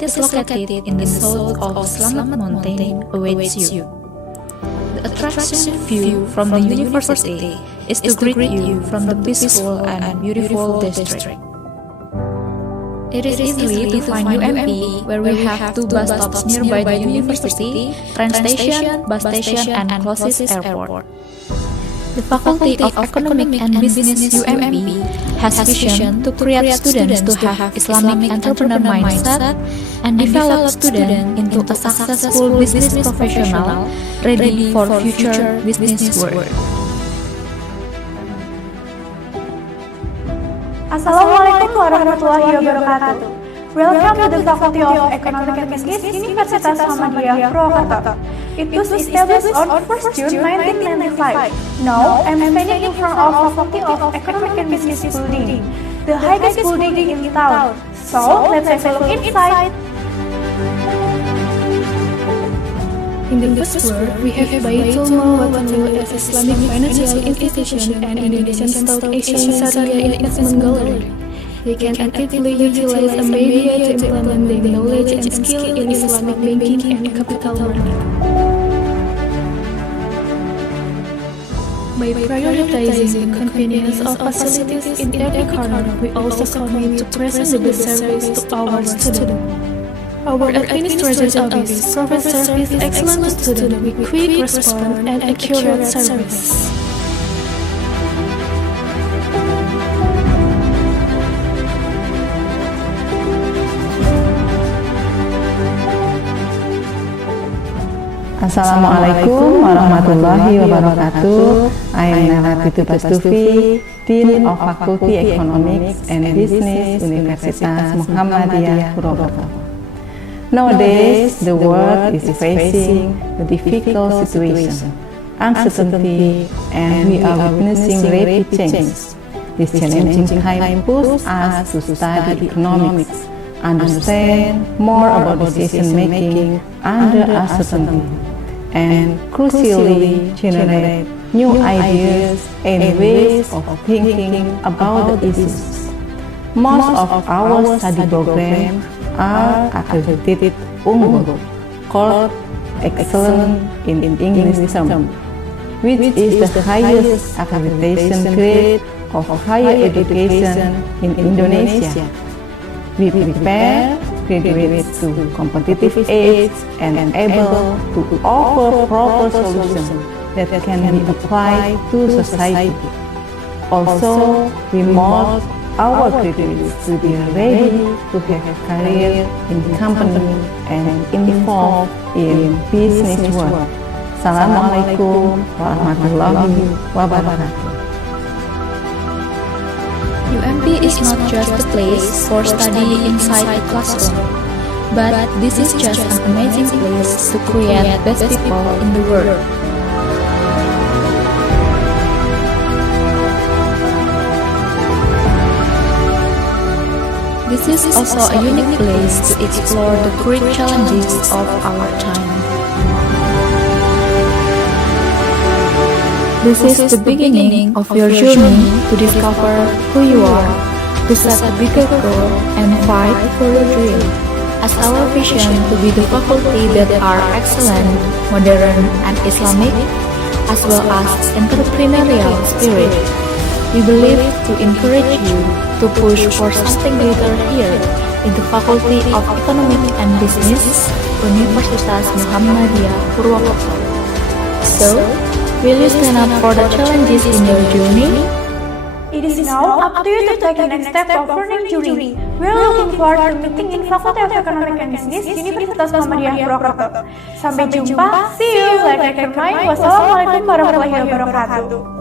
it is located in the south of Slamet Mountain, awaits you. The attraction view from the university is to greet you from the peaceful and beautiful district. It is easy to find UMP, where we have two bus stops nearby the university, train station, bus station, and closest airport. The Faculty of Economic and Business UMP has vision to create students to have Islamic entrepreneur mindset and develop students into a successful business professional ready for future business world. Assalamualaikum warahmatullahi wabarakatuh. Welcome to the Faculty of Economic and Business, Universitas Muhammadiyah Purwakarta. It was established on 1st June 1995. Now, I'm standing in front of Faculty of Economic and Business building, the highest building in town. So, let's have a look inside. In the first floor, we have Baitul Mal Watani as Islamic financial institution and Indonesian Stock Exchange Syariah Investment Gallery. They can actively utilize a media to implement their knowledge and skill in Islamic banking and capital market. By prioritizing the convenience of facilities in every corner, we also commit to present the best service to our students. Our administrator's office provides service excellent to students with quick response and accurate service. Assalamualaikum warahmatullahi wabarakatuh. I am Naratitu Pastufi, Dean of Faculty Economics and Business, Universitas Muhammadiyah Purwakarta. Nowadays, the world is facing a difficult situation, uncertainty, and we are witnessing rapid change. This challenging time pushes us to study economics, understand more about decision-making under uncertainty, and crucially generate new ideas and ways of thinking about the issues. Most of our study programs are accredited unggul, called excellent in English term, which is the highest accreditation grade of higher education in Indonesia. We prepare graduates to competitive age and able to offer proper solutions that can be applied to society. Also, we mold our graduates to be ready to have a career in the company and involved in business world. Assalamualaikum warahmatullahi wabarakatuh. UMP is not just a place for study inside the classroom, but this is just an amazing place to create best people in the world. This is also a unique place to explore the great challenges of our time. This is the beginning of your journey to discover who you are, to set a bigger goal, and fight for your dream. As our vision to be the faculty that are excellent, modern, and Islamic, as well as entrepreneurial spirit, we believe to encourage you to push for something greater here in the Faculty of Economic and Business, Universitas Muhammadiyah Purwakarta. So, will you stand up for the challenges in your journey? It is now up to you to take the next step of learning journey. We are looking forward to meeting in Faculty of Economic and Business, Universitas Muhammadiyah Purwakarta. Sampai jumpa. See you. Like and mind. Wassalamualaikum warahmatullahi wabarakatuh.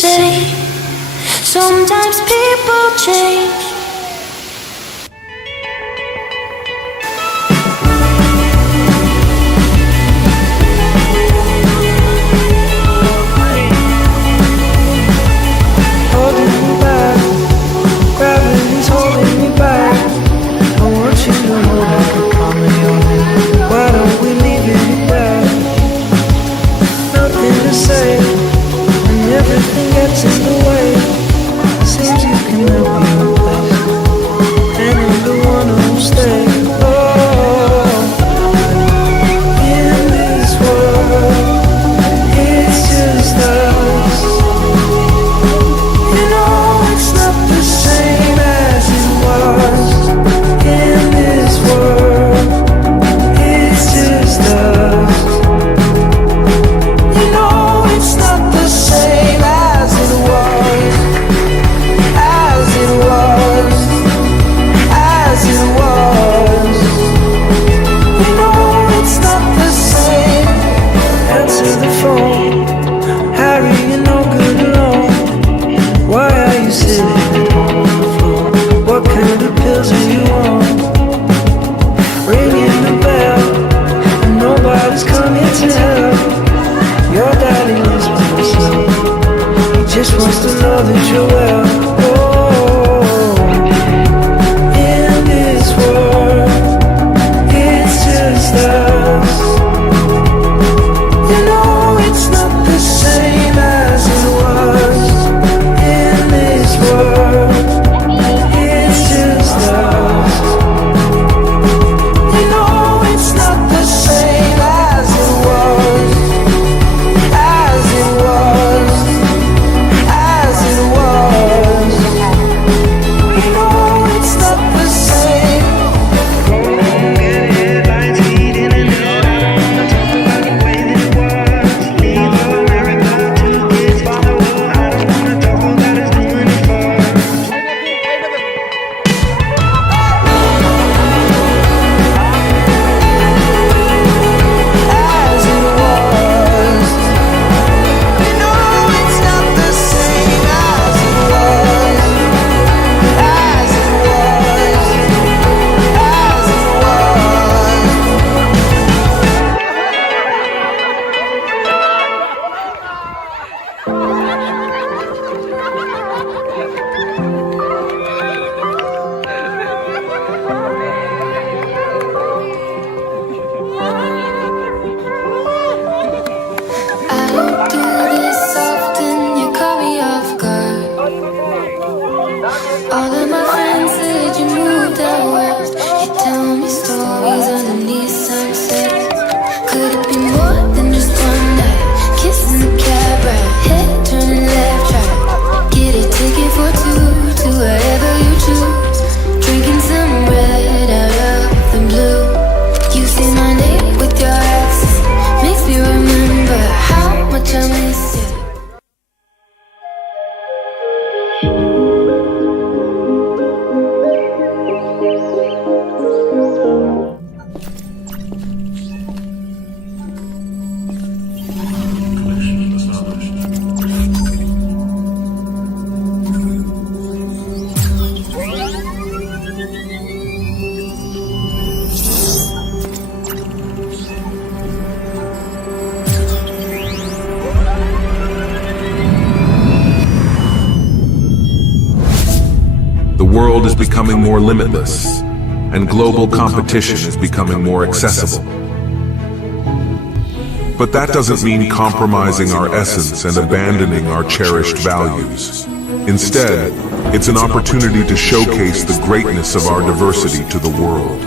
same. Sometimes people change. Holding me back, gravity's holding me back. I want you to hold like a palm in your hand. Why don't we leave it there? Nothing to say, and everything gets in the way. Seems you can never be replaced, and I'm the one who'll stay. Oh, in this world, it's just us. You know it's not the same as it was. In this world, it's just us. You know it's not the same as it was. As it was. As it was. You know it's not the same. Answer the phone. Harry, you're no good alone. Why are you sitting at home on the floor? What kind of pills are you on? Ringing the bell, and nobody's coming to help. Your daddy lives by himself. He just wants to know that you're well. Oh, in this world, it's just us. You know it's not the same as it was. In this world, it's just us. You know it's not the same as it was. As it was. As it was. You know it's not the same. Headlines feeding and out. I wanna talk about the way that it was. Leave America to kids by the world. I don't wanna talk about us doing it for. As it was. You know it's not the same as it was. As it was. As it was. I don't do this often, you caught me off guard. All of my friends said you moved out west. You tell me stories underneath sunsets. Could it be more than just one night? Kissing the cab ride, head turning left, right. Get a ticket for two to wherever you choose. Drinking some red out of the blue. You say my name with your accent, makes me remember how much I miss you. The world is becoming more limitless, and global competition is becoming more accessible. But that doesn't mean compromising our essence and abandoning our cherished values. Instead, it's an opportunity to showcase the greatness of our diversity to the world.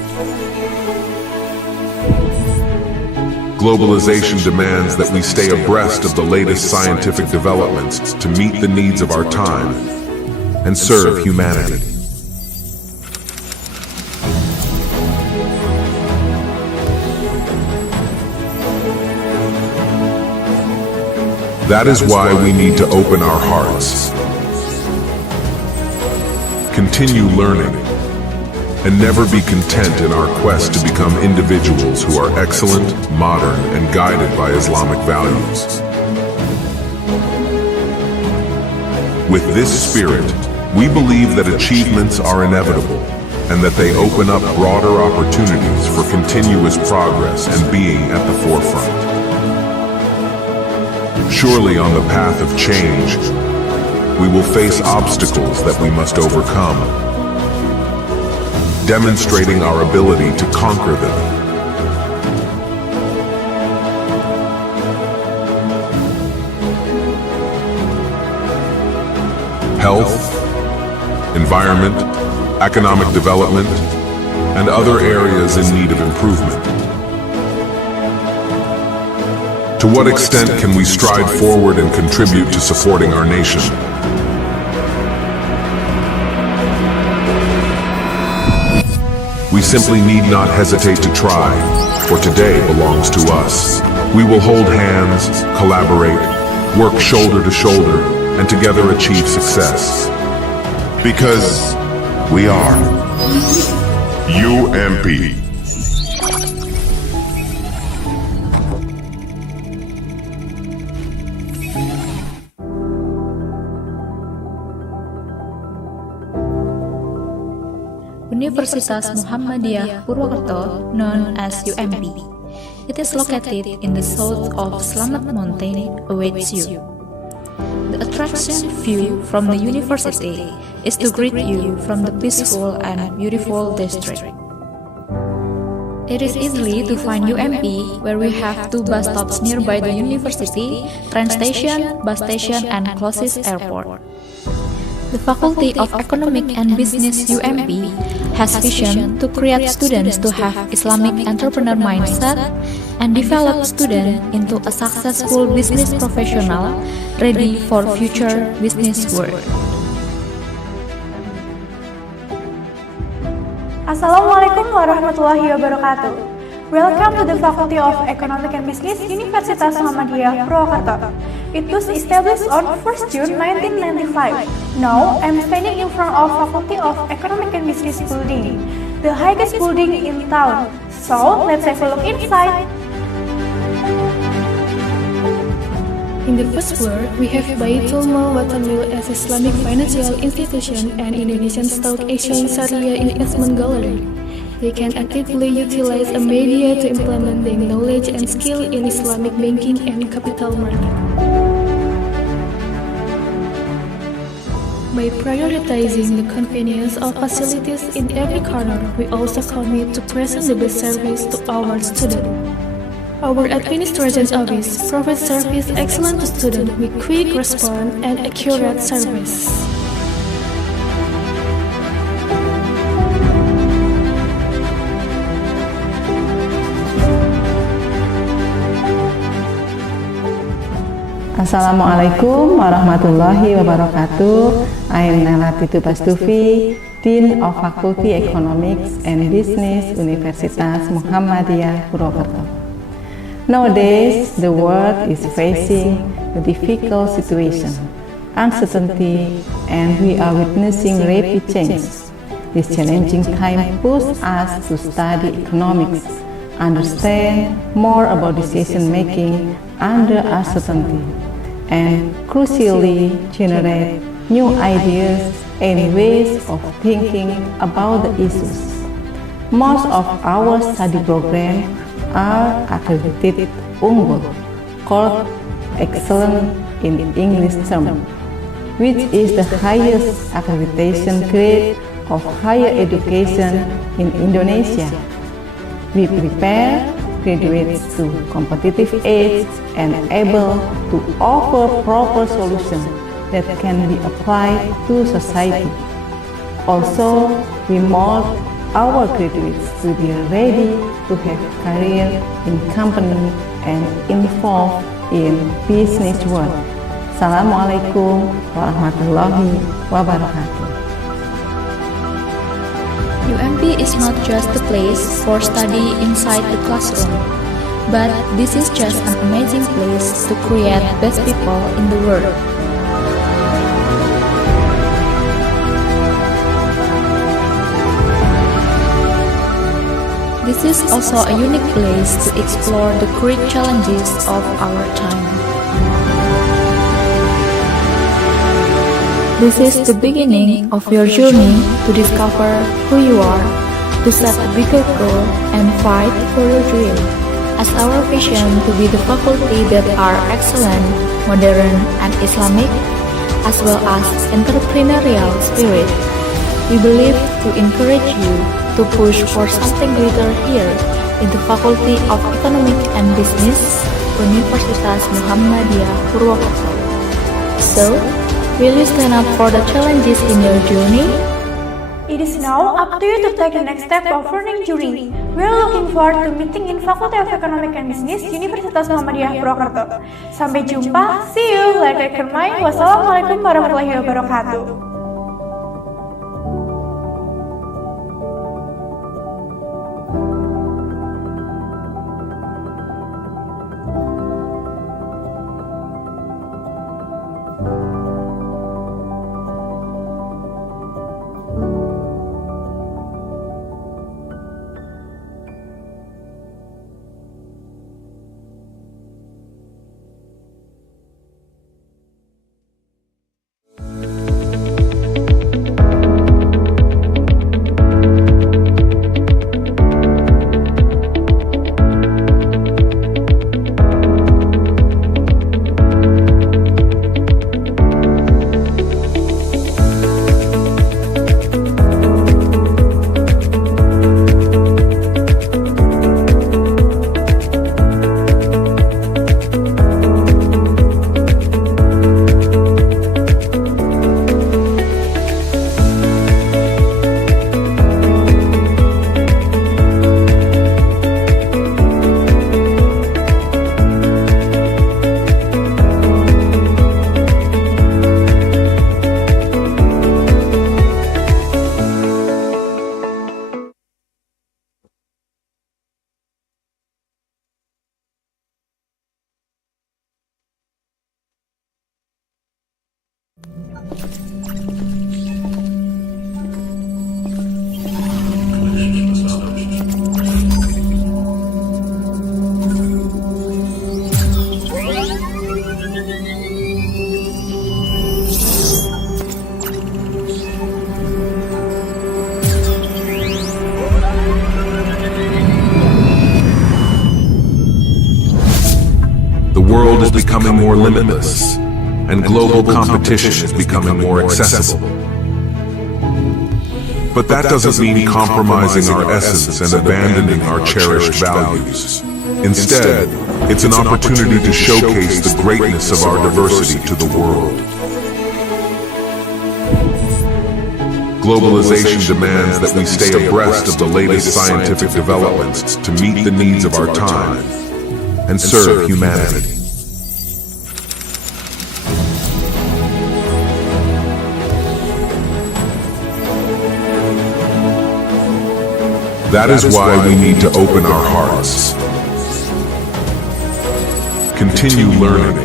Globalization demands that we stay abreast of the latest scientific developments to meet the needs of our time and serve humanity. That is why we need to open our hearts, continue learning, and never be content in our quest to become individuals who are excellent, modern, and guided by Islamic values. With this spirit, we believe that achievements are inevitable and that they open up broader opportunities for continuous progress and being at the forefront. Surely on the path of change, we will face obstacles that we must overcome, demonstrating our ability to conquer them. Health, environment, economic development, and other areas in need of improvement. To what extent can we stride forward and contribute to supporting our nation? We simply need not hesitate to try, for today belongs to us. We will hold hands, collaborate, work shoulder to shoulder, and together achieve success. Because we are UMP. Universitas Muhammadiyah Purwokerto, known as UMP. It is located in the south of Slamet Mountain, awaits you. The attraction view from the university is to greet you from the peaceful and beautiful district. It is easy to find UMP, where we have 2 bus stops nearby the university, train station, bus station, and closest airport. The Faculty of Economic and Business UMP has vision to create students to have Islamic entrepreneur mindset and develop students into a successful business professional ready for future business world. Assalamualaikum warahmatullahi wabarakatuh. Welcome to the Faculty of Economic and Business, Universitas Muhammadiyah Purwokerto. It was established on 1st June 1995. Now, I'm standing in front of Faculty of Economic and Business building, the highest building in town. So, let's have a look inside. In the first floor, we have Baitul Mal Watanil as Islamic financial institution and Indonesian Stock Exchange Syariah Investment Gallery. They can actively utilize a media to implement their knowledge and skill in Islamic banking and capital market. By prioritizing the convenience of facilities in every corner, we also commit to present the best service to our students. Our administration office provides service excellent to students with quick response and accurate service. Assalamualaikum warahmatullahi wabarakatuh. I am Nelatitu Pastufi, Dean of Faculty Economics and Business, Universitas Muhammadiyah Purwokerto. Nowadays, the world is facing a difficult situation, uncertainty, and we are witnessing rapid change. This challenging time pushes us to study economics, understand more about decision-making under uncertainty, and crucially generate new ideas and ways of thinking about the issues. Most of our study programs are accredited unggul, called excellent in English term, which is the highest accreditation grade of higher education in Indonesia. We prepare graduates to competitive age and able to offer proper solutions that can be applied to society. Also, we mold our graduates to be ready to have career in company and involved in business world. Assalamualaikum warahmatullahi wabarakatuh. UMP is not just a place for study inside the classroom, but this is just an amazing place to create best people in the world. This is also a unique place to explore the great challenges of our time. This is the beginning of your journey to discover who you are, to set a bigger goal, and fight for your dream. As our vision to be the faculty that are excellent, modern, and Islamic, as well as entrepreneurial spirit, we believe to encourage you to push for something greater here in the Faculty of Economic and Business, Universitas Muhammadiyah Purwokerto. So, will you stand up for the challenges in your journey? It is now up to you to take the next step of learning journey. We are looking forward to meeting in Faculty of Economic and Business, Universitas Muhammadiyah Purwokerto. Sampai jumpa, see you, later kermai. Wassalamualaikum warahmatullahi wabarakatuh. The world is becoming more limitless, and global competition is becoming more accessible. But that doesn't mean compromising our essence and abandoning our cherished values. Instead, it's an opportunity to showcase the greatness of our diversity to the world. Globalization demands that we stay abreast of the latest scientific developments to meet the needs of our time and serve humanity. That is why we need to open our hearts, continue learning,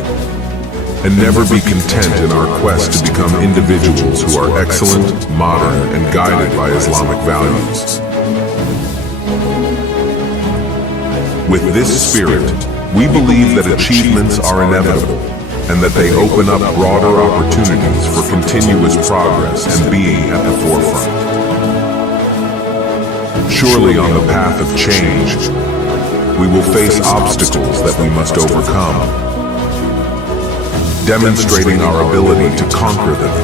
and never be content in our quest to become individuals who are excellent, modern, and guided by Islamic values. With this spirit, we believe that achievements are inevitable and that they open up broader opportunities for continuous progress and being at the forefront. Surely on the path of change, we will face obstacles that we must overcome, demonstrating our ability to conquer them.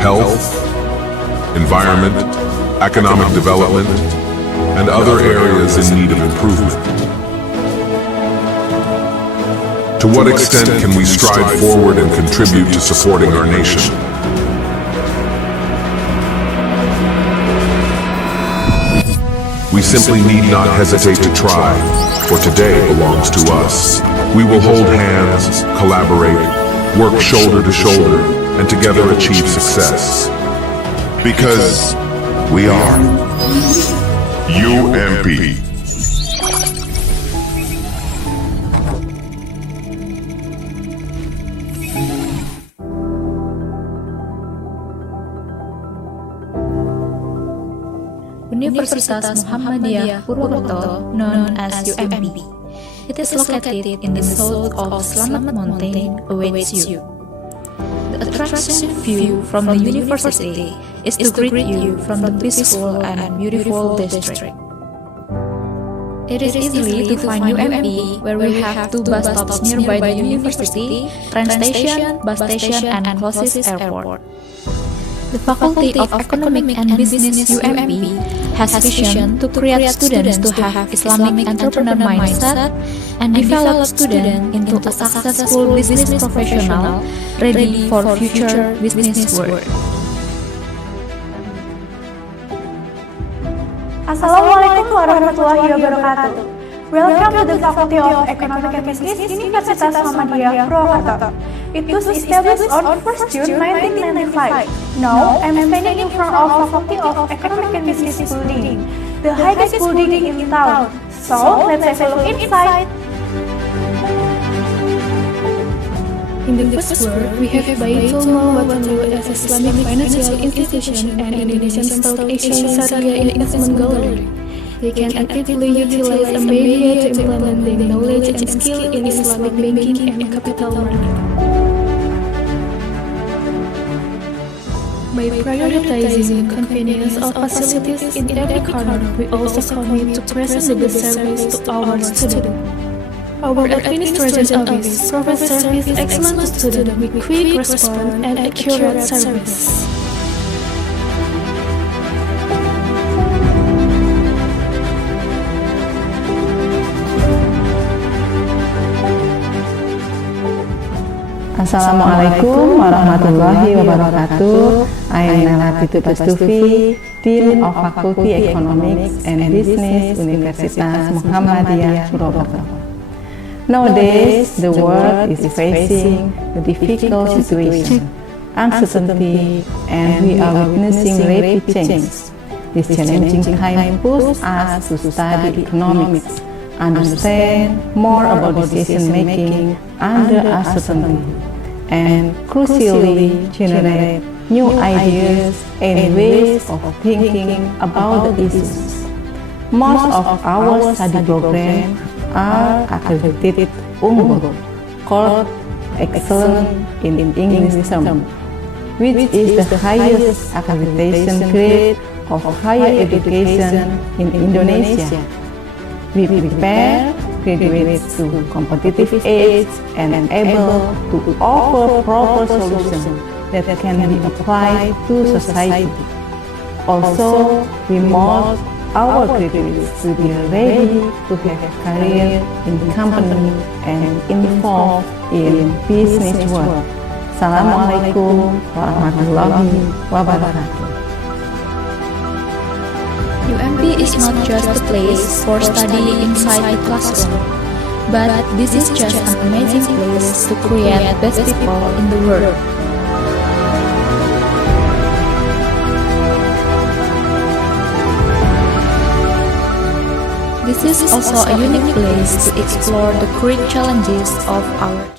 Health, environment, economic development, and other areas in need of improvement. To what extent can we stride forward and contribute to supporting our nation? We simply need not hesitate to try, for today belongs to us. We will hold hands, collaborate, work shoulder to shoulder, and together achieve success. Because we are UMP. Universitas Universitas Muhammadiyah Purwokerto, known as UMP. It is located in the south of Slamet Mountain, awaits you. The attraction view from the university is to greet you from the peaceful and beautiful district. It is easy to find UMP, where we have two bus stops nearby the university, train station, bus station, and closest airport. The Faculty of Economic and Business UMP has vision to create students to have Islamic entrepreneur mindset and develop students into a successful business professional ready for future business world. Assalamualaikum warahmatullahi wabarakatuh. Welcome to the Faculty of Economic and Business, Universitas Muhammadiyah Purwokerto. It was established on 1st June 1995. Now, I'm standing in front of Faculty of Economic and Business building, the highest building in town. So, let's have a look inside. In the first floor, we have Baitul Mal Watani as Islamic financial institution and Indonesian Stock Exchange Syariah Investment Gallery. They can actively utilize a media to implement their knowledge and skill in Islamic banking and capital market. By prioritizing convenience of facilities in every corner, we also commit to present the best service to our students. Our administration office provides service excellent to students with quick response and accurate service. Assalamualaikum warahmatullahi wabarakatuh. I am Nalatitu Pastufi, Dean of Faculty Economics and Business, Universitas Muhammadiyah Purwokerto. Nowadays, the world is facing a difficult situation, uncertainty, and we are witnessing rapid change. This challenging time pushes us to study economics, understand more about decision-making under uncertainty, and crucially generate new ideas and ways of thinking about the issues. Most of our study programs are accredited unggul, called excellent in English term, which is the highest accreditation grade of higher education in Indonesia. We prepare graduates to competitive age and able to offer proper solutions that can be applied to society. Also, we mold our graduates to be ready to have a career in the company and involved in business world. Assalamualaikum warahmatullahi wabarakatuh. UMP is not just a place for studying inside the classroom, but this is just an amazing place to create best people in the world. This is also a unique place to explore the great challenges of our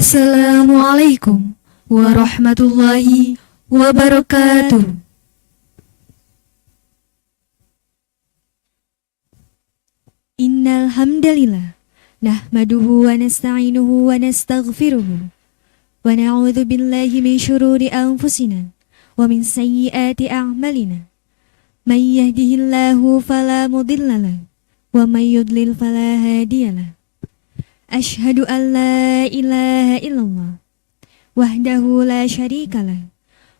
Assalamualaikum warahmatullahi wabarakatuh. Innal hamdalillah nahmaduhu wa nasta'inuhu wa nastaghfiruhu wa na'udzu billahi min syururi anfusina wa min sayyiati a'malina. May yahdihillahu fala mudilla lahu wa may yudlil fala hadiyalah. Ashhadu an la ilaha illallah wahdahu la syarikalah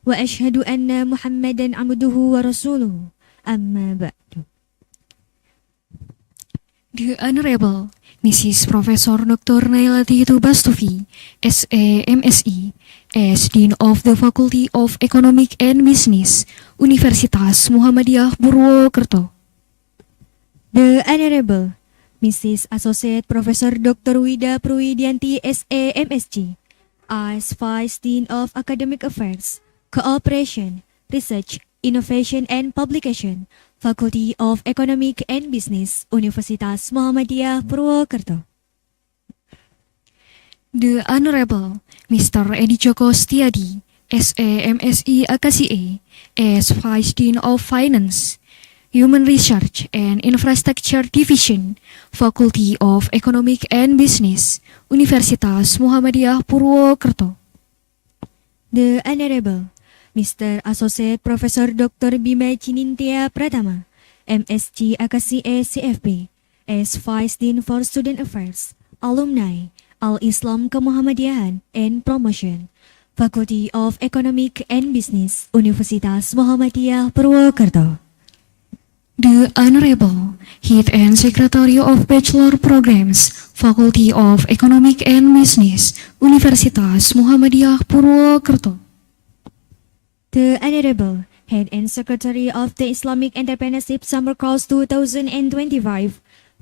wa ashhadu anna Muhammadan abduhu wa rasuluhu. Amma ba'du. The Honorable Mrs. Professor Dr. Nailati Tubastufi, S.A. MSc, as Dean of the Faculty of Economic and Business, Universitas Muhammadiyah Purwokerto. The Honorable Mrs. Associate Professor Dr. Wida Purwidianti, S.A. MSc, as Vice Dean of Academic Affairs, Cooperation, Research, Innovation and Publication, Faculty of Economic and Business, Universitas Muhammadiyah Purwokerto. The Honorable Mr. Edi Joko Setiadi, S.A. MSc AKCA, as Vice Dean of Finance, Human Research and Infrastructure Division, Faculty of Economic and Business, Universitas Muhammadiyah Purwokerto. The Honorable Mr. Associate Professor Dr. Bima Cinintia Pratama, MSc AKCA CFP, as Vice Dean for Student Affairs, Alumni, Al-Islam Kemuhammadiyahan and Promotion, Faculty of Economic and Business, Universitas Muhammadiyah Purwokerto. The Honorable Head and Secretary of Bachelor Programs, Faculty of Economic and Business, Universitas Muhammadiyah Purwokerto. The Honorable Head and Secretary of the Islamic Entrepreneurship Summer Course 2025,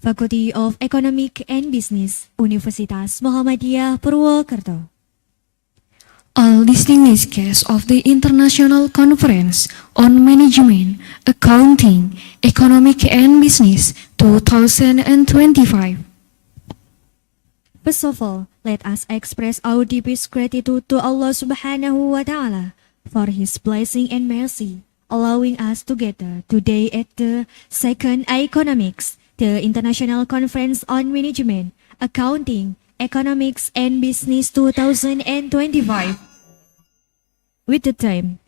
Faculty of Economic and Business, Universitas Muhammadiyah Purwokerto. All distinguished guests of the International Conference on Management, Accounting, Economic and Business 2025. First of all, let us express our deepest gratitude to Allah Subhanahu wa Ta'ala for His blessing and mercy, allowing us to gather today at the second Economics, the International Conference on Management, Accounting, Economics and Business 2025, with the theme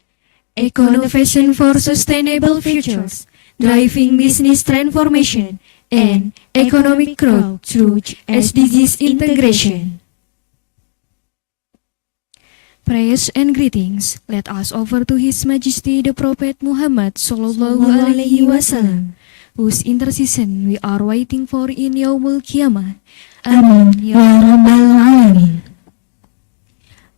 Econovation for Sustainable Futures, Driving Business Transformation and Economic Growth through SDGs Integration. Praise and greetings let us offer to His Majesty the Prophet Muhammad Sallallahu Alaihi Wasallam, whose intercession we are waiting for in Yaumul Qiyamah. Amin ya Rabbal Alamin.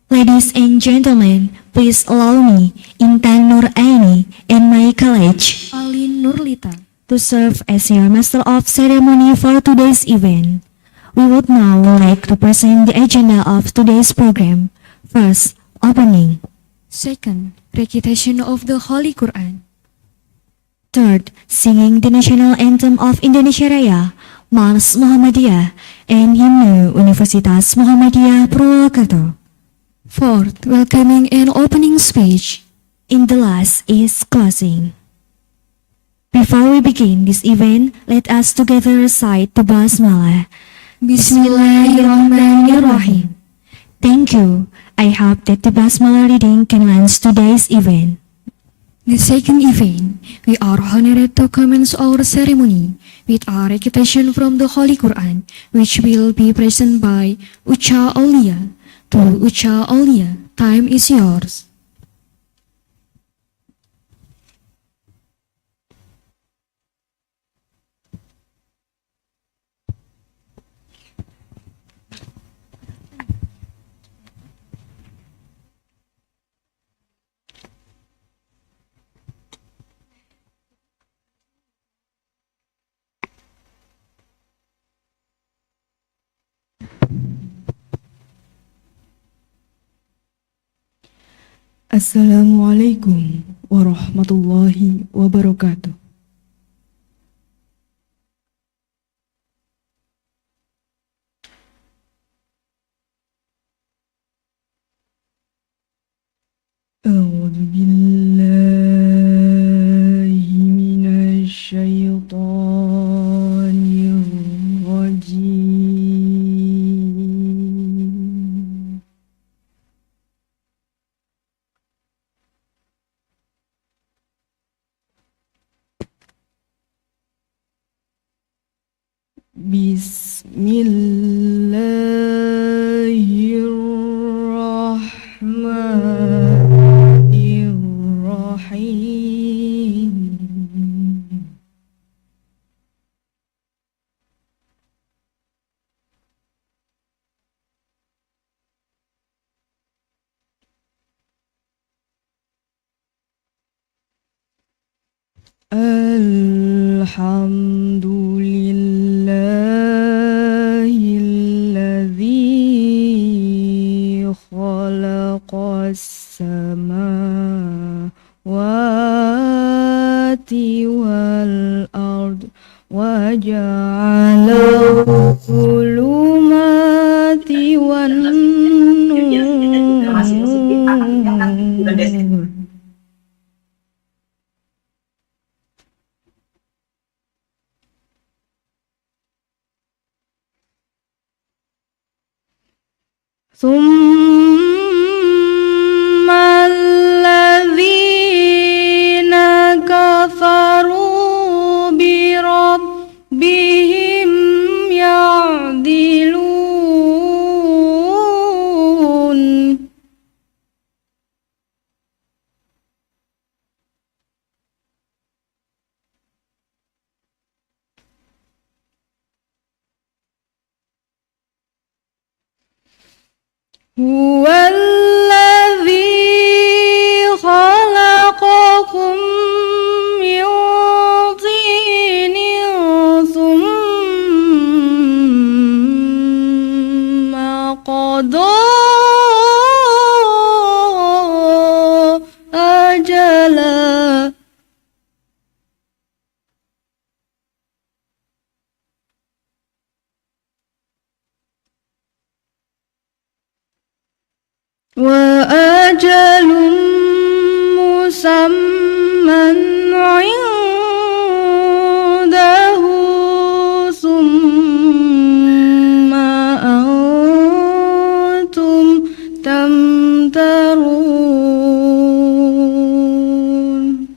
Ladies and gentlemen, please allow me, Intan Nur Aini, and my colleague, Alin Nurlita, to serve as your Master of Ceremony for today's event. We would now like to present the agenda of today's program. First, opening. Second, recitation of the Holy Quran. Third, singing the national anthem of Indonesia Raya, Mars Muhammadiyah, and Hymne Universitas Muhammadiyah Purwokerto. Fourth, welcoming and opening speech. And the last is closing. Before we begin this event, let us together recite the Basmalah. Bismillahirrahmanirrahim. Thank you. I hope that the Basmalah reading can launch today's event. The second event, we are honored to commence our ceremony with a recitation from the Holy Quran, which will be presented by Ucha Aulia. To Ucha Aulia, time is yours. Assalamualaikum warahmatullahi wabarakatuh. أعوذ بالله من الشيطان الرجيم Bismillahirrahmanirrahim. Alhamdulillahilladzi khalaqas samawati wal ard wa ja'ala zulumati wan nur. ثم الذين كفروا بربهم يعدلون هو الذي خلقكم من طين ثم قضى أجلا وأجل مسمى عنده ثم أنتم تمترون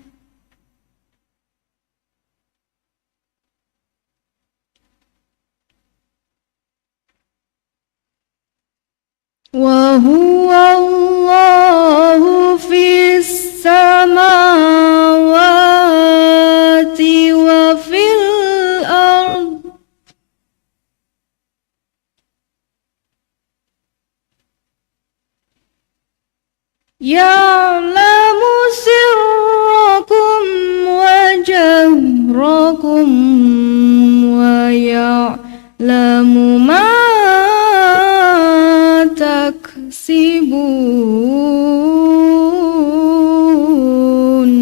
وهو الله في السماوات وفي الأرض يعلم سركم وجهركم ويعلم ما تكسبون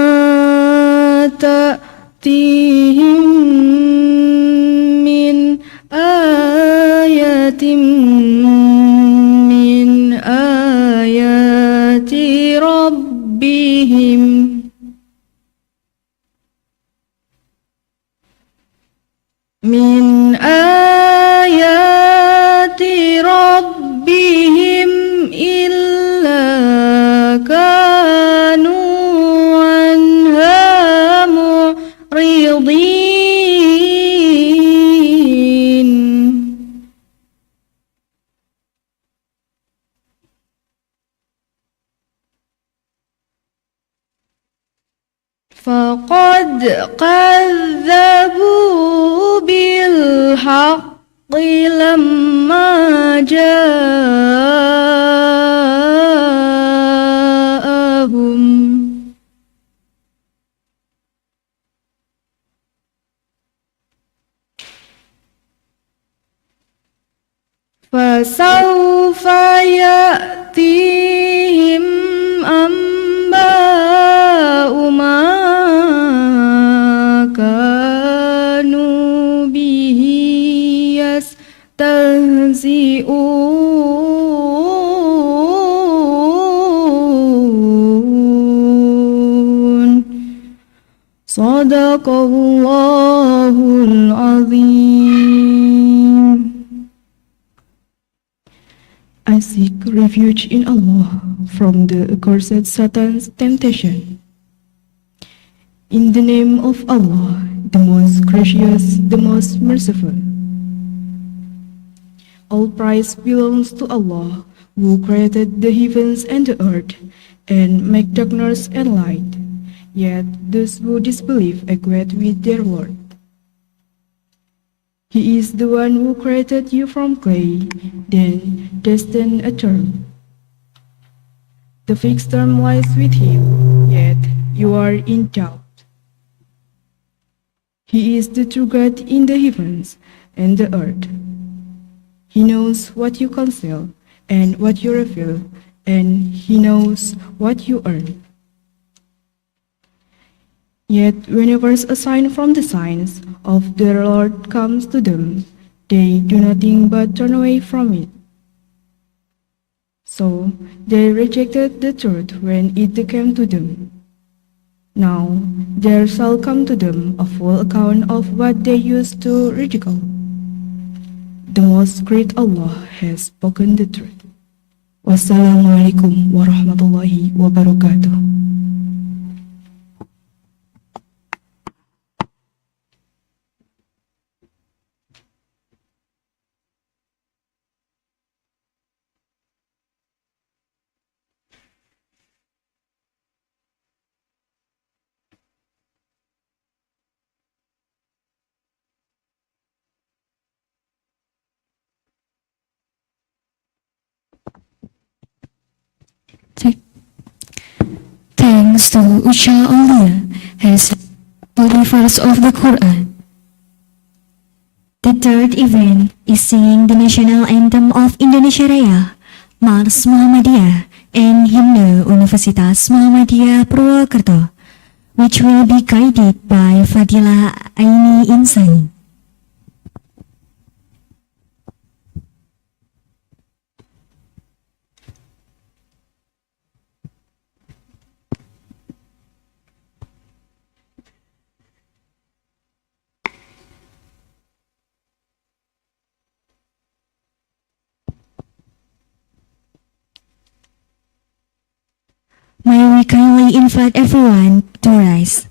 وما تأتيهم من آية من آيات ربهم من آيات ربهم إلا كانوا عنها معرضين فقد كذبوا بالحق لما جاءهم فسوف يأتيهم أنباء ما كانوا Sadaqallahul Azim. I seek refuge in Allah from the accursed Satan's temptation. In the name of Allah, the most gracious, the most merciful. All praise belongs to Allah, who created the heavens and the earth, and make darkness and light. Yet those who disbelieve equate with their Lord. He is the one who created you from clay, then destined a term. The fixed term lies with him, yet you are in doubt. He is the true God in the heavens and the earth. He knows what you conceal and what you reveal, and he knows what you earn. Yet whenever a sign from the signs of their Lord comes to them, they do nothing but turn away from it. So they rejected the truth when it came to them. Now there shall come to them a full account of what they used to ridicule. The Most Great Allah has spoken the truth. Wassalamualaikum warahmatullahi wabarakatuh. Thanks to Usha Aulia has the verse of the Quran. The third event is singing the national anthem of Indonesia Raya, Mars Muhammadiyah, and Hymne Universitas Muhammadiyah Purwokerto, which will be guided by Fadila Aini Insani. May we kindly invite everyone to rise.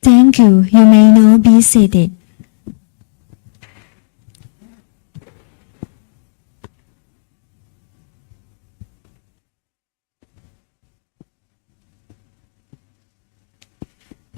Thank you. You may now be seated.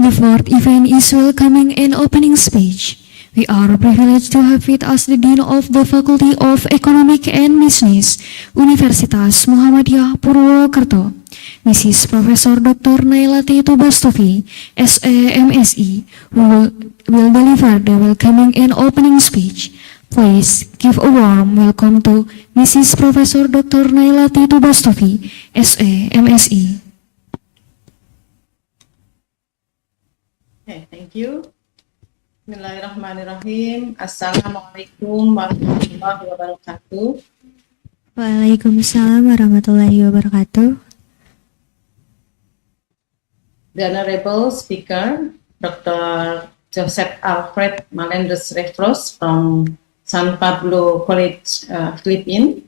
The fourth event is welcoming and opening speech. We are privileged to have with us the Dean of the Faculty of Economic and Business, Universitas Muhammadiyah Purwokerto, Mrs. Professor Dr. Nailati Tubastovi, S.A. MSE, who will deliver the welcoming and opening speech. Please give a warm welcome to Mrs. Professor Dr. Nailati Tubastovi, S.A. MSE. Okay, thank you. Bismillahirrahmanirrahim. Assalamualaikum warahmatullahi wabarakatuh. Waalaikumsalam warahmatullahi wabarakatuh. The Honorable Speaker, Dr. Joseph Alfred Melendez Refros from San Pablo College, Philippines.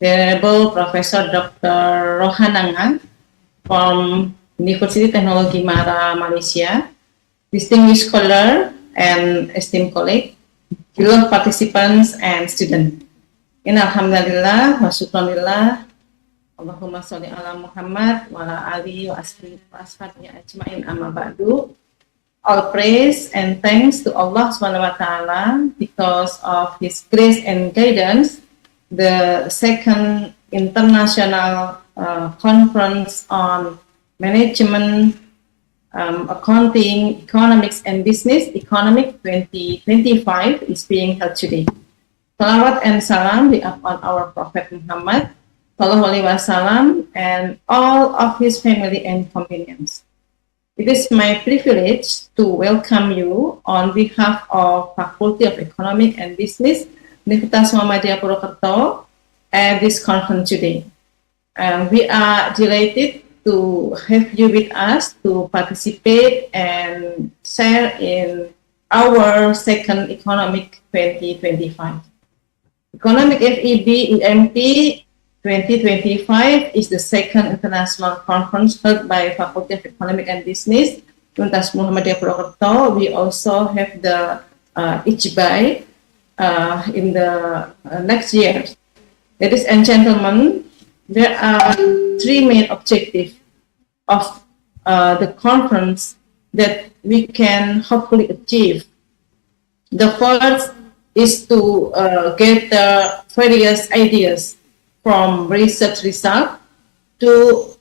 The Honorable Professor Dr. Rohananga from University Teknologi Mara, Malaysia. Distinguished scholar and esteemed colleague, beloved participants and students. Alhamdulillah wa syukranillah. Allahumma sholli ala Muhammad wa ala alihi wa ashabihi ajmain amma ba'du. All praise and thanks to Allah Subhanahu wa taala because of his grace and guidance. The second international conference on management, accounting, economics and business, economic 2025 is being held today. Salawat and salam be upon our Prophet Muhammad Sallallahu Alaihi Wasallam and all of his family and companions. It is my privilege to welcome you on behalf of Faculty of Economic and Business, Universitas Muhammadiyah Purwokerto, at this conference today. We are delighted to have you with us to participate and share in our second Economic 2025. Economic FEB UMP 2025 is the second international conference held by Faculty of Economic and Business, Universitas Muhammadiyah Purwokerto. We also have the ICBAI in the next year. Ladies and gentlemen, there are three main objectives of the conference that we can hopefully achieve. The first is to gather various ideas from research results to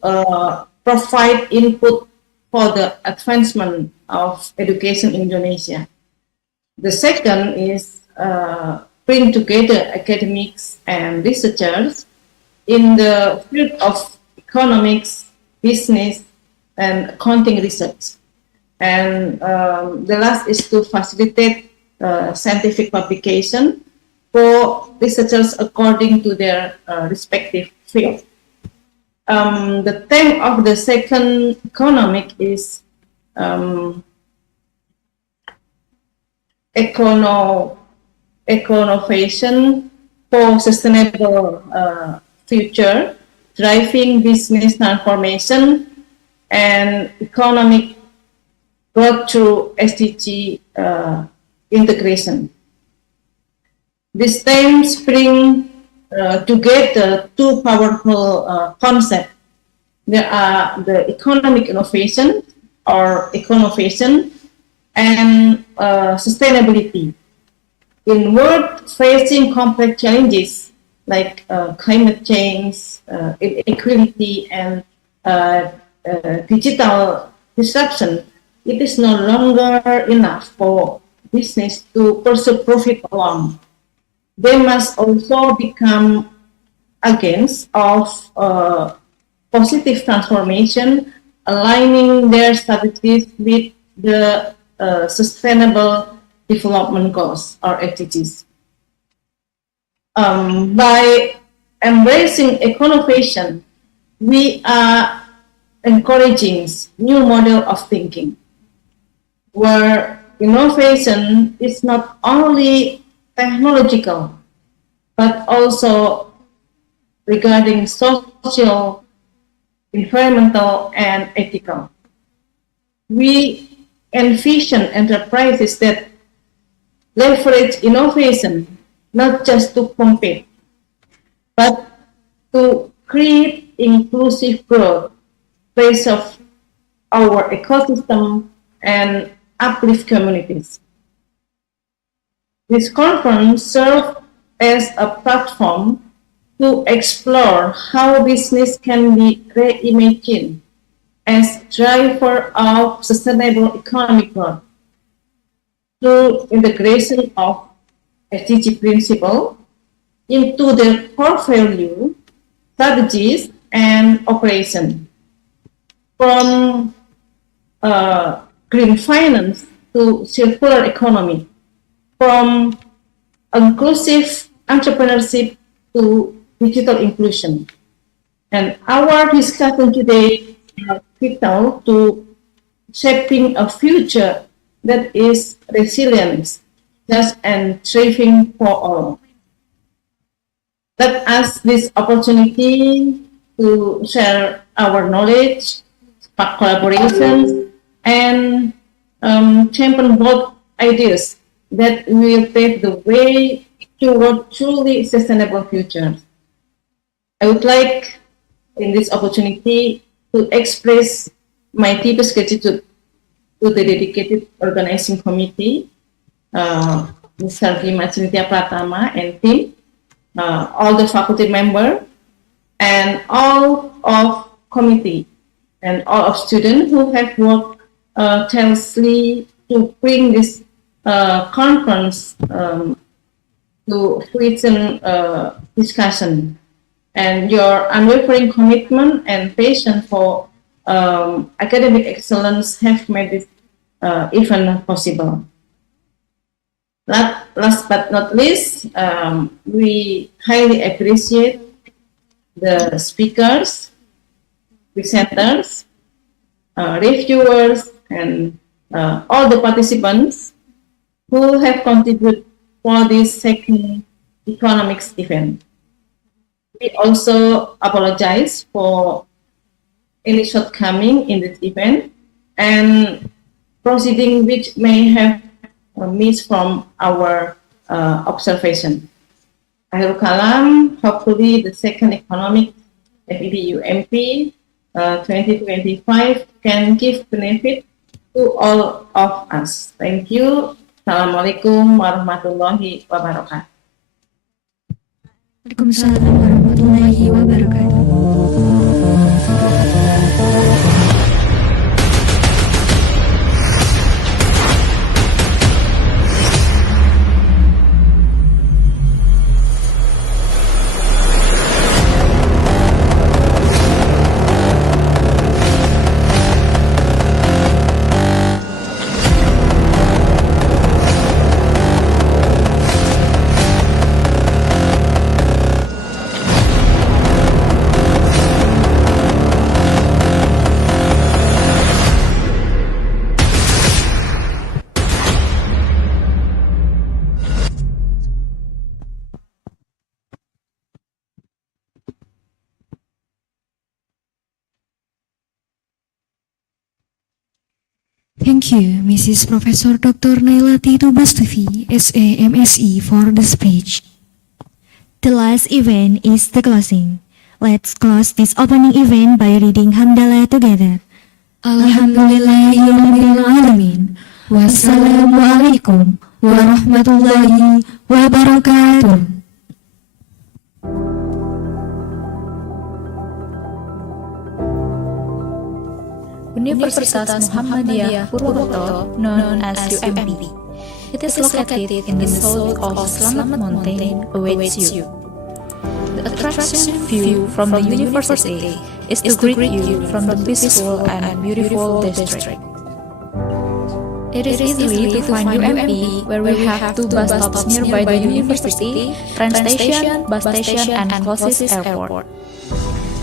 provide input for the advancement of education in Indonesia. The second is bring together academics and researchers in the field of economics, business, and accounting research. And the last is to facilitate scientific publication for researchers according to their respective field. The theme of the second economic is econovation for sustainable future, driving business transformation and economic growth through SDG integration. These themes bring together two powerful concepts. There are the economic innovation or econovation and sustainability. In world facing complex challenges like climate change, inequality, and digital disruption, it is no longer enough for business to pursue profit alone. They must also become agents of positive transformation, aligning their strategies with the Sustainable Development Goals, or SDGs. By embracing econovation, we are encouraging new model of thinking, where innovation is not only technological, but also regarding social, environmental, and ethical. We envision enterprises that leverage innovation not just to compete, but to create inclusive growth based of our ecosystem and uplift communities. This conference serves as a platform to explore how business can be reimagined as driver of sustainable economic growth through integration of SDG principle into their core value, strategies, and operation. From green finance to circular economy, from inclusive entrepreneurship to digital inclusion. And our discussion today is vital to shaping a future that is resilient, just and thriving for all. Let us this opportunity to share our knowledge, spark collaborations, and champion bold ideas that will pave the way toward truly sustainable future. I would like, in this opportunity, to express my deepest gratitude to the dedicated organizing committee, Mr. Cynthia Pratama and team, all the faculty members, and all of committee, and all of students who have worked tirelessly to bring this conference to fruition discussion. And your unwavering commitment and passion for academic excellence have made it even possible. Last but not least, we highly appreciate the speakers, presenters, reviewers, and all the participants who have contributed for this second economics event. We also apologize for any shortcoming in this event and proceeding which may have missed from our observation. Akhirul kalam, hopefully the second economic FED UMP 2025 can give benefit to all of us. Thank you. Assalamualaikum warahmatullahi wabarakatuh. Waalaikumsalam warahmatullahi wabarakatuh. Thank you, Mrs. Professor Dr. Nailati Tubastufi, SA MSE, for the speech. The last event is the closing. Let's close this opening event by reading Hamdalah together. Alhamdulillahirabbil alamin. Wassalamualaikum warahmatullahi wabarakatuh. Universitas Muhammadiyah Purwokerto, known as UMP. It is located in the south of Slamet Mountain, awaits you. The attraction view from the university is to greet you from the peaceful and beautiful district. It is easy to find UMP, where we have two bus stops nearby the university, train station, bus station, and closest airport.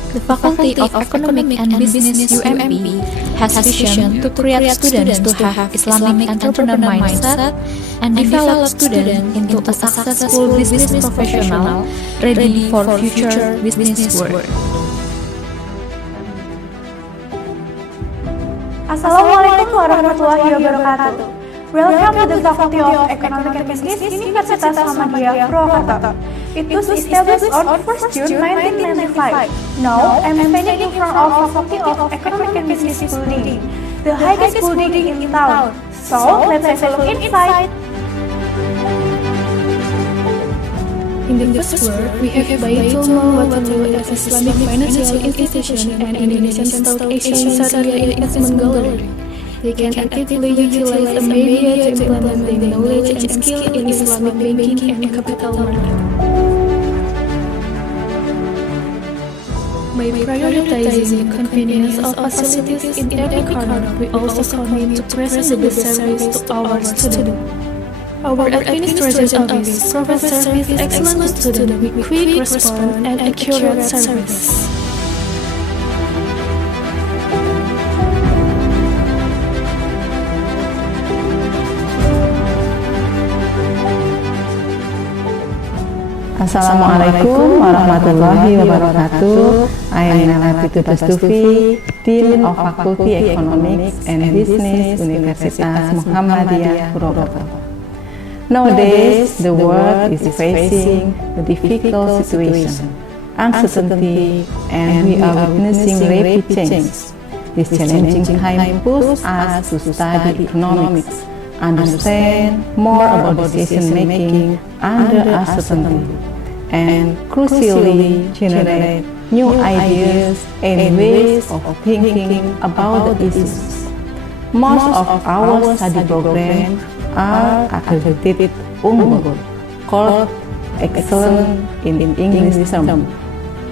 The Faculty of Economic and Business UMP has vision to create students to have Islamic entrepreneur mindset and develop students into a successful business professional ready for future business world. Assalamualaikum warahmatullahi wabarakatuh. Welcome to the Faculty of Economic and Business, Universitas Muhammadiyah Purwokerto. It was established on 1st June 1995. Now, I'm standing in front of Faculty of Economic and Business building, the highest building in town. So, let's have a look inside. In the first floor, we have Baitul Mal Watanu as Islamic financial institution and Indonesian Stock Exchange Syariah Investment Gallery. They can actively utilize the media to implement their knowledge and skill in Islamic banking and capital market. By prioritizing the convenience of facilities in every corner, we also commit to present the best service to our students. Our administration office provides service excellent to students with quick response and accurate service. Assalamualaikum warahmatullahi wabarakatuh. I am Nailati Tubastufi, Dean of Faculty Economics and Business, Universitas Muhammadiyah Purwokerto. Nowadays, the world is facing a difficult situation, uncertainty, and we are witnessing rapid change. This challenging time pushes us to study economics, understand more about decision-making under uncertainty, and crucially generate new ideas and ways of thinking about the issues. Most of our study programs are accredited unggul, called excellent in English term,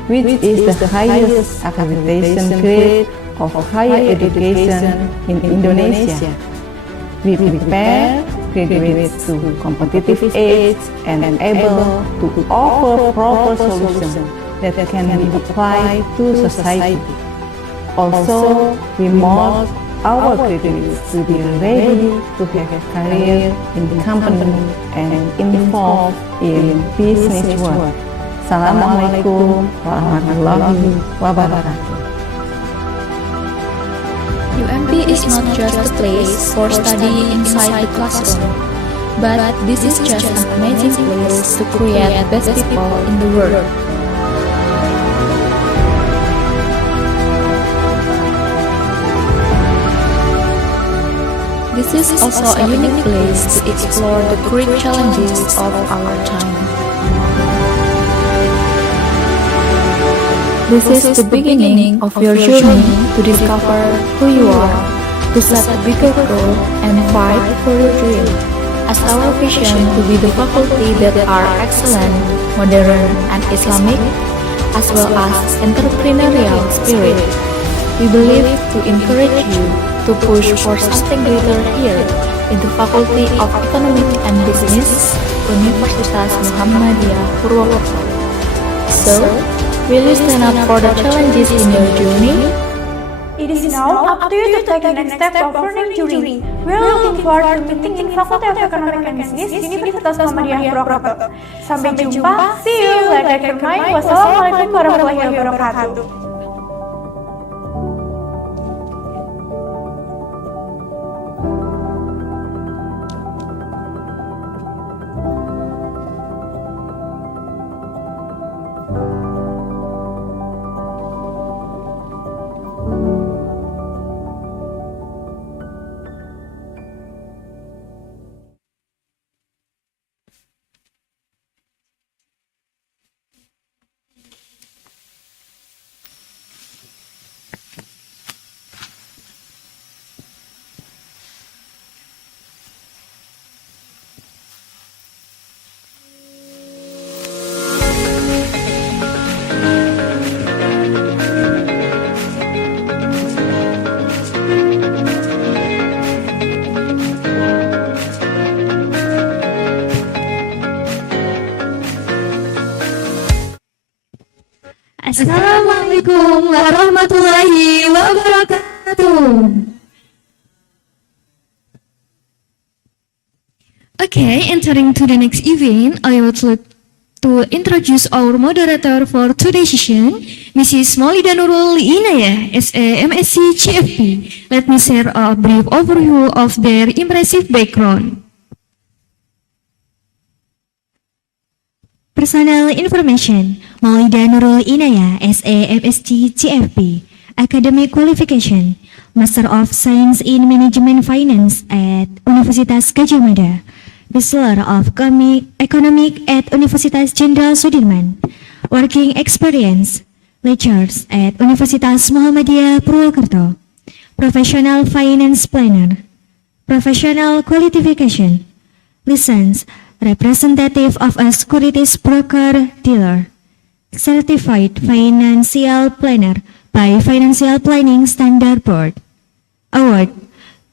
which is the highest accreditation grade of higher education in Indonesia. We prepare graduates to competitive age and able to offer proper solutions that can be applied to society. Also, we mold our graduates to be ready to have a career in the company and involved in business world. Assalamualaikum warahmatullahi wabarakatuh. UMP is not just a place for studying inside the classroom, but this is just an amazing place to create best people in the world. This is also a unique place to explore the great challenges of our time. This is the beginning of your journey to discover who you are, to set a bigger goal, and fight for your dream. As our vision to be the faculty that are excellent, modern, and Islamic, as well as entrepreneurial spirit, we believe to encourage you to push for something greater here in the Faculty of Economic and Business, Universitas Muhammadiyah Purwokerto. So, will you stand up for the challenges in your journey? It is now up to you to take the next step of learning journey. We are looking forward to meeting in Faculty of Economic and Business, Universitas Muhammadiyah Purwokerto. Sampai jumpa. See you. Like Wassalamualaikum warahmatullahi wabarakatuh. Assalamualaikum warahmatullahi wabarakatuh. Okay, entering to the next event, I would like to introduce our moderator for today's session, Mrs. Maulida Nurul Inayah, SA MSc CFP. Let me share a brief overview of their impressive background. Personal information: Maulida Nurul Inayah, SA MSc CFP. Academic qualification: Master of Science in Management Finance at Universitas Gadjah Mada. Bachelor of Economic at Universitas Jenderal Sudirman. Working experience: lectures at Universitas Muhammadiyah Purwokerto. Professional Finance Planner. Professional qualification: License Representative of a Securities Broker Dealer. Certified Financial Planner by Financial Planning Standard Board. Award: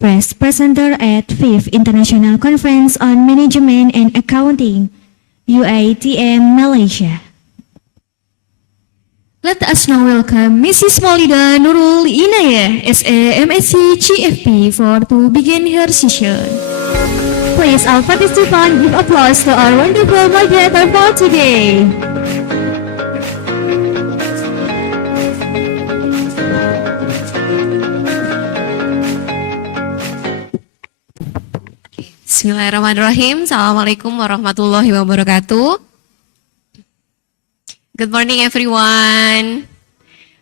Best Presenter at 5th International Conference on Management and Accounting, UITM, Malaysia. Let us now welcome Mrs. Maulida Nurul Inayah, SA MSc CFP, to begin her session. Please all participants give applause to our wonderful moderator for today. Bismillahirrahmanirrahim. Assalamualaikum warahmatullahi wabarakatuh. Good morning, everyone.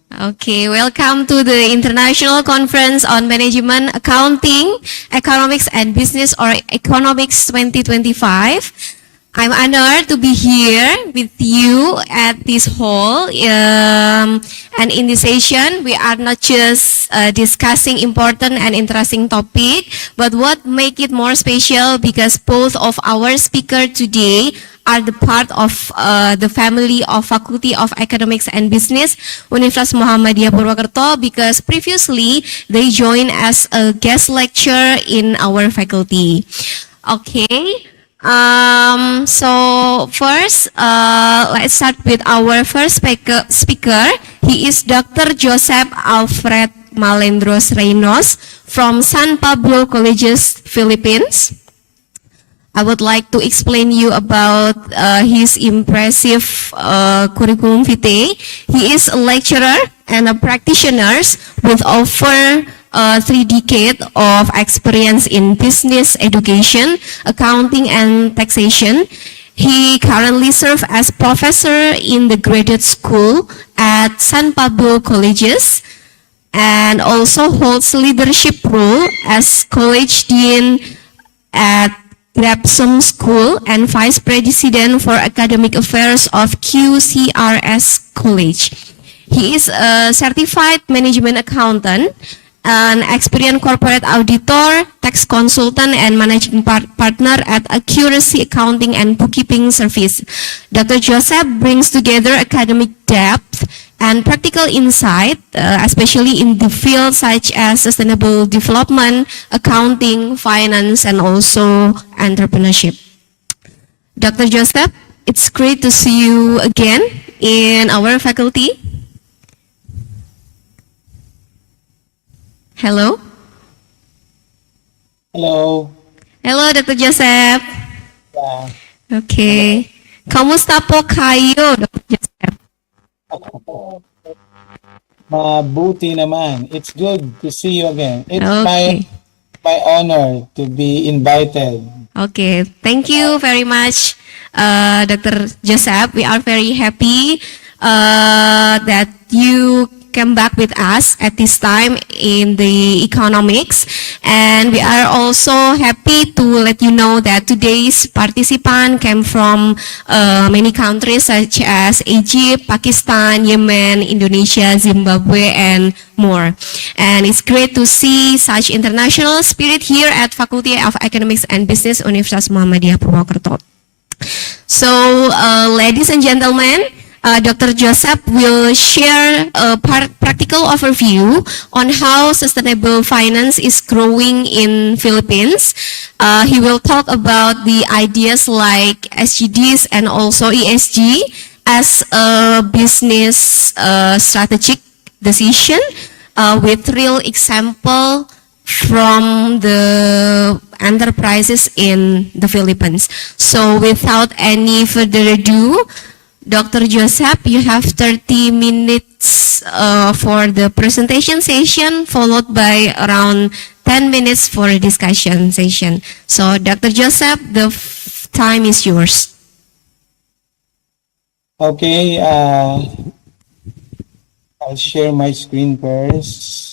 Okay, welcome to the International Conference on Management, Accounting, Economics and Business, or Economics 2025. I'm honored to be here with you at this hall. And in this session, we are not just discussing important and interesting topic, but what make it more special because both of our speakers today are the part of the family of Faculty of Economics and Business, Universitas Muhammadiyah Purwokerto, because previously they joined as a guest lecturer in our faculty. Okay. So first, let's start with our first speaker. He is Dr. Joseph Alfred Malendros Reynos from San Pablo Colleges, Philippines. I would like to explain you about his impressive curriculum vitae. He is a lecturer and a practitioner with over 3 decades of experience in business education, accounting, and taxation. He currently serves as professor in the graduate school at San Pablo Colleges and also holds leadership role as college dean at Grabsum School and vice president for academic affairs of QCRS College. He is a certified management accountant, an experienced corporate auditor, tax consultant, and managing partner at Accuracy Accounting and Bookkeeping Service. Dr. Joseph brings together academic depth and practical insight, especially in the fields such as sustainable development, accounting, finance, and also entrepreneurship. Dr. Joseph, it's great to see you again in our faculty. Hello. Hello. Hello, Dr. Joseph. Yeah. Okay. Kamusta po kayo, Dr. Joseph? Mabuti naman. It's good to see you again. It's Okay. my honor to be invited. Okay. Thank you very much, Dr. Joseph. We are very happy that you came back with us at this time in the economics, and we are also happy to let you know that today's participant came from many countries such as Egypt, Pakistan, Yemen, Indonesia, Zimbabwe, and more. And it's great to see such international spirit here at Faculty of Economics and Business, Universitas Muhammadiyah Purwokerto. So, ladies and gentlemen, Dr. Joseph will share a practical overview on how sustainable finance is growing in Philippines. He will talk about the ideas like SGDs and also ESG as a business strategic decision with real example from the enterprises in the Philippines. So without any further ado, Dr. Joseph, you have 30 minutes for the presentation session, followed by around 10 minutes for a discussion session. So, Dr. Joseph, the time is yours. Okay. I'll share my screen first.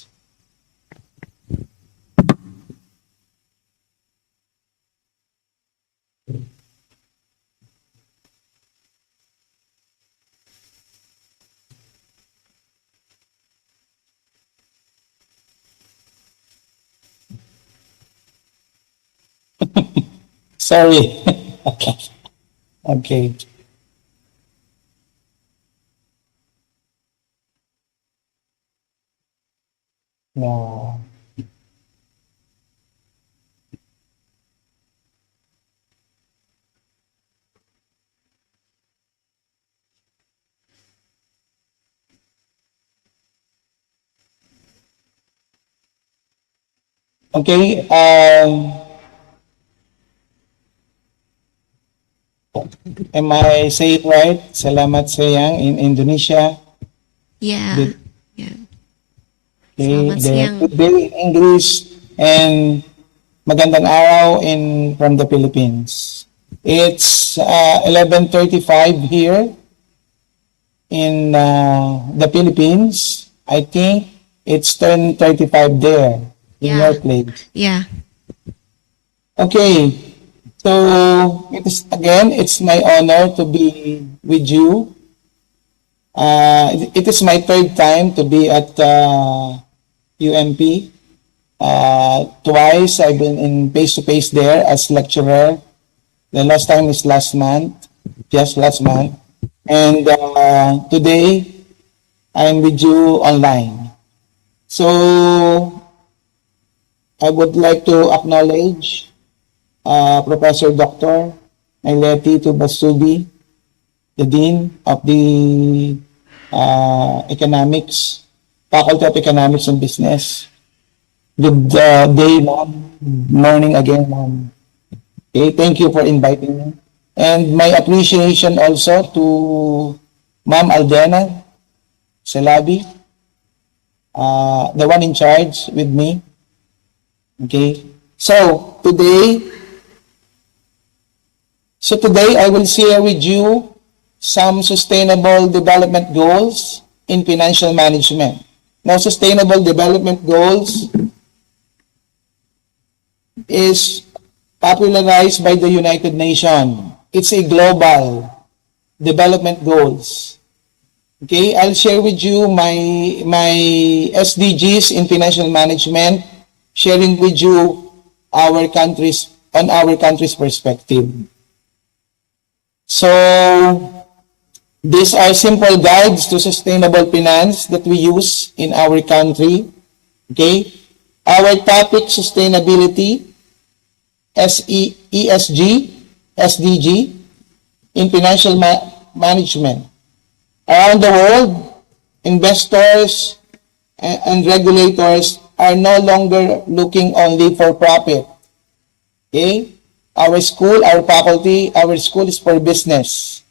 Sorry. Okay. No. Okay. Am I saying it right? Salamat sayang in Indonesia. Yeah. Good. Yeah. Okay. Selamat siang. Good day in English and magandang araw from the Philippines. It's 11:35 here in the Philippines. I think it's 10:35 there in Yeah. your place. Yeah. Okay. So it's my honor to be with you. It is my third time to be at UMP. Twice I've been in face-to-face there as lecturer. The last time is last month. just last month. And today, I'm with you online. So, I would like to acknowledge Professor Dr. Naileti Tubasubi, the Dean of the Economics, Faculty of Economics and Business. Good day, Mom. Morning again, Mom. Okay, thank you for inviting me. And my appreciation also to Ma'am Aldena Selabi, the one in charge with me. Okay, so today I will share with you some sustainable development goals in financial management. Now, sustainable development goals is popularized by the United Nations. It's a global development goals. Okay, I'll share with you my SDGs in financial management, sharing with you our country's perspective. So, these are simple guides to sustainable finance that we use in our country. Okay, our topic sustainability, ESG, SDG, in financial management. Around the world, investors and regulators are no longer looking only for profit. Okay? Our school is for business,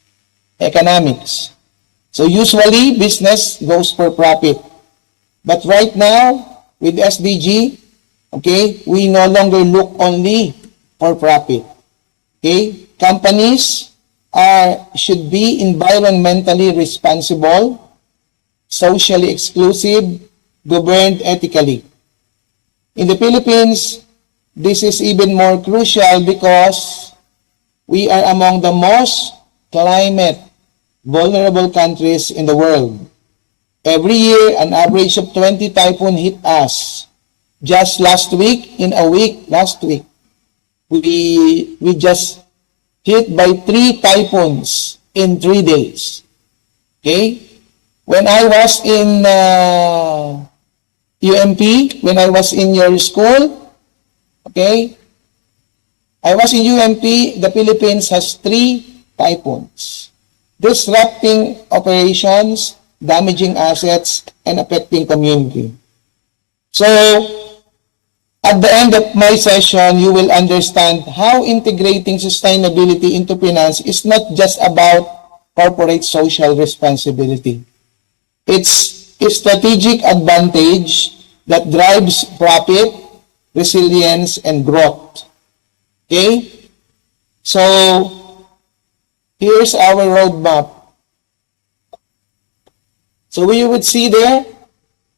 economics. So usually, business goes for profit. But right now, with SDG, okay, we no longer look only for profit. Okay? Companies should be environmentally responsible, socially exclusive, governed ethically. In the Philippines, this is even more crucial because we are among the most climate vulnerable countries in the world. Every year, an average of 20 typhoons hit us. Just last week, we just hit by 3 typhoons in 3 days. Okay? When I was in UMP, when I was in your school, okay, I was in UMP, the Philippines has 3 typhoons, disrupting operations, damaging assets, and affecting community. So, at the end of my session, you will understand how integrating sustainability into finance is not just about corporate social responsibility. It's a strategic advantage that drives profit, resilience, and growth. Okay? So, here's our roadmap. So, we would see there,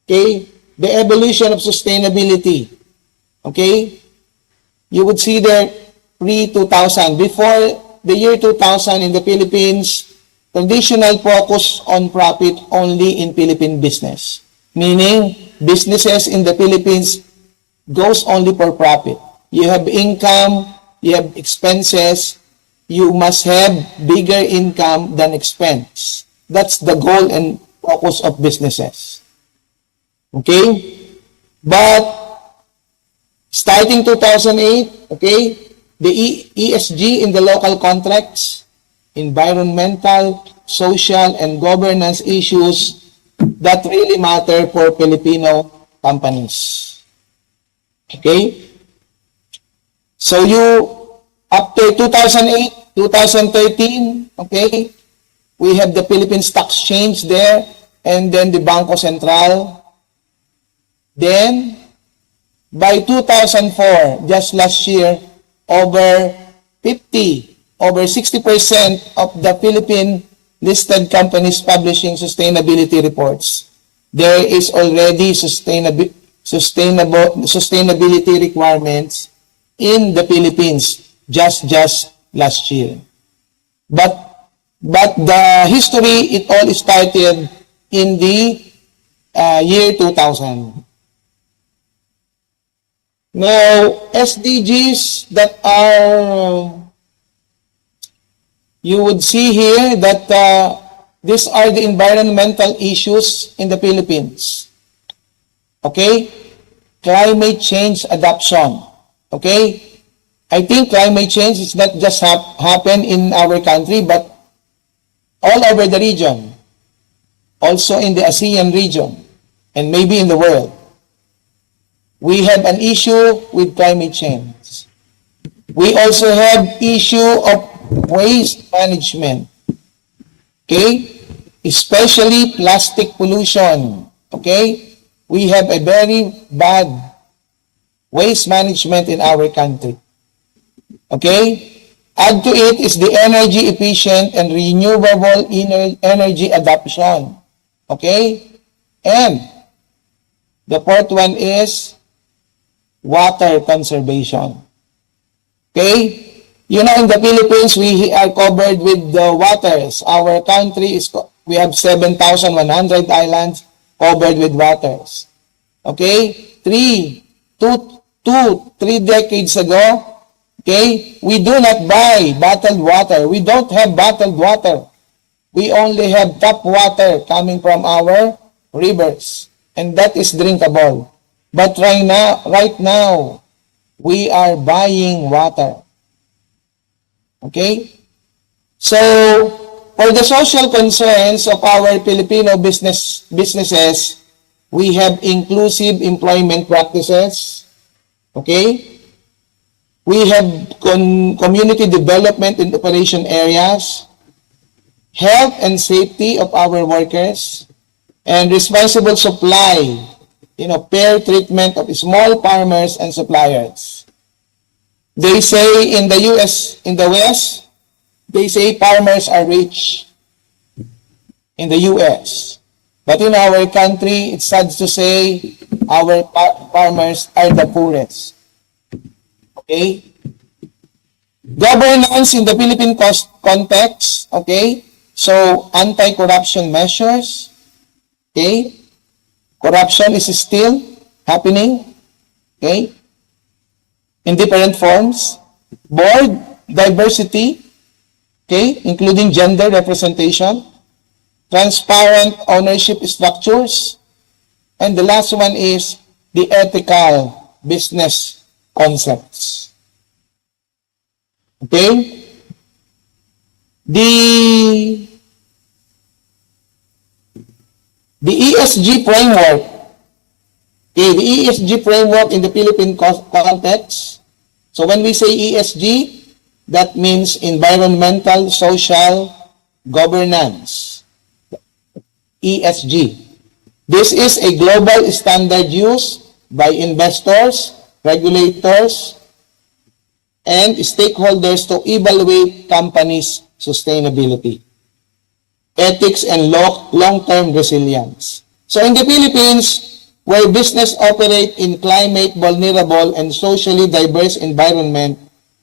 okay, the evolution of sustainability. Okay? You would see there pre-2000. Before the year 2000 in the Philippines, traditional focus on profit only in Philippine business. Meaning, businesses in the Philippines goes only for profit. You have income, you have expenses, you must have bigger income than expense. That's the goal and focus of businesses. Okay? But starting 2008, okay, the ESG in the local contracts, environmental, social, and governance issues that really matter for Filipino companies. Okay? So after 2008, 2013, okay, we have the Philippine Stock Exchange there, and then the Bangko Sentral. Then, by 2004, just last year, over 60% of the Philippine listed companies publishing sustainability reports. There is already sustainability requirements in the Philippines just last year. But the history, it all started in the year 2000. Now, SDGs that are you would see here that these are the environmental issues in the Philippines. Okay? Climate change adoption. Okay? I think climate change is not just happen in our country, but all over the region. Also in the ASEAN region, and maybe in the world. We have an issue with climate change. We also have issue of waste management. Okay? Especially plastic pollution. Okay? We have a very bad waste management in our country. Okay? Add to it is the energy efficient and renewable energy adoption. Okay? And the fourth one is water conservation. Okay? You know, in the Philippines, we are covered with the waters. Our country we have 7,100 islands covered with waters. Okay? 3 decades ago, okay, we do not buy bottled water. We don't have bottled water. We only have tap water coming from our rivers, and that is drinkable. But right now, we are buying water. Okay? So, for the social concerns of our Filipino businesses, we have inclusive employment practices. Okay? We have community development in operation areas, health and safety of our workers, and responsible supply, fair treatment of small farmers and suppliers. They say in the West, they say farmers are rich in the US. But in our country, it's sad to say our farmers are the poorest. Okay? Governance in the Philippine context, okay? So, anti-corruption measures, okay? Corruption is still happening, okay? In different forms. Board diversity, okay? Including gender representation. Transparent ownership structures. And the last one is the ethical business concepts. Okay? The ESG framework, okay, the ESG framework in the Philippine context. So when we say ESG, that means environmental, social, governance. ESG. This is a global standard used by investors, regulators, and stakeholders to evaluate companies' sustainability, ethics, and long-term resilience. So in the Philippines, where business operate in climate vulnerable and socially diverse environment,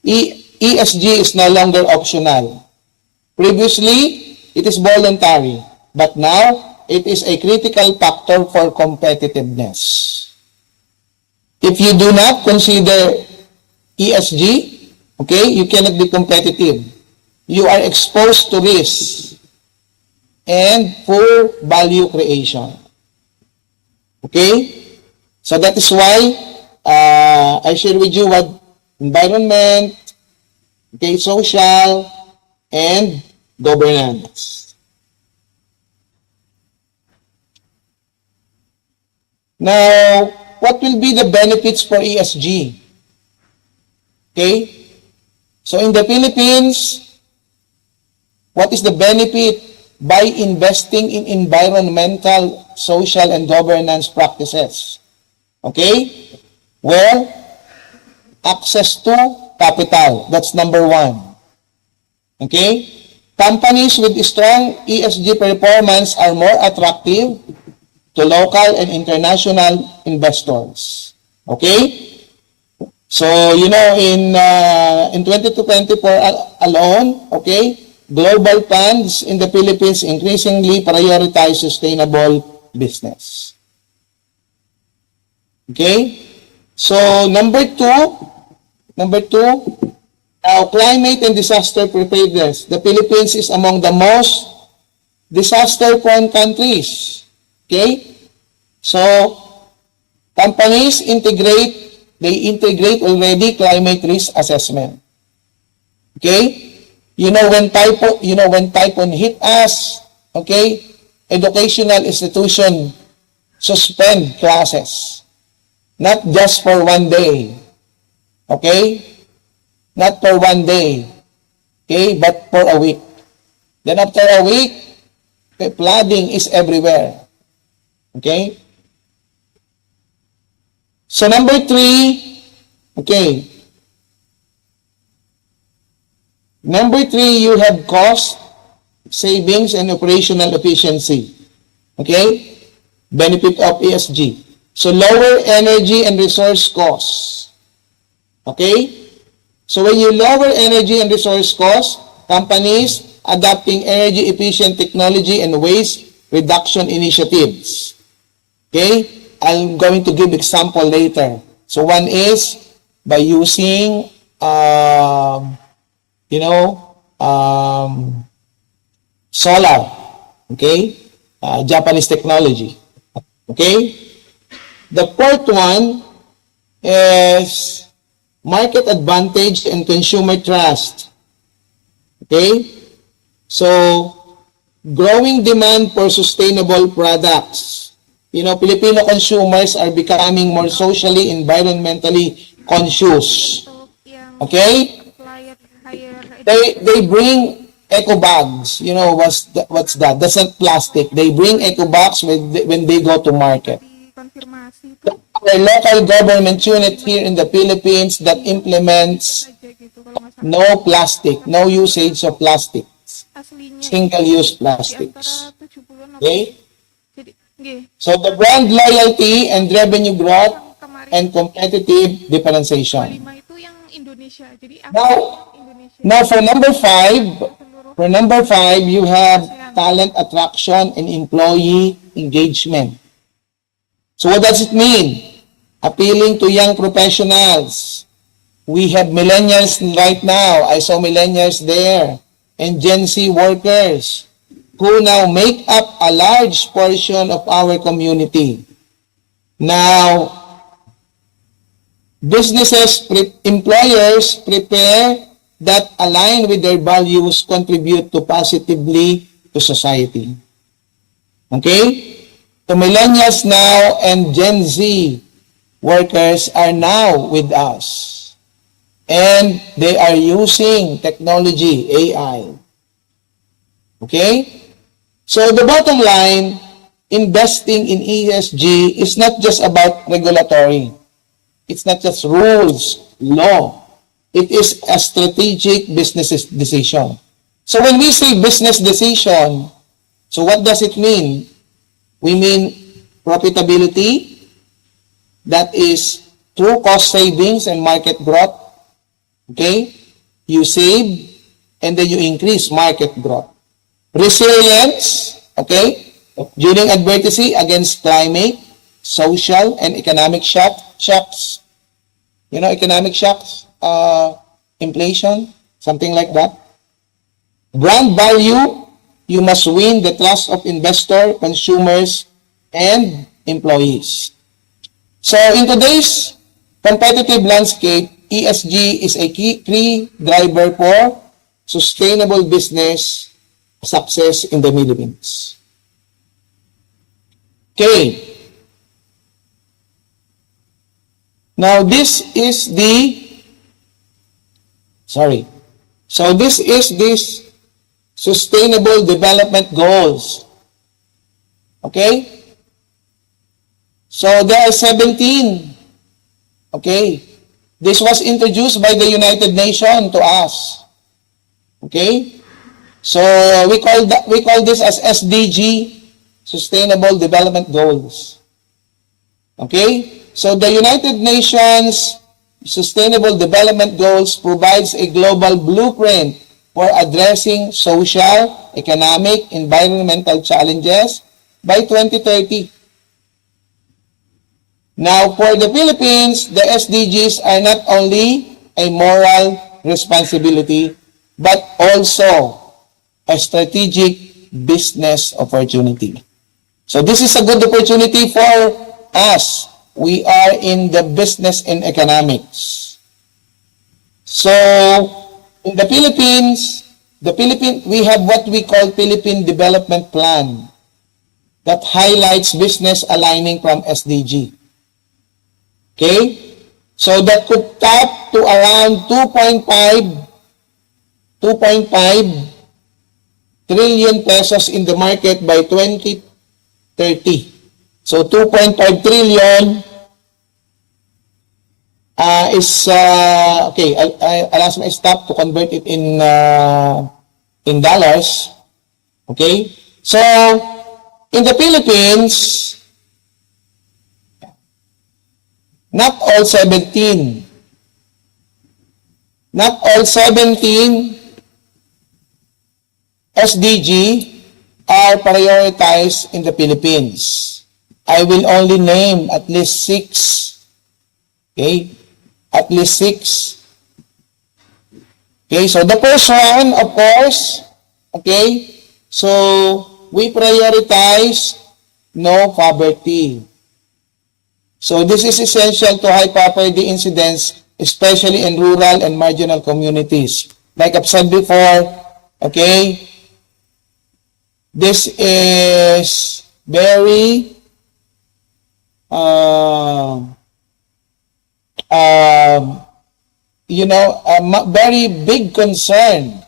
ESG is no longer optional. Previously, it is voluntary, but now it is a critical factor for competitiveness. If you do not consider ESG, okay, you cannot be competitive. You are exposed to risk and poor value creation. Okay? So that is why I share with you what environment, okay, social, and governance. Now, what will be the benefits for ESG? Okay? So in the Philippines, what is the benefit by investing in environmental, social, and governance practices? Okay? Well, access to capital. That's number one. Okay? Companies with strong ESG performance are more attractive to local and international investors. Okay? So, in 2024 alone, okay, global funds in the Philippines increasingly prioritize sustainable business. Okay? So, number two, Now, climate and disaster preparedness. The Philippines is among the most disaster-prone countries. Okay? So, companies integrate already climate risk assessment. Okay? When typhoon hit us, okay, educational institution suspend classes. Not just for one day. Okay? Not for one day. Okay? But for a week. Then after a week, flooding is everywhere. Okay? So number 3, okay. Number 3, you have cost savings and operational efficiency. Okay? Benefit of ESG. So lower energy and resource costs. Okay? So when you lower energy and resource costs, companies adopting energy efficient technology and waste reduction initiatives. Okay? I'm going to give example later. So one is by using, solar. Okay? Japanese technology. Okay? The fourth one is market advantage and consumer trust. Okay? So, growing demand for sustainable products. Filipino consumers are becoming more socially, environmentally conscious. Okay? They bring eco bags. What's that? That's not plastic. They bring eco bags when they go to market. The local government unit here in the Philippines that implements no plastic, no usage of plastics, single-use plastics. Okay? So the brand loyalty and revenue growth and competitive differentiation. Now for number 5, you have talent attraction and employee engagement. So what does it mean? Appealing to young professionals. We have millennials right now. I saw millennials there. And Gen Z workers who now make up a large portion of our community. Now, employers prepare that align with their values contribute to positively to society. Okay? The millennials now and Gen Z workers are now with us. And they are using technology, AI. Okay? So the bottom line, investing in ESG is not just about regulatory. It's not just rules, law. It is a strategic business decision. So when we say business decision, so what does it mean? We mean profitability, that is through cost savings and market growth. Okay? You save and then you increase market growth. Resilience, okay? During adversity against climate, social, and economic shocks. Economic shocks, inflation, something like that. Brand value, you must win the trust of investors, consumers, and employees. So in today's competitive landscape, ESG is a key driver for sustainable business success in the Philippines. Okay. Now this is this Sustainable Development Goals. Okay? So there are 17. Okay? This was introduced by the United Nations to us. Okay? So we call this as SDG, Sustainable Development Goals. Okay? So the United Nations Sustainable Development Goals provides a global blueprint for addressing social, economic, environmental challenges by 2030. Now, for the Philippines, the SDGs are not only a moral responsibility, but also a strategic business opportunity. So this is a good opportunity for us. We are in the business and economics. So in the Philippines, we have what we call Philippine Development Plan that highlights business aligning from SDG. Okay? So that could tap to around 2.5 trillion pesos in the market by 2030. So 2.5 trillion is okay. I'll ask my staff to convert it in dollars. Okay, so in the Philippines, not all 17 SDG are prioritized in the Philippines. I will only name at least 6. Okay? At least 6. Okay, so the first one, of course, okay, so we prioritize no poverty. So this is essential to high poverty incidents, especially in rural and marginal communities. Like I've said before, okay, this is very very big concern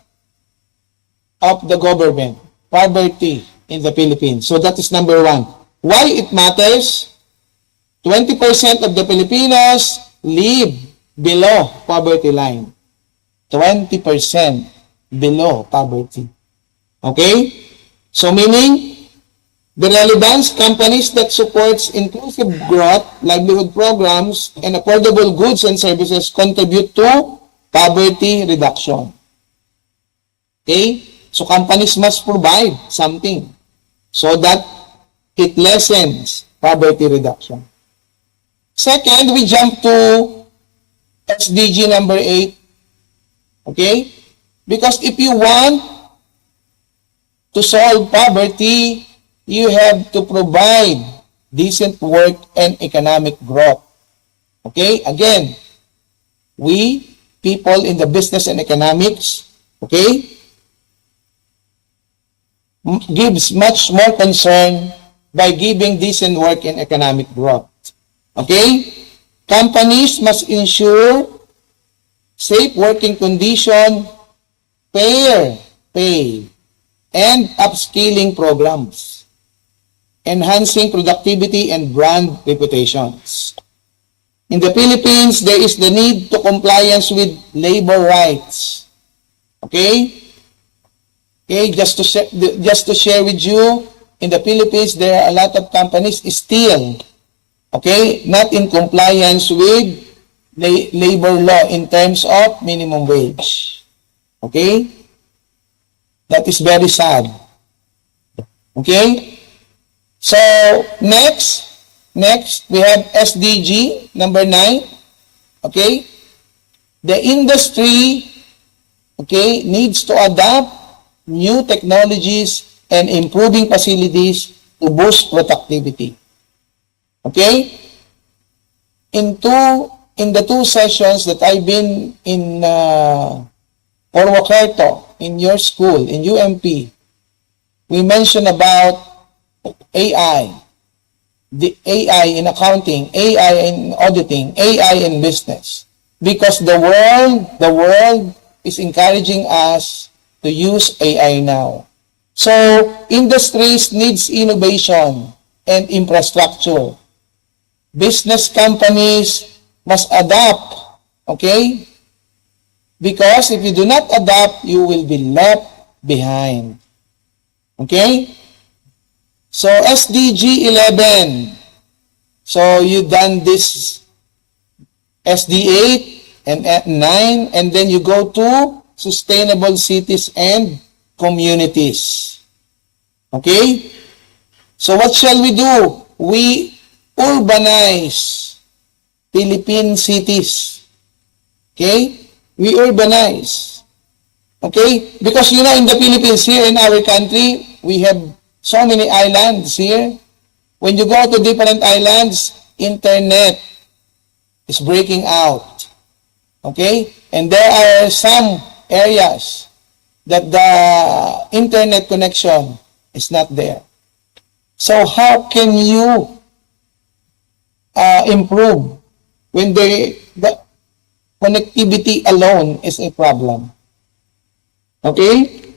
of the government, poverty in the Philippines. So that is number one. Why it matters? 20% of the Filipinos live below poverty line. 20% below poverty. Okay? So meaning, the relevance companies that supports inclusive growth, livelihood programs, and affordable goods and services contribute to poverty reduction. Okay? So companies must provide something so that it lessens poverty reduction. Second, we jump to SDG number 8. Okay? Because if you want to solve poverty, you have to provide decent work and economic growth. Okay? Again, we, people in the business and economics, okay, gives much more concern by giving decent work and economic growth. Okay? Companies must ensure safe working condition, fair pay, and upskilling programs, enhancing productivity and brand reputations. In the Philippines, there is the need to compliance with labor rights. Okay? Okay, just to share with you, in the Philippines, there are a lot of companies still, okay, not in compliance with labor law in terms of minimum wage. Okay? That is very sad. Okay? So, next, we have SDG, number 9. Okay? The industry, okay, needs to adopt new technologies and improving facilities to boost productivity. Okay? In the 2 sessions that I've been in Orwakerto, in your school, in UMP, we mentioned about AI, the AI in accounting, AI in auditing, AI in business. Because the world is encouraging us to use AI now. So, industries needs innovation and infrastructure. Business companies must adapt, okay? Because if you do not adapt, you will be left behind. Okay? So, SDG 11. So, you done this SD 8 and 9, and then you go to sustainable cities and communities. Okay? So, what shall we do? We urbanize Philippine cities. Okay? we urbanize. Okay? Because in the Philippines here, in our country, we have so many islands here. When you go to different islands, internet is breaking out. Okay? And there are some areas that the internet connection is not there. So how can you improve when the connectivity alone is a problem? Okay?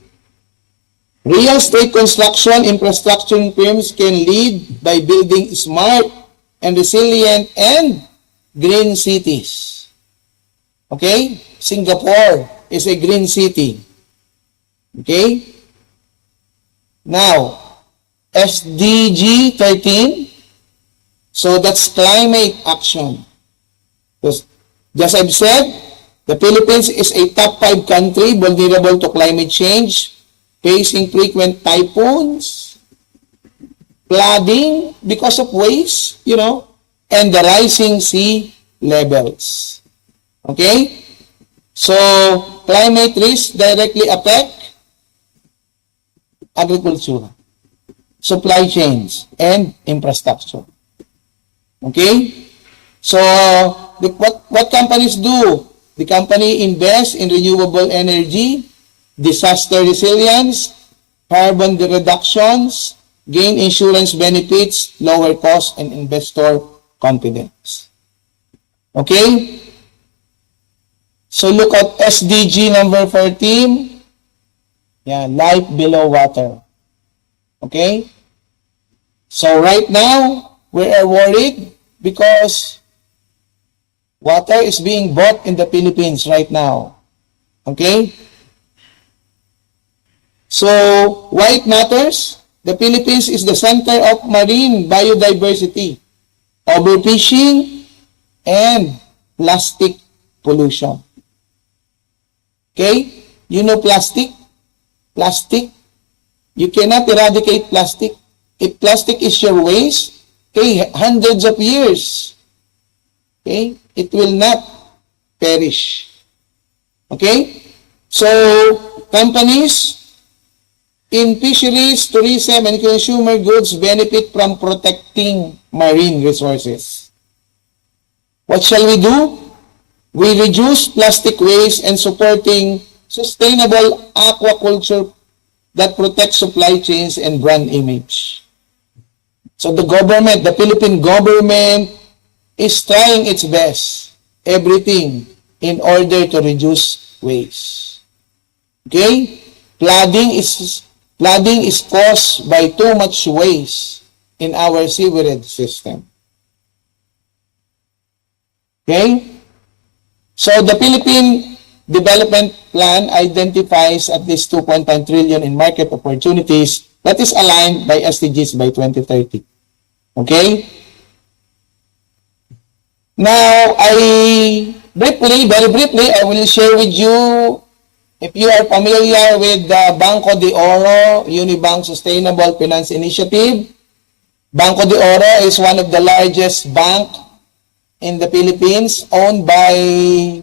Real estate construction infrastructure firms can lead by building smart and resilient and green cities. Okay? Singapore is a green city. Okay? Now, SDG 13, so that's climate action. Just I've said, the Philippines is a top 5 country vulnerable to climate change, facing frequent typhoons, flooding because of waste, and the rising sea levels. Okay? So, climate risk directly affect agriculture, supply chains, and infrastructure. Okay? So, what companies do? The company invests in renewable energy, disaster resilience, carbon reductions, gain insurance benefits, lower cost, and investor confidence. Okay? So look at SDG number 14. Yeah, life below water. Okay? So right now, we are worried because water is being bought in the Philippines right now. Okay? So, why it matters? The Philippines is the center of marine biodiversity, overfishing, and plastic pollution. Okay? You know plastic? Plastic. You cannot eradicate plastic. If plastic is your waste, okay, hundreds of years, okay, it will not perish. Okay? So, companies in fisheries, tourism, and consumer goods benefit from protecting marine resources. What shall we do? We reduce plastic waste and supporting sustainable aquaculture that protects supply chains and brand image. So the government, the Philippine government, is trying its best, everything, in order to reduce waste. Okay? Flooding is caused by too much waste in our sewerage system. Okay? So the Philippine Development Plan identifies at least 2.5 trillion in market opportunities that is aligned by SDGs by 2030. Okay? Now, very briefly, I will share with you, if you are familiar with the Banco de Oro Unibank Sustainable Finance Initiative. Banco de Oro is one of the largest bank in the Philippines, owned by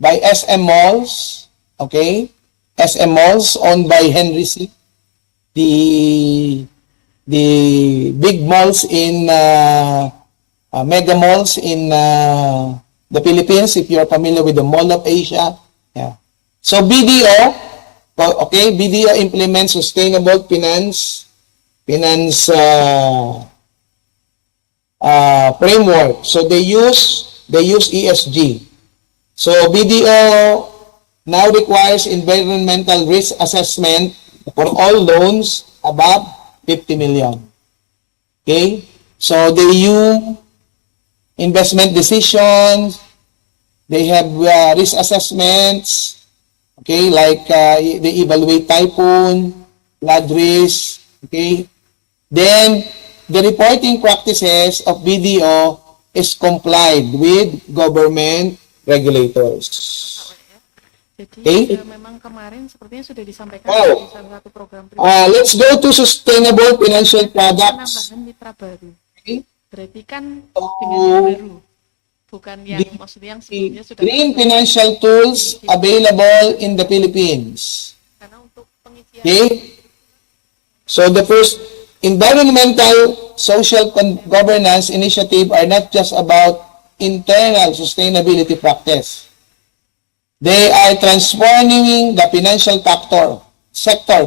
SM Malls, okay? SM Malls, owned by Henry C. The big malls in mega malls in the Philippines, if you are familiar with the Mall of Asia. Yeah. So BDO, okay, BDO implements sustainable finance framework. So they use ESG. So BDO now requires environmental risk assessment for all loans above 50 million. Okay? So they use investment decisions, they have risk assessments, okay, like they evaluate typhoon, flood risk, okay. Then the reporting practices of BDO is complied with government regulators. Okay? Memang kemarin sepertinya sudah disampaikan di salah satu program. Let's go to sustainable financial products. Penambahan mitra baru. Okay. Berarti kan dengan yang baru. bukan yang maksudnya yang sebelumnya sudah green financial tools available in the Philippines. karena untuk pengisian Okay? So the first, environmental social governance initiative are not just about internal sustainability practice. They are transforming the financial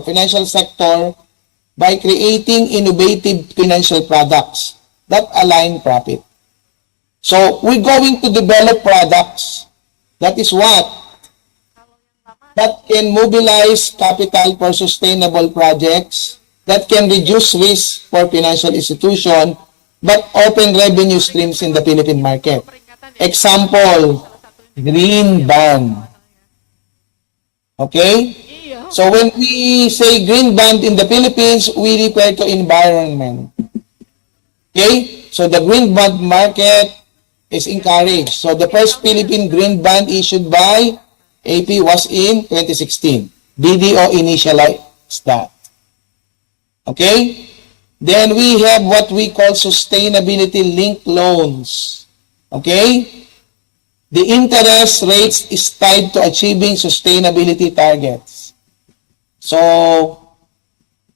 financial sector by creating innovative financial products that align profit. So we're going to develop products. That is what? That can mobilize capital for sustainable projects, that can reduce risk for financial institution, but open revenue streams in the Philippine market. Example, green bond. Okay? So when we say green bond in the Philippines, we refer to environment. Okay? So the green bond market is encouraged. So the first Philippine green bond issued by AP was in 2016. BDO initialized that. Okay? Then we have what we call sustainability-linked loans. Okay? The interest rates is tied to achieving sustainability targets. So,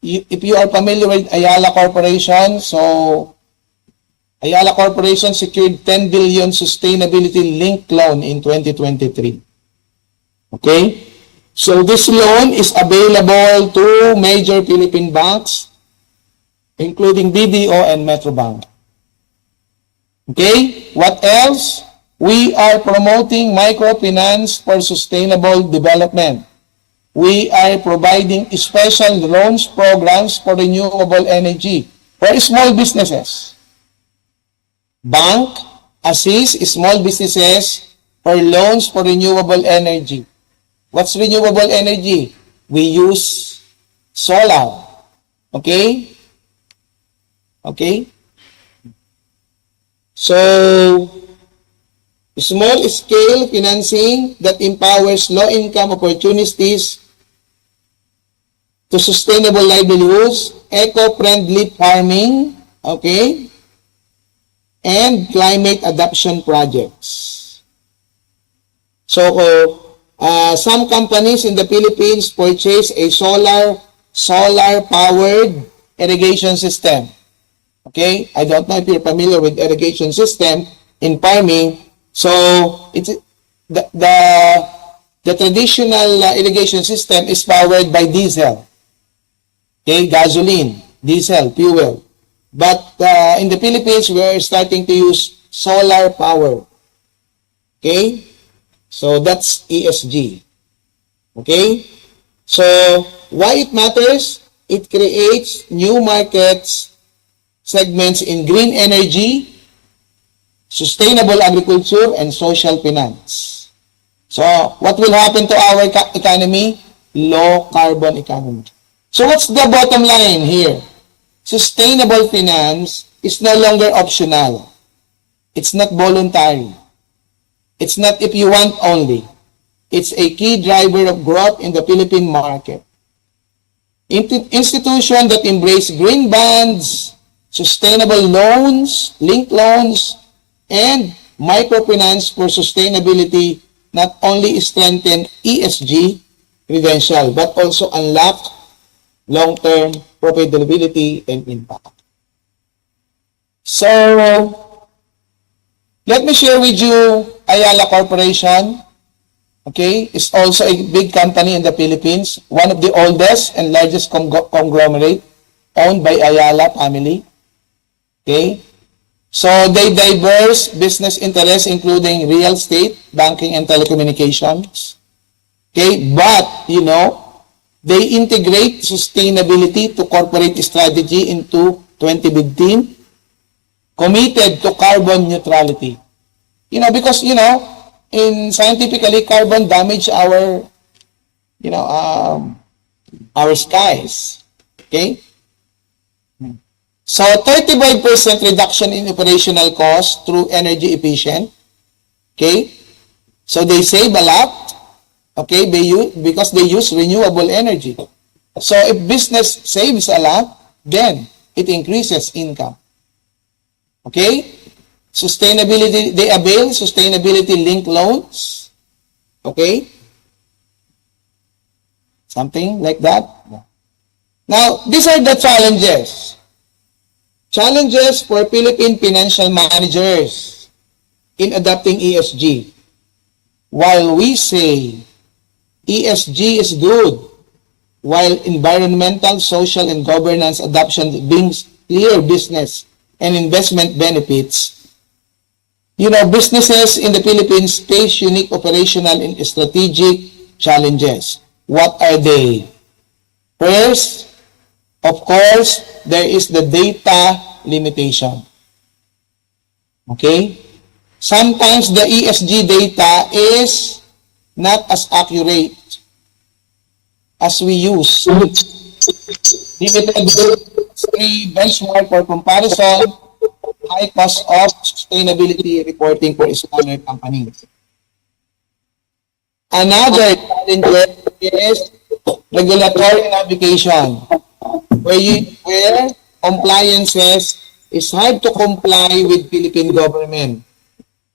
if you are familiar with Ayala Corporation, so Ayala Corporation secured 10 billion sustainability-linked loan in 2023. Okay? So this loan is available to major Philippine banks, including BDO and Metrobank. Okay? What else? We are promoting microfinance for sustainable development. We are providing special loans programs for renewable energy for small businesses. Bank assist small businesses for loans for renewable energy. What's renewable energy? We use solar. Okay? Okay? So, small-scale financing that empowers low-income opportunities to sustainable livelihoods, eco-friendly farming, okay, and climate adaptation projects. So, some companies in the Philippines purchase a solar-powered irrigation system. Okay, I don't know if you're familiar with irrigation system in farming. So it's the traditional irrigation system is powered by diesel. Okay, gasoline, diesel, fuel. But in the Philippines, we are starting to use solar power. Okay, so that's ESG. Okay, so why it matters? It creates new markets, segments in green energy, sustainable agriculture, and social finance. So, what will happen to our economy? Low carbon economy. So, what's the bottom line here? Sustainable finance is no longer optional. It's not voluntary. It's not if you want only. It's a key driver of growth in the Philippine market. Institutions that embrace green bonds, sustainable loans, linked loans, and microfinance for sustainability not only strengthen ESG credential, but also unlock long-term profitability and impact. So, let me share with you Ayala Corporation. Okay, it's also a big company in the Philippines, one of the oldest and largest conglomerate owned by Ayala family. Okay, so they diverse business interests including real estate, banking, and telecommunications. Okay, but you know, they integrate sustainability to corporate strategy into 2015, committed to carbon neutrality. You know, because you know, in scientifically, carbon damage our, you know, our skies. Okay. So 35% reduction in operational costs through energy efficient. Okay. So they save a lot. Okay, because they use renewable energy. So if business saves a lot, then it increases income. Okay. Sustainability, they avail sustainability-linked loans. Okay? Something like that. Now, these are the challenges. Challenges for Philippine financial managers in adopting ESG. While we say ESG is good, while environmental, social, and governance adoption brings clear business and investment benefits, businesses in the Philippines face unique operational and strategic challenges. What are they? First, of course, there is the data limitation. Okay? Sometimes the ESG data is not as accurate as we use. Limited benchmark for comparison, high cost of sustainability reporting for smaller companies. Another challenge is regulatory navigation, where compliances is hard to comply with Philippine government.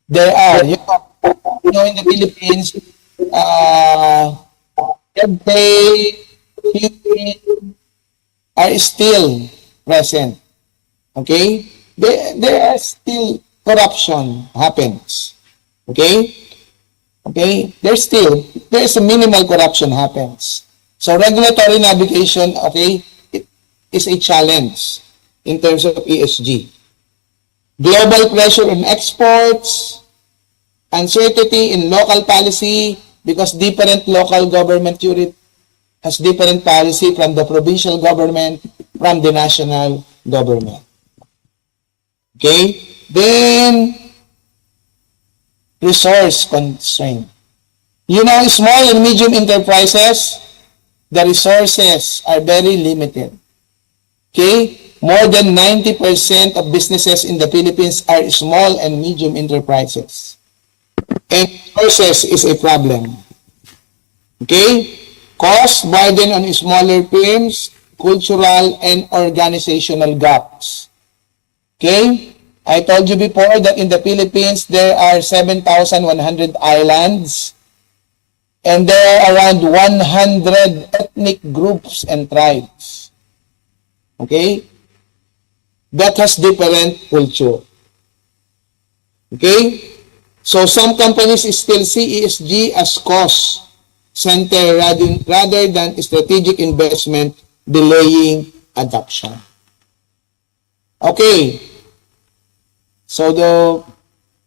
There are, in the Philippines, they are still present. Okay? There are still corruption happens. Okay? Okay? There's a minimal corruption happens. So regulatory navigation, okay, it is a challenge in terms of ESG. Global pressure on exports, uncertainty in local policy because different local government unit has different policy from the provincial government, from the national government. Okay? Then, resource constraint. Small and medium enterprises, the resources are very limited. Okay? More than 90% of businesses in the Philippines are small and medium enterprises. And resources is a problem. Okay? Cost burden on smaller firms, cultural and organizational gaps. Okay? I told you before that in the Philippines, there are 7,100 islands and there are around 100 ethnic groups and tribes. Okay? That has different culture. Okay? So some companies still see ESG as cost center rather than strategic investment, delaying adoption. Okay. So the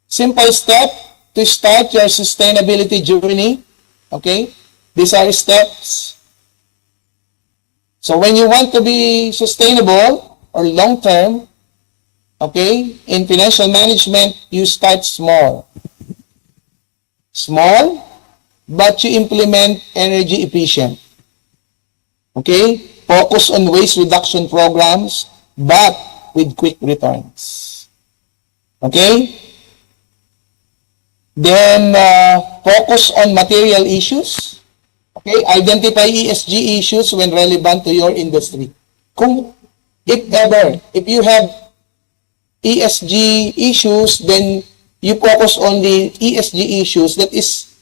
simple step to start your sustainability journey, okay? These are steps. So when you want to be sustainable or long-term, okay, in financial management, you start small. Small, but you implement energy efficient. Okay? Focus on waste reduction programs, but with quick returns. Okay? Then, focus on material issues. Okay? Identify ESG issues when relevant to your industry. If you have ESG issues, then you focus on the ESG issues that is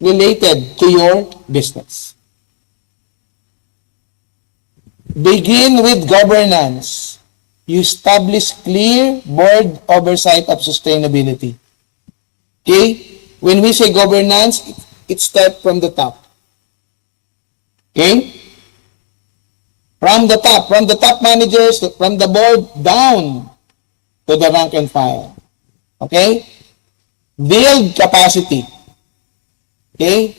related to your business. Begin with governance. You establish clear board oversight of sustainability. Okay? When we say governance, it starts from the top. Okay? From the top managers, from the board down to the rank and file. Okay? Build capacity. Okay?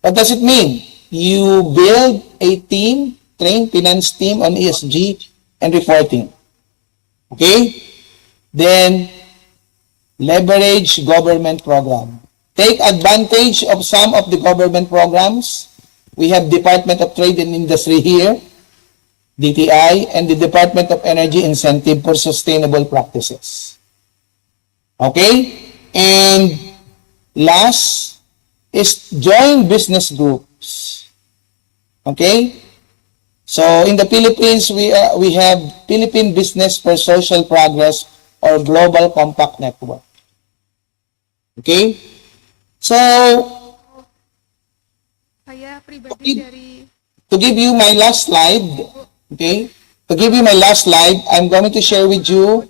What does it mean? You build a team, train finance team on ESG and reporting. Okay? Then, leverage government program. Take advantage of some of the government programs. We have Department of Trade and Industry here, DTI, and the Department of Energy Incentive for Sustainable Practices. Okay? And last is join business groups. Okay? So in the Philippines, we have Philippine Business for Social Progress, or Global Compact Network. Okay? So, Saya pribadi dari to give you my last slide, okay? To give you my last slide, I'm going to share with you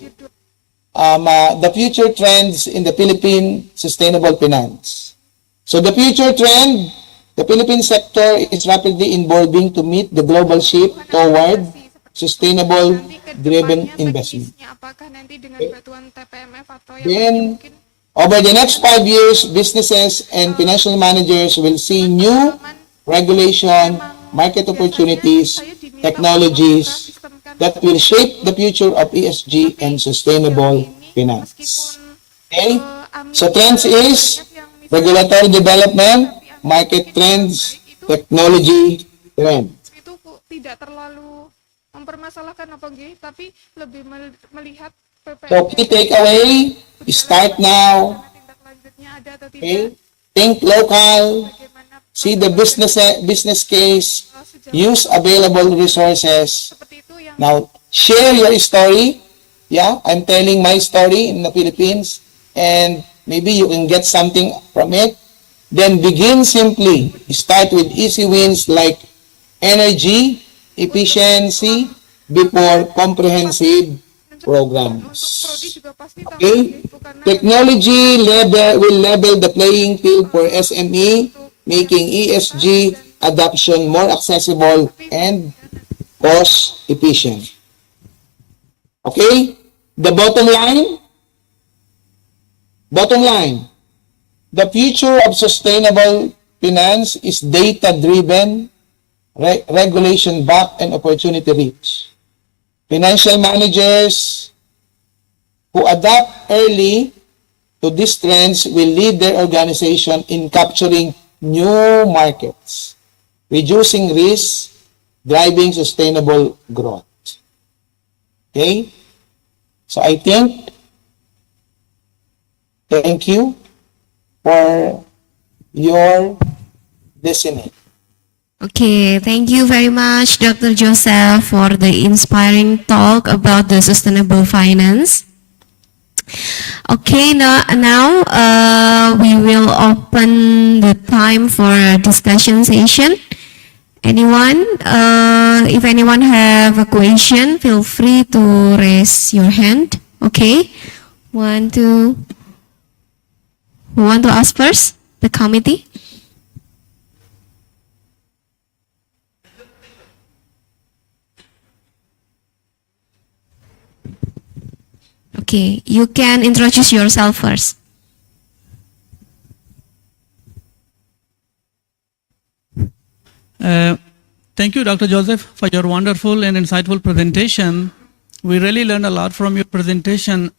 the future trends in the Philippine sustainable finance. So the future trend, the Philippine sector is rapidly evolving to meet the global shift toward sustainable driven investment. apakah nanti dengan bantuan TPMF atau yang Then, over the next 5 years, businesses and financial managers will see new regulation, market opportunities, technologies that will shape the future of ESG and sustainable finance. Okay? So trends is regulatory development, market trends, technology trends. itu tidak terlalu mempermasalahkan apa nggih, tapi lebih melihat So key takeaway, start now. Okay? Think local, see the business case, use available resources. Now, share your story. Yeah, I'm telling my story in the Philippines, and maybe you can get something from it. Then begin simply. Start with easy wins like energy, efficiency, before comprehensive programs. Okay? Technology will level the playing field for SME, making ESG adoption more accessible and cost efficient. Okay? The bottom line, the future of sustainable finance is data-driven, regulation-backed, and opportunity-rich. Financial managers who adapt early to these trends will lead their organization in capturing new markets, reducing risk, driving sustainable growth. Okay? So I think, thank you for your listening. Okay, thank you very much, Dr. Joseph, for the inspiring talk about the sustainable finance. Okay, now we will open the time for a discussion session. Anyone, if anyone have a question, feel free to raise your hand. Okay, who want to ask first? The committee. Okay, you can introduce yourself first. Thank you, Dr. Joseph, for your wonderful and insightful presentation. We really learned a lot from your presentation.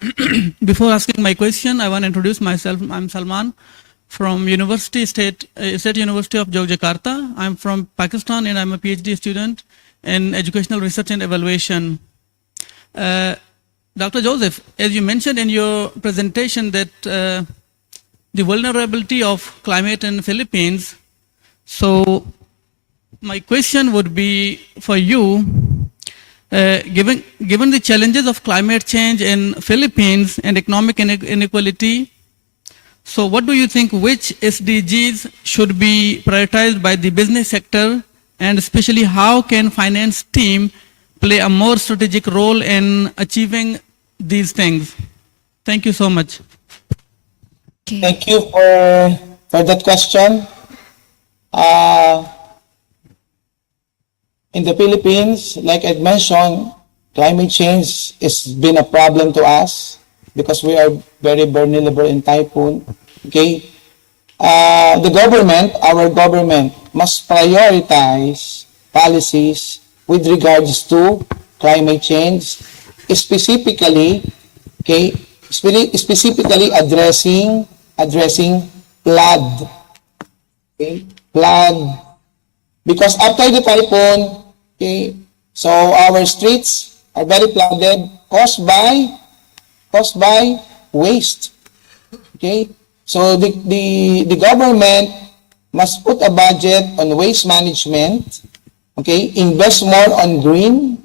Before asking my question, I want to introduce myself. I'm Salman from State University of Yogyakarta. I'm from Pakistan and I'm a PhD student in educational research and evaluation. Dr. Joseph, as you mentioned in your presentation that the vulnerability of climate in Philippines, so my question would be for you, given the challenges of climate change in Philippines and economic inequality, so what do you think, which SDGs should be prioritized by the business sector, and especially how can finance team play a more strategic role in achieving these things? Thank you so much. Okay. Thank you for that question. In the Philippines, like I mentioned, climate change has been a problem to us because we are very vulnerable in typhoon. Okay, the government, our government, must prioritize policies with regards to climate change, specifically addressing flood. Okay, flood. Because after the typhoon, okay, so our streets are very flooded, caused by waste. Okay, so the government must put a budget on waste management. Okay, invest more on green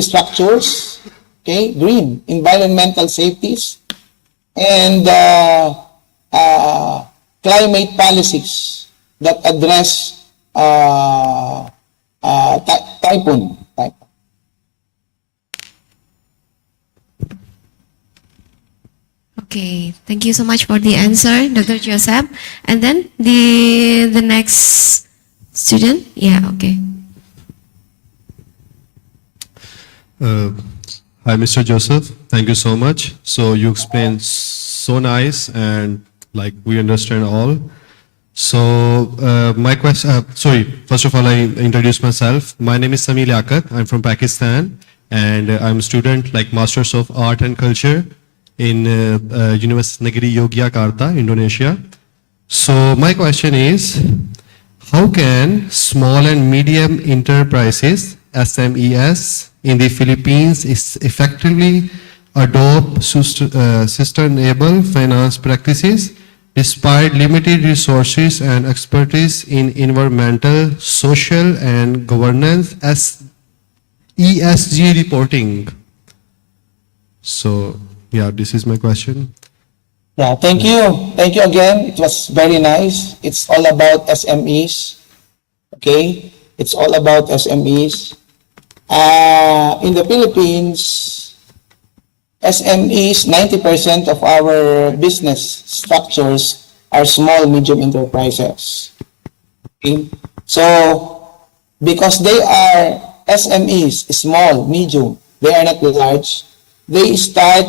structures, okay, green, environmental safeties, and climate policies that address typhoon. Okay, thank you so much for the answer, Dr. Joseph. And then the next student, yeah, okay. Hi, Mr. Joseph. Thank you so much. So you explained so nice and like we understand all. So my question, sorry, first of all, I introduce myself. My name is Samil Yakat. I'm from Pakistan and I'm a student like Masters of Art and Culture in University Negeri Yogyakarta, Indonesia. So my question is, how can small and medium enterprises, SMEs, in the Philippines is effectively adopt sustainable finance practices despite limited resources and expertise in environmental, social, and governance as ESG reporting? So, yeah, this is my question. Yeah, thank you. Thank you again. It was very nice. It's all about SMEs. Okay? It's all about SMEs. In the Philippines, SMEs, 90% of our business structures are small, medium enterprises. Okay? So, because they are SMEs, small, medium, they are not large, they start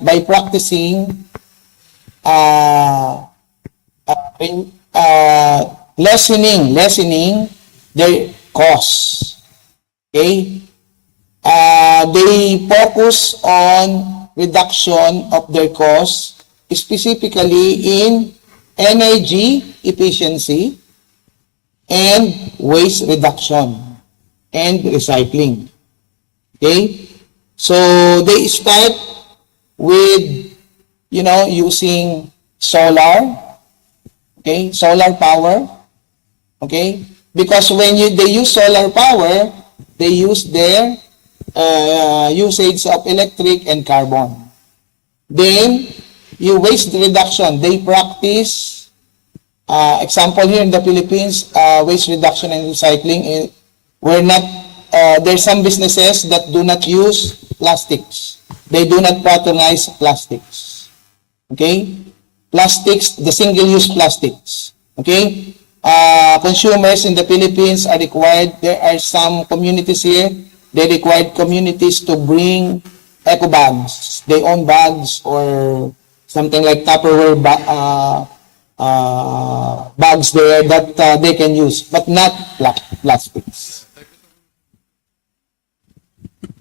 by practicing lessening their costs. Okay? They focus on reduction of their costs, specifically in energy efficiency and waste reduction and recycling. Okay? So they start with, using solar, okay, solar power, okay, because when they use solar power, they use their usage of electric and carbon. Then, waste reduction, they practice, example here in the Philippines, waste reduction and recycling, there's some businesses that do not use plastics. They do not patronize plastics. Okay? Plastics, the single-use plastics. Okay? Consumers in the Philippines are required, there are some communities here, they require communities to bring eco bags. They own bags or something like Tupperware bags there that they can use, but not plastics.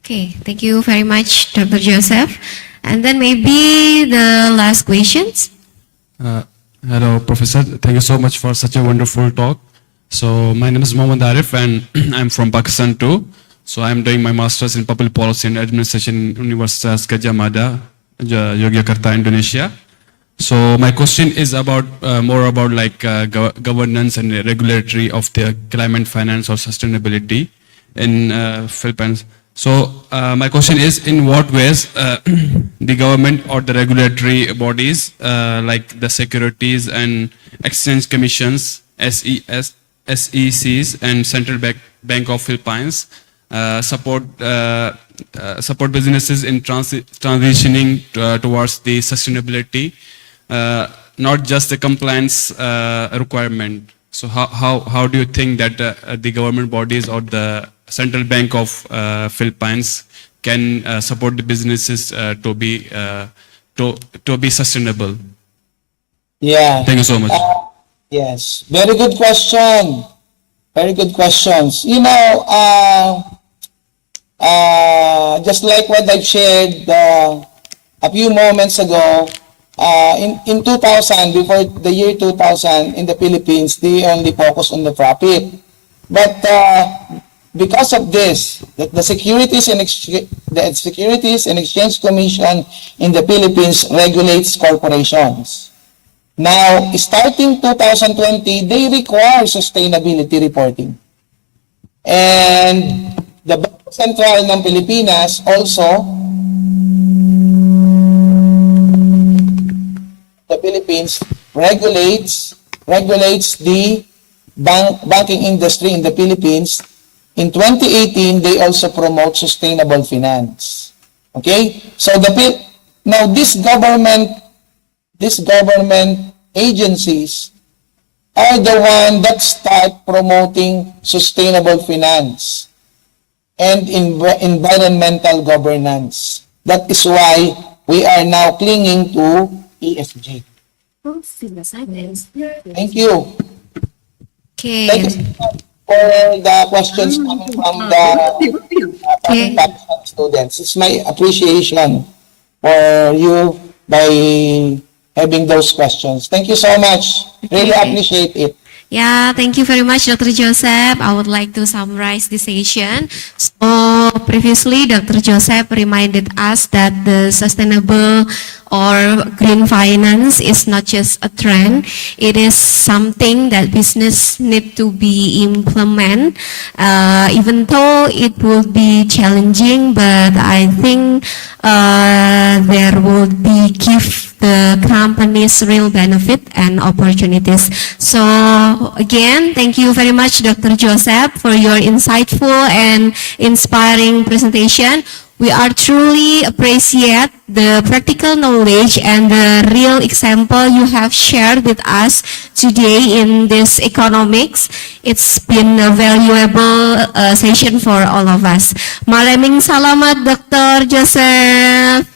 Okay, thank you very much, Dr. Joseph. And then maybe the last questions. Hello, Professor. Thank you so much for such a wonderful talk. So my name is Mohammad Arif and I'm from Pakistan too. So I'm doing my master's in public policy and administration in Universitas Gadjah Mada, Yogyakarta, Indonesia. So my question is about more about like governance and regulatory of the climate finance or sustainability in Philippines. So my question is, in what ways the government or the regulatory bodies like the Securities and Exchange Commissions, SECs and Central Bank of Philippines support businesses in transitioning towards the sustainability, not just the compliance requirement. So how do you think that the government bodies or the Central Bank of Philippines can support the businesses to be sustainable? Yeah. Thank you so much. Yes, very good question. Very good questions. Just like what I've shared a few moments ago, in 2000, before the year 2000, in the Philippines, they only focus on the profit. But because of this, the Securities and Exchange Commission in the Philippines regulates corporations. Now, starting 2020, they require sustainability reporting. And the Sentral ng Pilipinas also, the Philippines regulates the banking industry in the Philippines. In 2018, they also promote sustainable finance. Okay? So now this government agencies are the one that start promoting sustainable finance and environmental governance. That is why we are now clinging to ESG. Thank you. Okay. Thank you for the questions coming from the students. It's my appreciation for you by having those questions. Thank you so much. Really appreciate it. Yeah, thank you very much, Dr. Joseph. I would like to summarize this session. So previously, Dr. Joseph reminded us that the sustainable or green finance is not just a trend. It is something that business need to be implement. Even though it will be challenging, but I think there will be give the companies real benefit and opportunities. So again, thank you very much, Dr. Joseph, for your insightful and inspiring presentation. We are truly appreciate the practical knowledge and the real example you have shared with us today in this economics. It's been a valuable session for all of us. Maraming salamat, Dr. Joseph.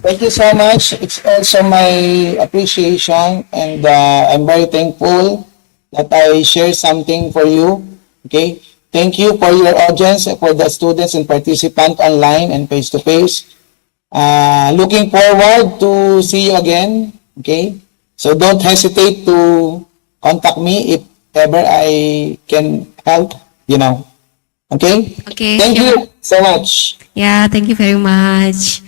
Thank you so much. It's also my appreciation, and I'm very thankful that I share something for you. Okay. Thank you for your audience, for the students and participants online and face-to-face. Looking forward to see you again. Okay. So don't hesitate to contact me if ever I can help, Okay? Okay. Thank you so much. Yeah, thank you very much.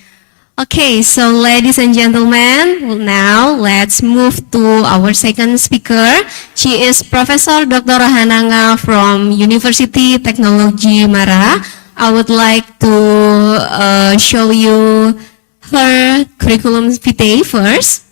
Okay, so ladies and gentlemen, now let's move to our second speaker. She is Professor Dr. Hananga from University Technology Mara. I would like to show you her curriculum vitae first.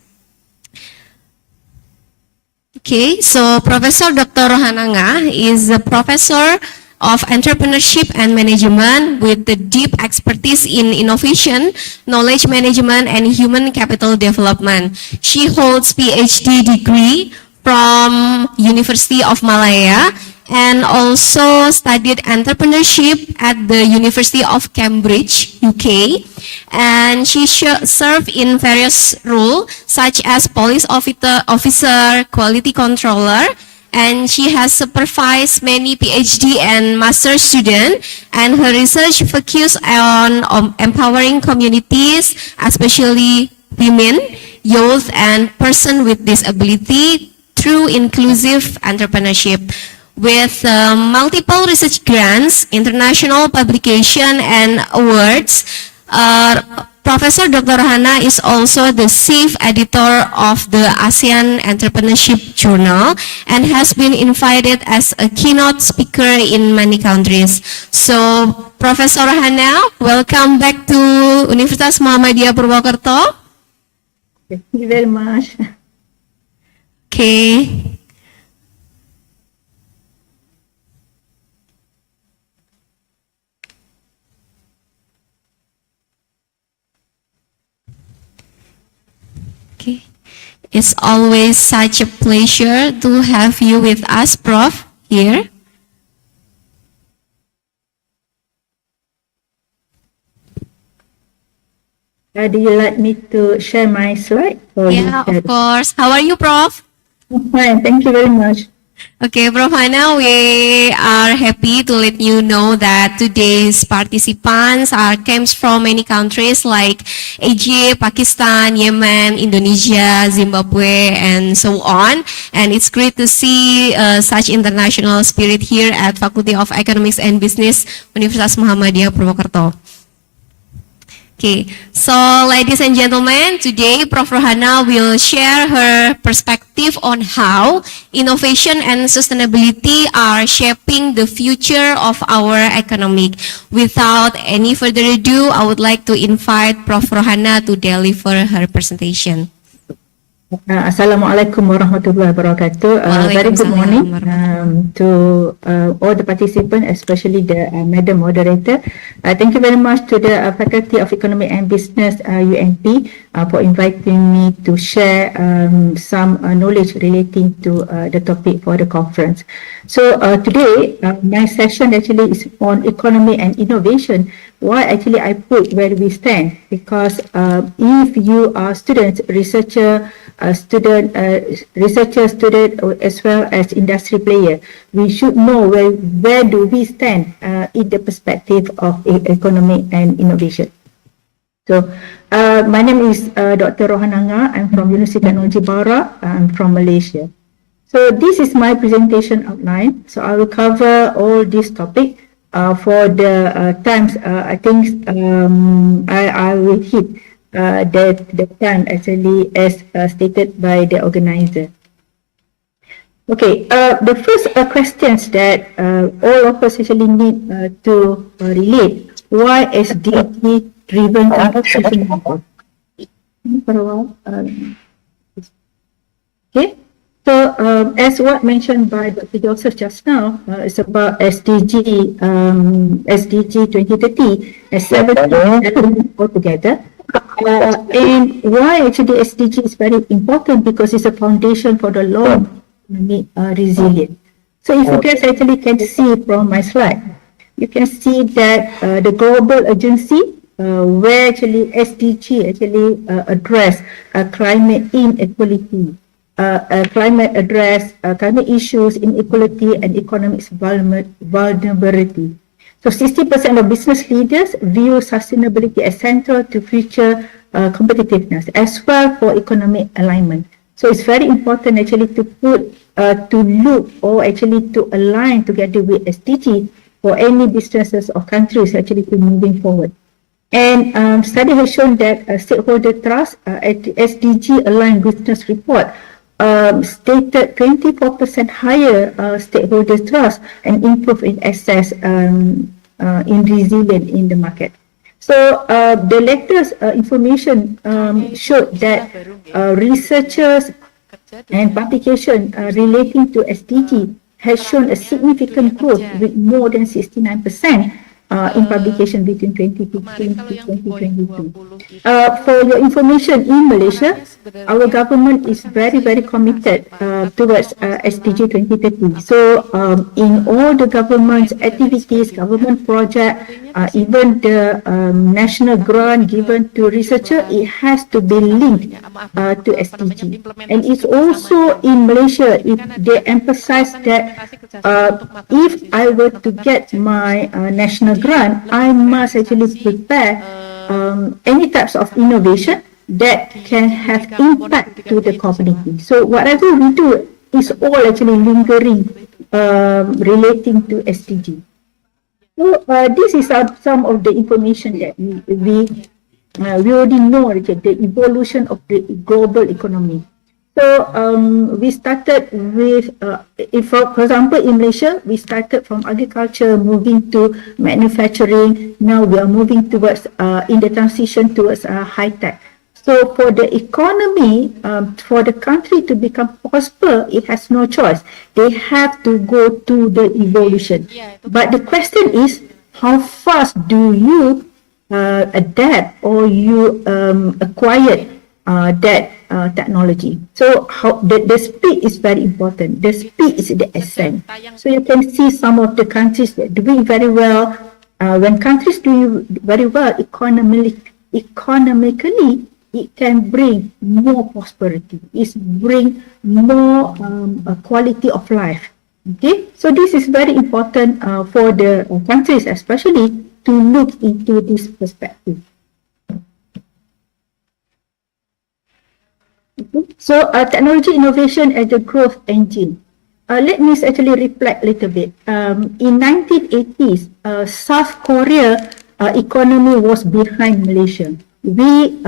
Okay, so Professor Dr. Hananga is a professor of entrepreneurship and management with the deep expertise in innovation, knowledge management, and human capital development. She holds PhD degree from University of Malaya and also studied entrepreneurship at the University of Cambridge, UK. And she served in various roles such as police officer, quality controller, and she has supervised many PhD and master students, and her research focuses on empowering communities, especially women, youth, and persons with disability through inclusive entrepreneurship. With multiple research grants, international publication, and awards, Professor Dr. Hana is also the chief editor of the ASEAN Entrepreneurship Journal and has been invited as a keynote speaker in many countries. So, Professor Hana, welcome back to Universitas Muhammadiyah Purwokerto. Thank you very much. Okay. Okay. It's always such a pleasure to have you with us, Prof, here. Do you like me to share my slide? Yeah, of course. How are you, Prof? Fine, thank you very much. Okay, Prof Hana, we are happy to let you know that today's participants came from many countries like Egypt, Pakistan, Yemen, Indonesia, Zimbabwe, and so on. And it's great to see such international spirit here at Faculty of Economics and Business, Universitas Muhammadiyah Purwokerto. Okay, so ladies and gentlemen, today Prof. Rohana will share her perspective on how innovation and sustainability are shaping the future of our economy. Without any further ado, I would like to invite Prof. Rohana to deliver her presentation. Assalamualaikum warahmatullahi wabarakatuh. Very good morning to all the participants, especially the Madam Moderator. Thank you very much to the Faculty of Economic and Business, UNP, for inviting me to share some knowledge relating to the topic for the conference. So today, my session actually is on economy and innovation. Why actually I put where we stand? Because if you are students, researcher, student, as well as industry player, we should know where do we stand in the perspective of economy and innovation. So, my name is Dr. Rohana. I'm from University Technology Bara. I'm from Malaysia. So, this is my presentation outline. So, I will cover all this topic. For the times, I think I will hit the time actually as stated by the organizer. Okay, the first questions that all of us actually need to relate. Why SDG driven innovation? Okay. So, as what mentioned by Dr. Joseph just now, it's about SDG 2030 as 7 altogether. And why actually SDG is very important? Because it's a foundation for the long resilience. So, if you guys actually can see from my slide, you can see that the global agency where actually SDG actually address climate inequality. Climate issues, inequality, and economic vulnerability. So 60% of business leaders view sustainability as central to future competitiveness, as well for economic alignment. So it's very important actually to look or actually to align together with SDG for any businesses or countries actually to moving forward. And study has shown that stakeholder trust at the SDG aligned business report stated 24% higher stakeholder trust and improve in access in resilience in the market. So the latest information showed that researchers and publication relating to SDG has shown a significant growth with more than 69% in publication between 2015 to 2022. For your information, in Malaysia, our government is very, very committed towards SDG 2030. So, in all the government's activities, government project, even the national grant given to researcher, it has to be linked to SDG. And it's also in Malaysia, they emphasize that if I were to get my national grant, I must actually prepare any types of innovation that can have impact to the community. So whatever we do is all actually lingering relating to SDG. So this is some of the information that we already know, the evolution of the global economy. So we started with, for example, in Malaysia, we started from agriculture, moving to manufacturing. Now we are moving towards, in the transition towards high tech. So for the economy, for the country to become prosper, it has no choice. They have to go to the evolution. But the question is, how fast do you adapt or you acquire that technology? So the speed is very important. The speed is the essence. So you can see some of the countries that are doing very well. When countries do very well economically, it can bring more prosperity. It bring more quality of life. Okay, so this is very important for the countries, especially to look into this perspective. So technology innovation as the growth engine. Let me actually reflect a little bit. In 1980s, South Korea economy was behind Malaysia. We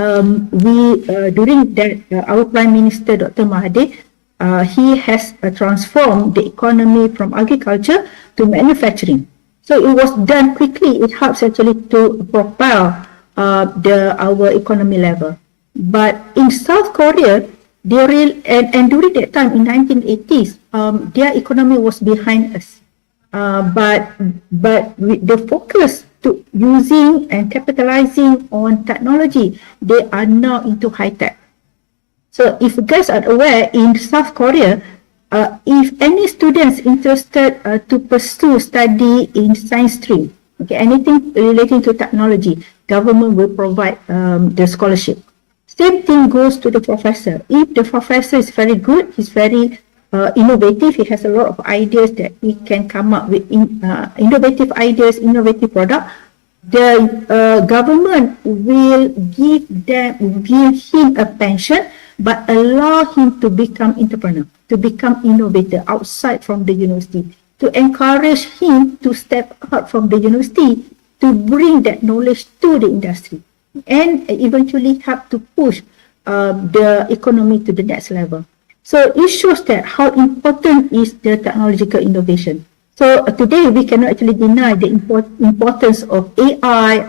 during that our Prime Minister Dr. Mahathir, he has transformed the economy from agriculture to manufacturing. So it was done quickly. It helps actually to propel our economy level. But in South Korea, and during that time in 1980s, their economy was behind us. But with the focus to using and capitalizing on technology, they are now into high tech. So if you guys are aware, in South Korea, if any students interested to pursue study in science stream, okay, anything relating to technology, government will provide the scholarship. Same thing goes to the professor. If the professor is very good, he's very innovative, he has a lot of ideas that he can come up with innovative ideas, innovative product, the government will give him a pension, but allow him to become entrepreneur, to become innovator outside from the university, to encourage him to step out from the university to bring that knowledge to the industry and eventually help to push the economy to the next level. So it shows that how important is the technological innovation. So today we cannot actually deny the importance of AI,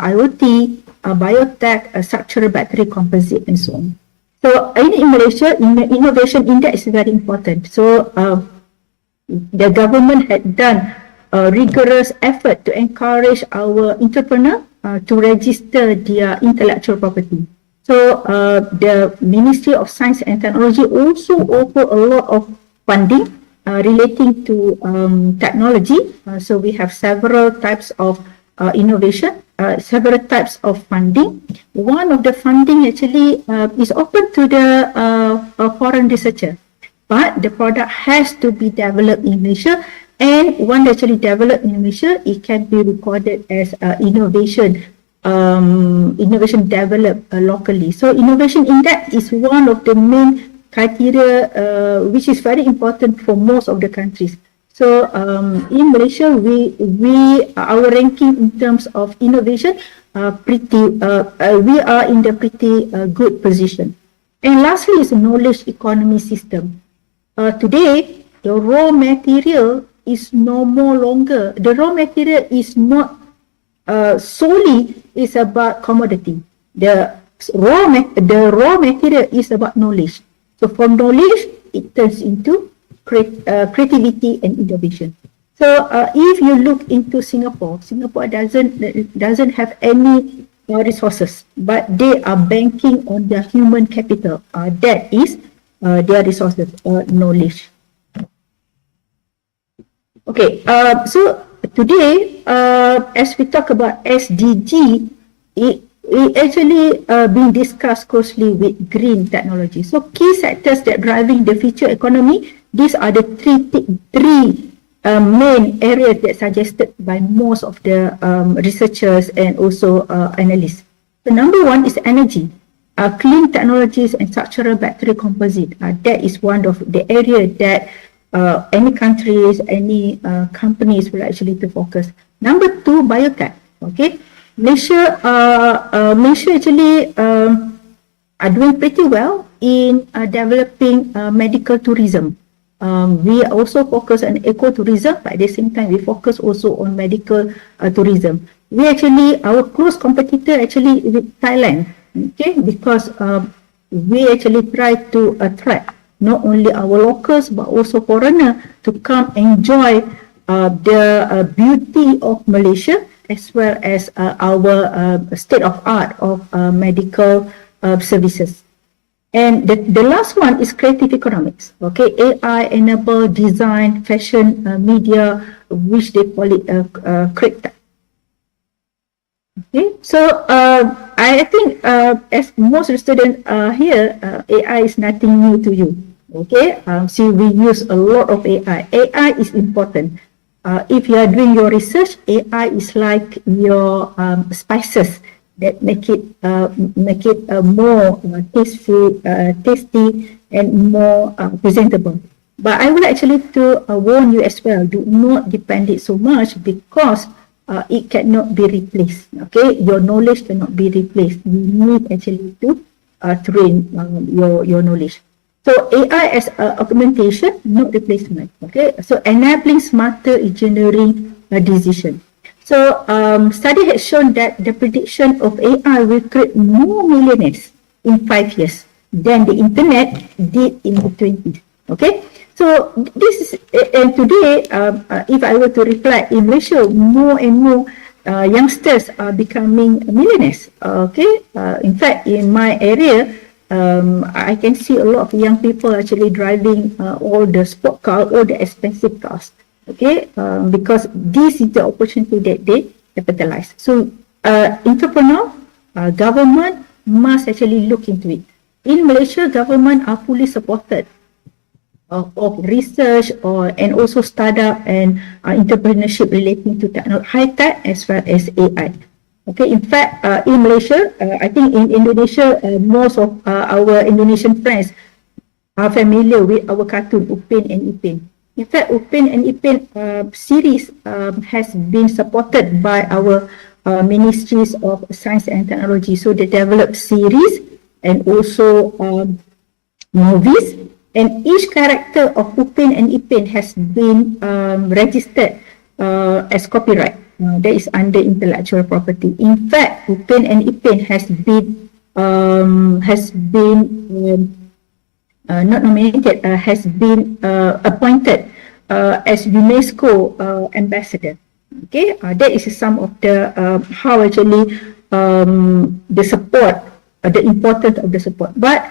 IoT, biotech, structural battery composite, and so on. So in Malaysia, innovation index is very important. So the government had done a rigorous effort to encourage our entrepreneur to register their intellectual property. So the Ministry of Science and Technology also offer a lot of funding relating to technology. So we have several types of innovation, several types of funding. One of the funding actually is open to the foreign researcher, but the product has to be developed in Malaysia, and when actually developed in Malaysia, it can be recorded as innovation developed locally. So innovation index is one of the main criteria which is very important for most of the countries. So in Malaysia, our ranking in terms of innovation we are in the pretty good position. And lastly is the knowledge economy system. Today, the raw material is no more longer. The raw material is not solely is about commodity. The raw material is about knowledge. So from knowledge, it turns into creativity and innovation. So if you look into Singapore doesn't have any resources, but they are banking on the human capital. That is their resources, knowledge. Okay, so today, as we talk about SDG, it actually being discussed closely with green technology. So key sectors that driving the future economy, these are the three main areas that suggested by most of the researchers and also analysts. The number one is energy, clean technologies and structural battery composite. That is one of the areas that any countries, any companies will actually to focus. Number two, biotech. Okay, Malaysia actually are doing pretty well in developing medical tourism. We also focus on ecotourism, but at the same time we focus also on medical tourism. We actually, our close competitor actually with Thailand, okay, because we actually try to attract not only our locals but also foreigners to come enjoy the beauty of Malaysia as well as our state of art of medical services. And the last one is creative economics. Okay, AI enabled design, fashion, media, which they call it creative. Okay, so I think as most of the students here, AI is nothing new to you. Okay, so we use a lot of AI. AI is important. If you are doing your research, AI is like your spices that make it more tasty and more presentable. But I would actually to warn you as well, do not depend it so much because it cannot be replaced. Okay, your knowledge cannot be replaced. You need actually to train your knowledge. So AI as augmentation, not replacement. Okay, so enabling smarter engineering decision. So study has shown that the prediction of AI will create more millionaires in 5 years than the internet did in the 20s. Okay, so this is, and today, if I were to reflect in Malaysia, more and more youngsters are becoming millionaires. Okay, in fact, in my area, I can see a lot of young people actually driving all the sport cars, all the expensive cars. Okay, because this is the opportunity that they capitalize. So, entrepreneur, government must actually look into it. In Malaysia, government are fully supported of research and also startup and entrepreneurship relating to high tech as well as AI. Okay, in fact, in Malaysia, I think in Indonesia, most of our Indonesian friends are familiar with our cartoon Upin and Ipin. In fact, Upin and Ipin series has been supported by our ministries of science and technology. So they developed series and also movies, and each character of Upin and Ipin has been registered as copyright. That is under intellectual property. In fact, Upin and Ipin has been not nominated, has been appointed as UNESCO ambassador. Okay, that is some of the how actually the support, the importance of the support. But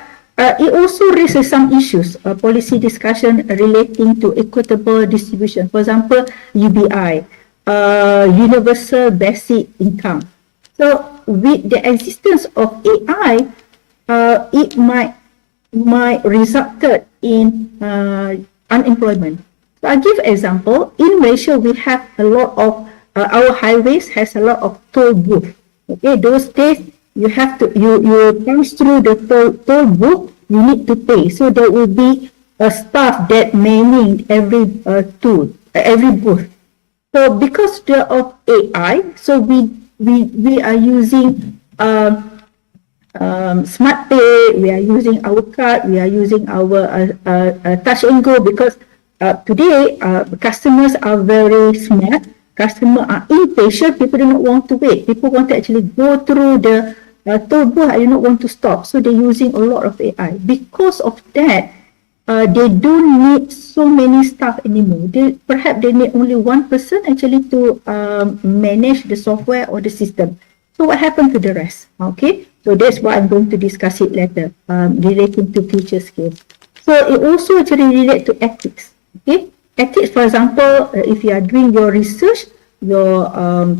it also raises some issues, policy discussion relating to equitable distribution. For example, UBI, universal basic income. So with the existence of AI, it might result in unemployment. So I'll give example. In Malaysia, we have a lot of our highways has a lot of toll booth. Okay, those days you have to you pass through the toll booth. You need to pay. So there will be a staff that manning every every booth. So because of AI, so we are using smart pay. We are using our card. We are using our touch and go, because today customers are very smart. Customers are impatient. People do not want to wait. People want to actually go through the toll booth. I do not want to stop. So they're using a lot of AI. Because of that, they don't need so many staff anymore. Perhaps they need only one person actually to manage the software or the system. So what happened to the rest? Okay, so that's what I'm going to discuss it later, relating to future skills. So it also actually relates to ethics. Okay, ethics, for example, if you are doing your research, your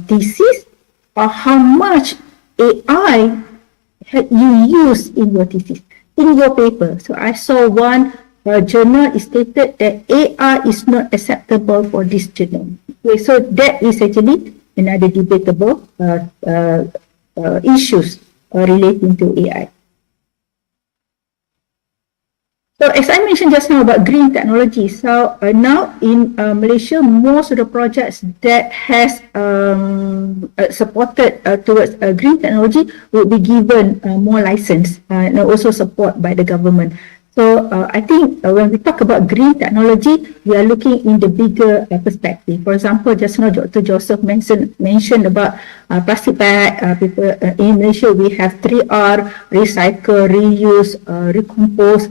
thesis, or how much AI you use in your thesis, in your paper. So I saw one journal stated that AI is not acceptable for this journal. Okay, so that is actually another debatable issues relating to AI. So as I mentioned just now about green technology, so now in Malaysia, most of the projects that has supported towards green technology will be given more license and also support by the government. So I think when we talk about green technology, we are looking in the bigger perspective. For example, just now Dr. Joseph mentioned about plastic bag. People in Malaysia, we have 3R: recycle, reuse, recompose.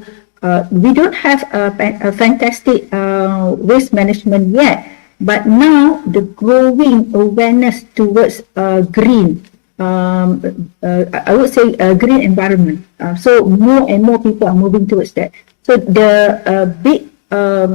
We don't have a fantastic waste management yet, but now the growing awareness towards green, I would say green environment. So more and more people are moving towards that. So the big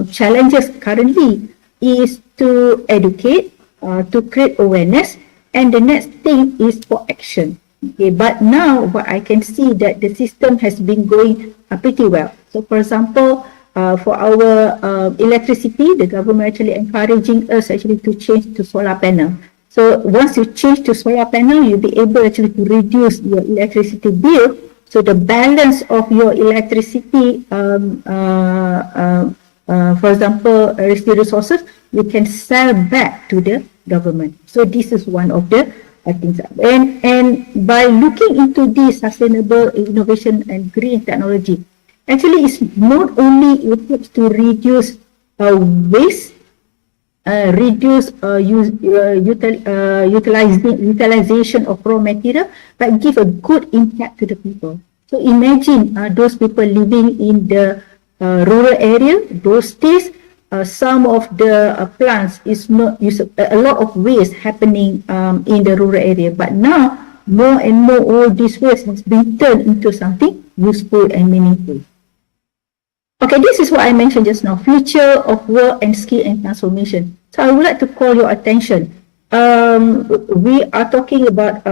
challenges currently is to educate, to create awareness, and the next thing is for action. Okay, but now what I can see that the system has been going pretty well. So for example, for our electricity, the government actually encouraging us actually to change to solar panel. So once you change to solar panel, you'll be able actually to reduce your electricity bill. So the balance of your electricity, for example, resources, you can sell back to the government. So this is one of the things. And by looking into this sustainable innovation and green technology, actually it's not only to reduce waste, reduce utilization of raw material, but give a good impact to the people. So imagine those people living in the rural area. Those days, some of the plants is not a lot of waste happening in the rural area. But now, more and more, all this waste has been turned into something useful and meaningful. Okay, this is what I mentioned just now, future of work and skill and transformation. So I would like to call your attention. We are talking about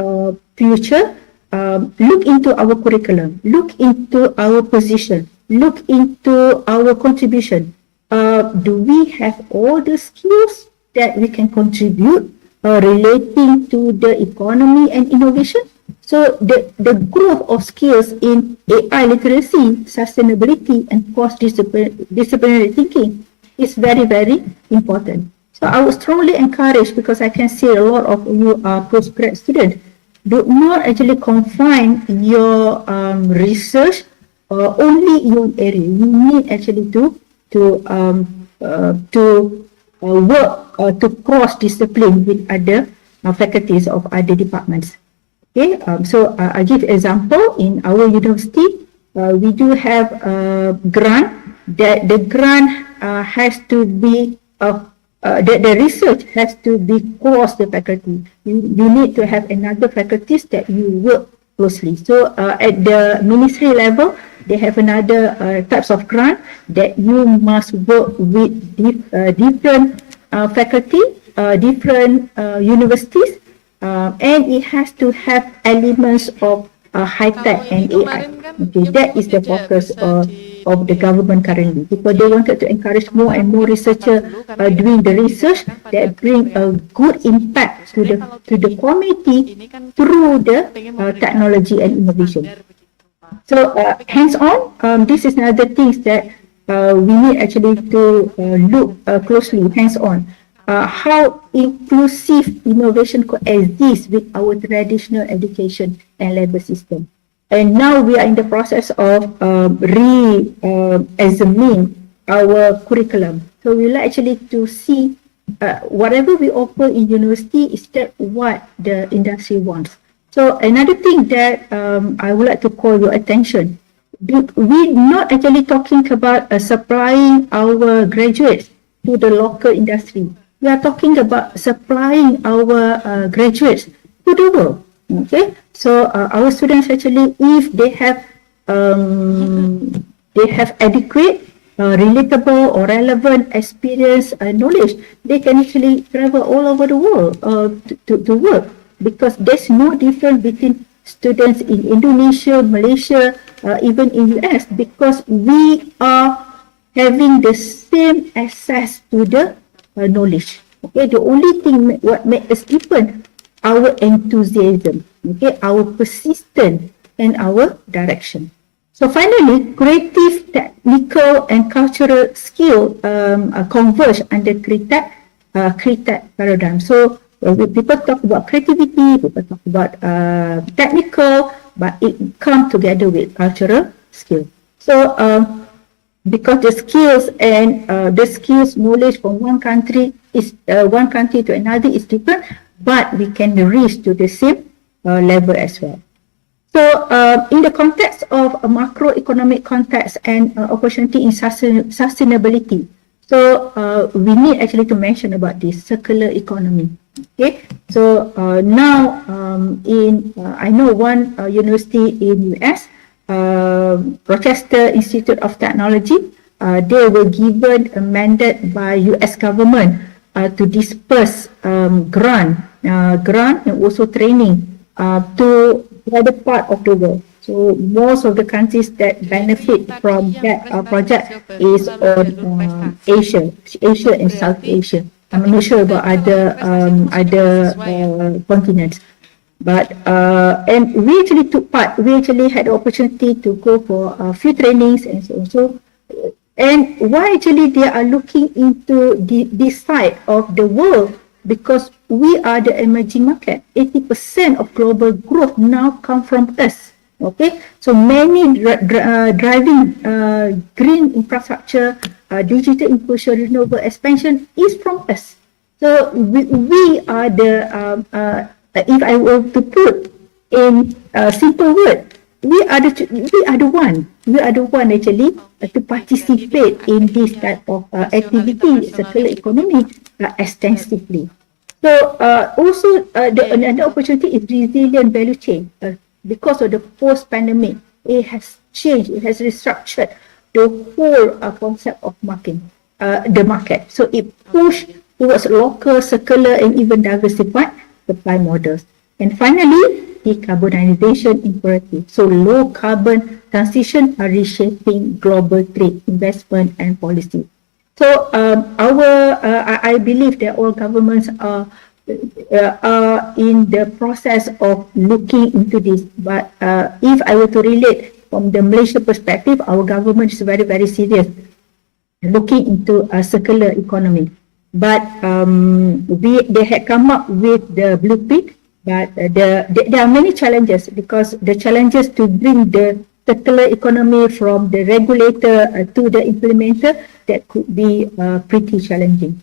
future. Look into our curriculum, look into our position, look into our contribution. Do we have all the skills that we can contribute relating to the economy and innovation? So the growth of skills in AI literacy, sustainability, and cross-disciplinary thinking is very, very important. So I would strongly encourage, because I can see a lot of you are postgrad students, do not actually confine your research only your area. You need actually to work to cross-discipline with other faculties of other departments. Okay, so I give example in our university. We do have a grant that the grant has to be the research has to be cross the faculty. You need to have another faculties that you work closely. So at the ministry level, they have another types of grant that you must work with different faculty, different universities. And it has to have elements of high-tech and AI. Okay, that is the focus of the government currently, because they wanted to encourage more and more researchers doing the research that bring a good impact to the community through the technology and innovation. So hands-on, this is another things that we need actually to look closely, hands-on. How inclusive innovation coexists with our traditional education and labor system. And now we are in the process of re-examining our curriculum. So we like actually to see whatever we offer in university is that what the industry wants. So another thing that I would like to call your attention, we're not actually talking about supplying our graduates to the local industry. We are talking about supplying our graduates to the world. Okay, so our students actually, if they have adequate, relatable or relevant experience and knowledge, they can actually travel all over the world to work, because there's no difference between students in Indonesia, Malaysia, even in US, because we are having the same access to the knowledge. Okay, the only thing what makes us different, our enthusiasm, okay, our persistence and our direction. So finally, creative, technical and cultural skill converge under CRETEC paradigm. So people talk about creativity, people talk about technical, but it comes together with cultural skill. So because the skills and the skills knowledge from one country to another is different, but we can reach to the same level as well. So in the context of a macroeconomic context and opportunity in sustainability, so we need actually to mention about this circular economy. Okay, so now I know one university in US, Rochester Institute of Technology, they were given a mandate by US government to disperse grant and also training to the other part of the world. So most of the countries that benefit from that project is on Asia and South Asia. I'm not sure about other continents. But and we actually took part. We actually had the opportunity to go for a few trainings and so on. So, and why actually they are looking into this side of the world because we are the emerging market. 80% of global growth now come from us. Okay, so many driving green infrastructure, digital inclusion, renewable expansion is from us. So we are the, if I were to put in a simple word, we are the one actually to participate in this type of activity, circular economy extensively. So also another opportunity is resilient value chain. Because of the post-pandemic, it has changed, it has restructured the whole concept of the market. So it pushed towards local, circular, and even diversified supply models. And finally, decarbonization imperative. So low carbon transition are reshaping global trade, investment, and policy. So I believe that all governments are in the process of looking into this. But if I were to relate from the Malaysia perspective, our government is very, very serious looking into a circular economy. But they had come up with the blueprint, but there are many challenges, because the challenges to bring the circular economy from the regulator to the implementer, that could be pretty challenging.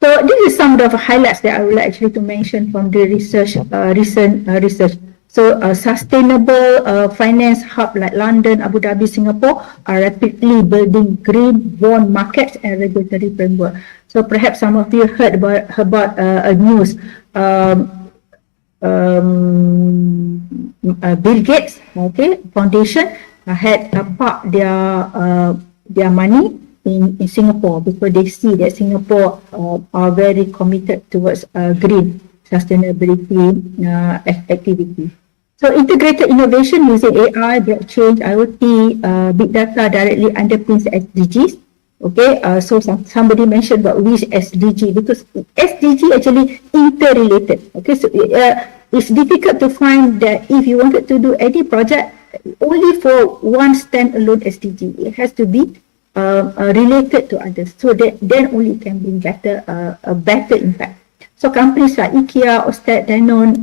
So this is some of the highlights that I would like actually to mention from the research, recent research. So sustainable finance hub like London, Abu Dhabi, Singapore are rapidly building green bond markets and regulatory framework. So perhaps some of you heard about a news. Bill Gates, Foundation had parked their money in Singapore, because they see that Singapore are very committed towards green sustainability activity. So integrated innovation using AI, blockchain, IoT, big data directly underpins SDGs. Okay, so somebody mentioned about which SDG, because SDG actually interrelated. Okay, so it's difficult to find that if you wanted to do any project only for one standalone SDG, it has to be related to others, so that then only can bring a better impact. So companies like IKEA, Osted, Danone,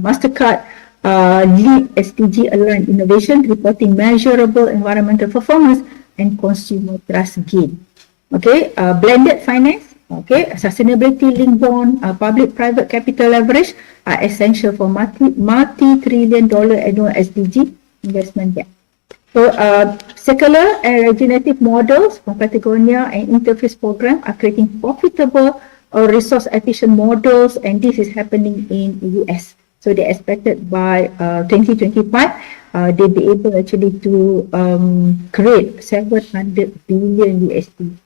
Mastercard lead SDG aligned innovation, reporting measurable environmental performance and consumer trust gain. Okay, blended finance, okay, sustainability linked bond, public-private capital leverage are essential for multi-trillion-dollar annual SDG investment gap. So circular and regenerative models from Patagonia and Interface program are creating profitable or resource efficient models, and this is happening in the US. So they expected by 2025 they'll be able actually to create 700 billion USD.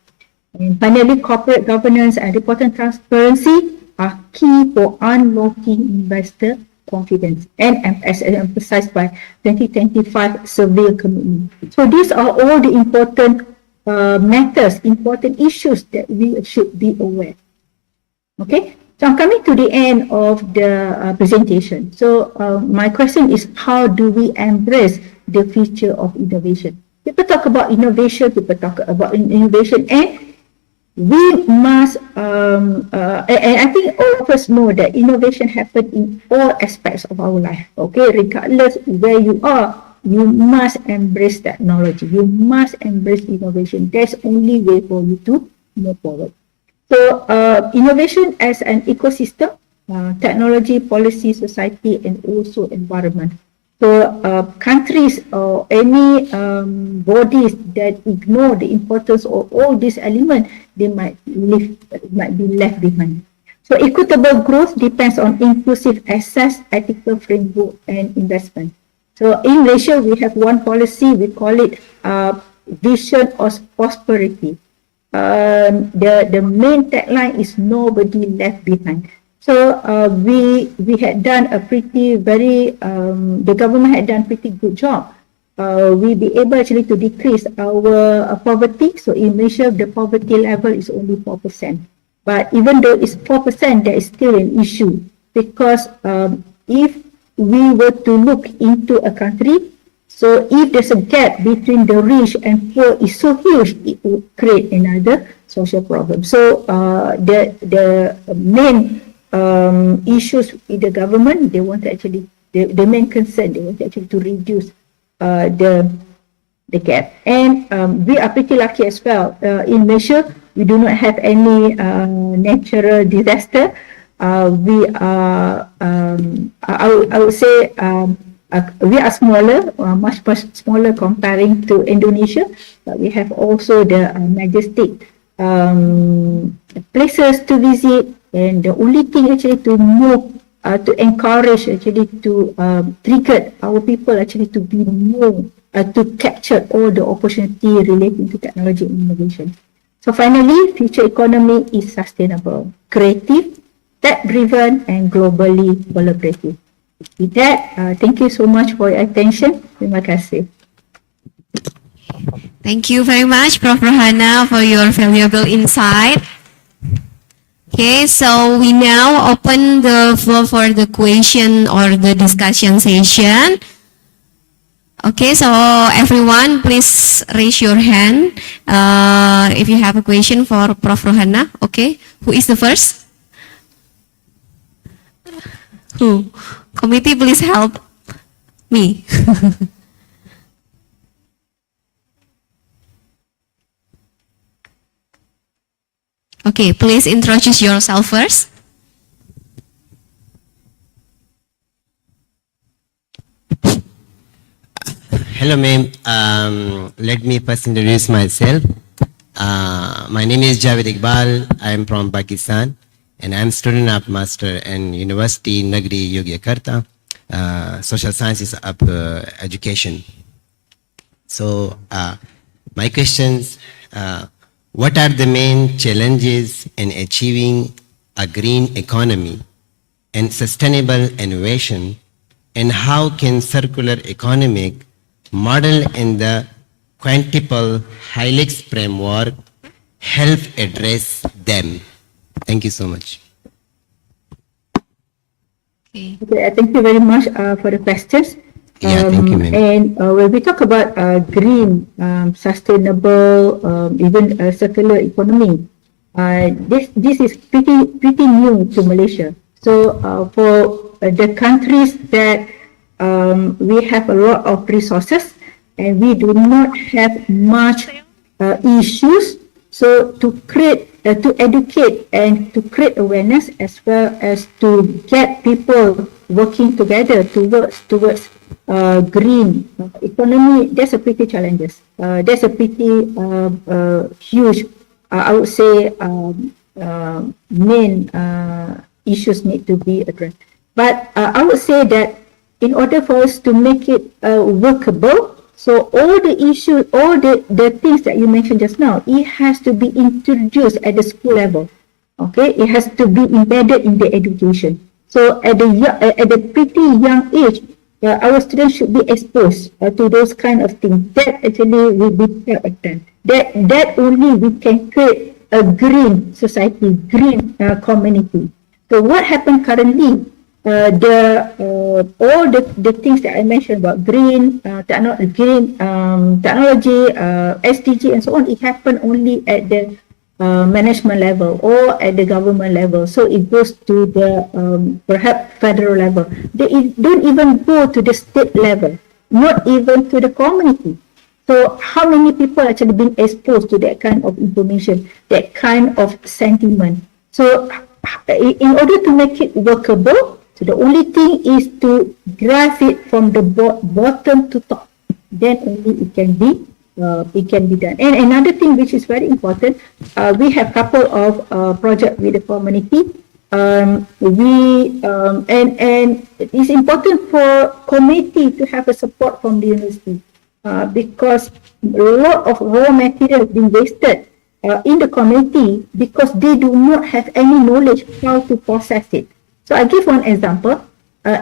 And finally, corporate governance and reporting transparency are key for unlocking investor confidence, and as emphasized by 2025 survey commitment. So these are all the important matters, important issues that we should be aware. Okay, so I'm coming to the end of the presentation. So my question is, how do we embrace the future of innovation? People talk about innovation, and we must, and I think all of us know that innovation happens in all aspects of our life. Okay, regardless where you are, you must embrace technology. You must embrace innovation. That's the only way for you to move forward. So innovation as an ecosystem, technology, policy, society, and also environment. So countries or any bodies that ignore the importance of all these elements, they might be left behind. So equitable growth depends on inclusive access, ethical framework, and investment. So in Malaysia, we have one policy, we call it vision of prosperity. The main tagline is nobody left behind. So we had done a the government had done pretty good job. We be able actually to decrease our poverty. So in Malaysia, the poverty level is only 4%. But even though it's 4%, there is still an issue, because if we were to look into a country, So if there's a gap between the rich and poor is so huge, it would create another social problem. So the main issues in the government, they want to actually, the main concern, they want actually to reduce the gap. And we are pretty lucky as well. In Malaysia, we do not have any natural disaster. We are, I would say, we are smaller, much smaller comparing to Indonesia, but we have also the majestic places to visit, and the only thing actually to move, to encourage actually to trigger our people actually to be more, to capture all the opportunity relating to technology and innovation. So finally, future economy is sustainable, creative, tech-driven, and globally collaborative. With that, thank you so much for your attention. Terima kasih. Thank you very much, Prof. Rohana, for your valuable insight. Okay, so we now open the floor for the question or the discussion session. Okay, so everyone, please raise your hand if you have a question for Prof. Rohana. Okay, who is the first? Who? Committee, please help me. Okay, please introduce yourself first. Hello, ma'am. Let me first introduce myself. My name is Javed Iqbal. I am from Pakistan, and I am student of Master in University Nagri Yogyakarta, Social Sciences of Education. So, my questions, what are the main challenges in achieving a green economy and sustainable innovation, and how can circular economic model in the quintuple helix framework help address them? Thank you so much. Okay, thank you very much for the questions. Yeah, thank you, ma'am. And when we talk about green, sustainable, even circular economy, this is pretty new to Malaysia. So for the countries that we have a lot of resources and we do not have much issues, so to create, to educate and to create awareness, as well as to get people working together towards green economy, that's a pretty challenges. That's a pretty huge, I would say, main issues need to be addressed. But I would say that in order for us to make it workable, so all the issues, all the things that you mentioned just now, it has to be introduced at the school level. Okay, it has to be embedded in the education. So at the pretty young age, our students should be exposed to those kind of things. That actually will be important. That only we can create a green society, green community. So what happened currently? All the things that I mentioned about green technology, SDG, and so on, it happened only at the management level or at the government level. So it goes to the perhaps federal level. They don't even go to the state level, not even to the community. So how many people actually been exposed to that kind of information, that kind of sentiment? So in order to make it workable, so the only thing is to graph it from the bottom to top. Then only it can be done. And another thing which is very important, we have a couple of projects with the community. And it's important for community to have a support from the university because a lot of raw material being wasted in the community because they do not have any knowledge how to process it. So I give one example.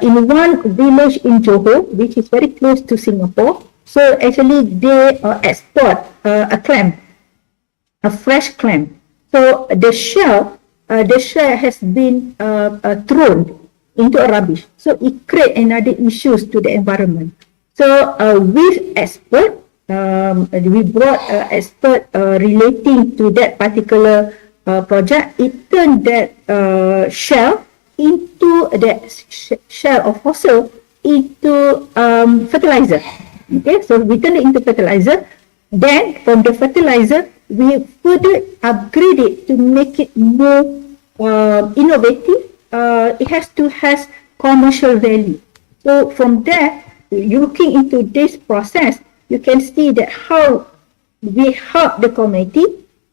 In one village in Johor, which is very close to Singapore, so actually they export a clam, a fresh clam. So the shell has been thrown into a rubbish. So it creates another issues to the environment. So with expert, we brought expert relating to that particular project. It turned that shell into that shell of fossil into fertilizer. Okay, so we turn it into fertilizer. Then from the fertilizer, we further upgrade it to make it more innovative. It has to has commercial value. So from there, looking into this process, you can see that how we help the community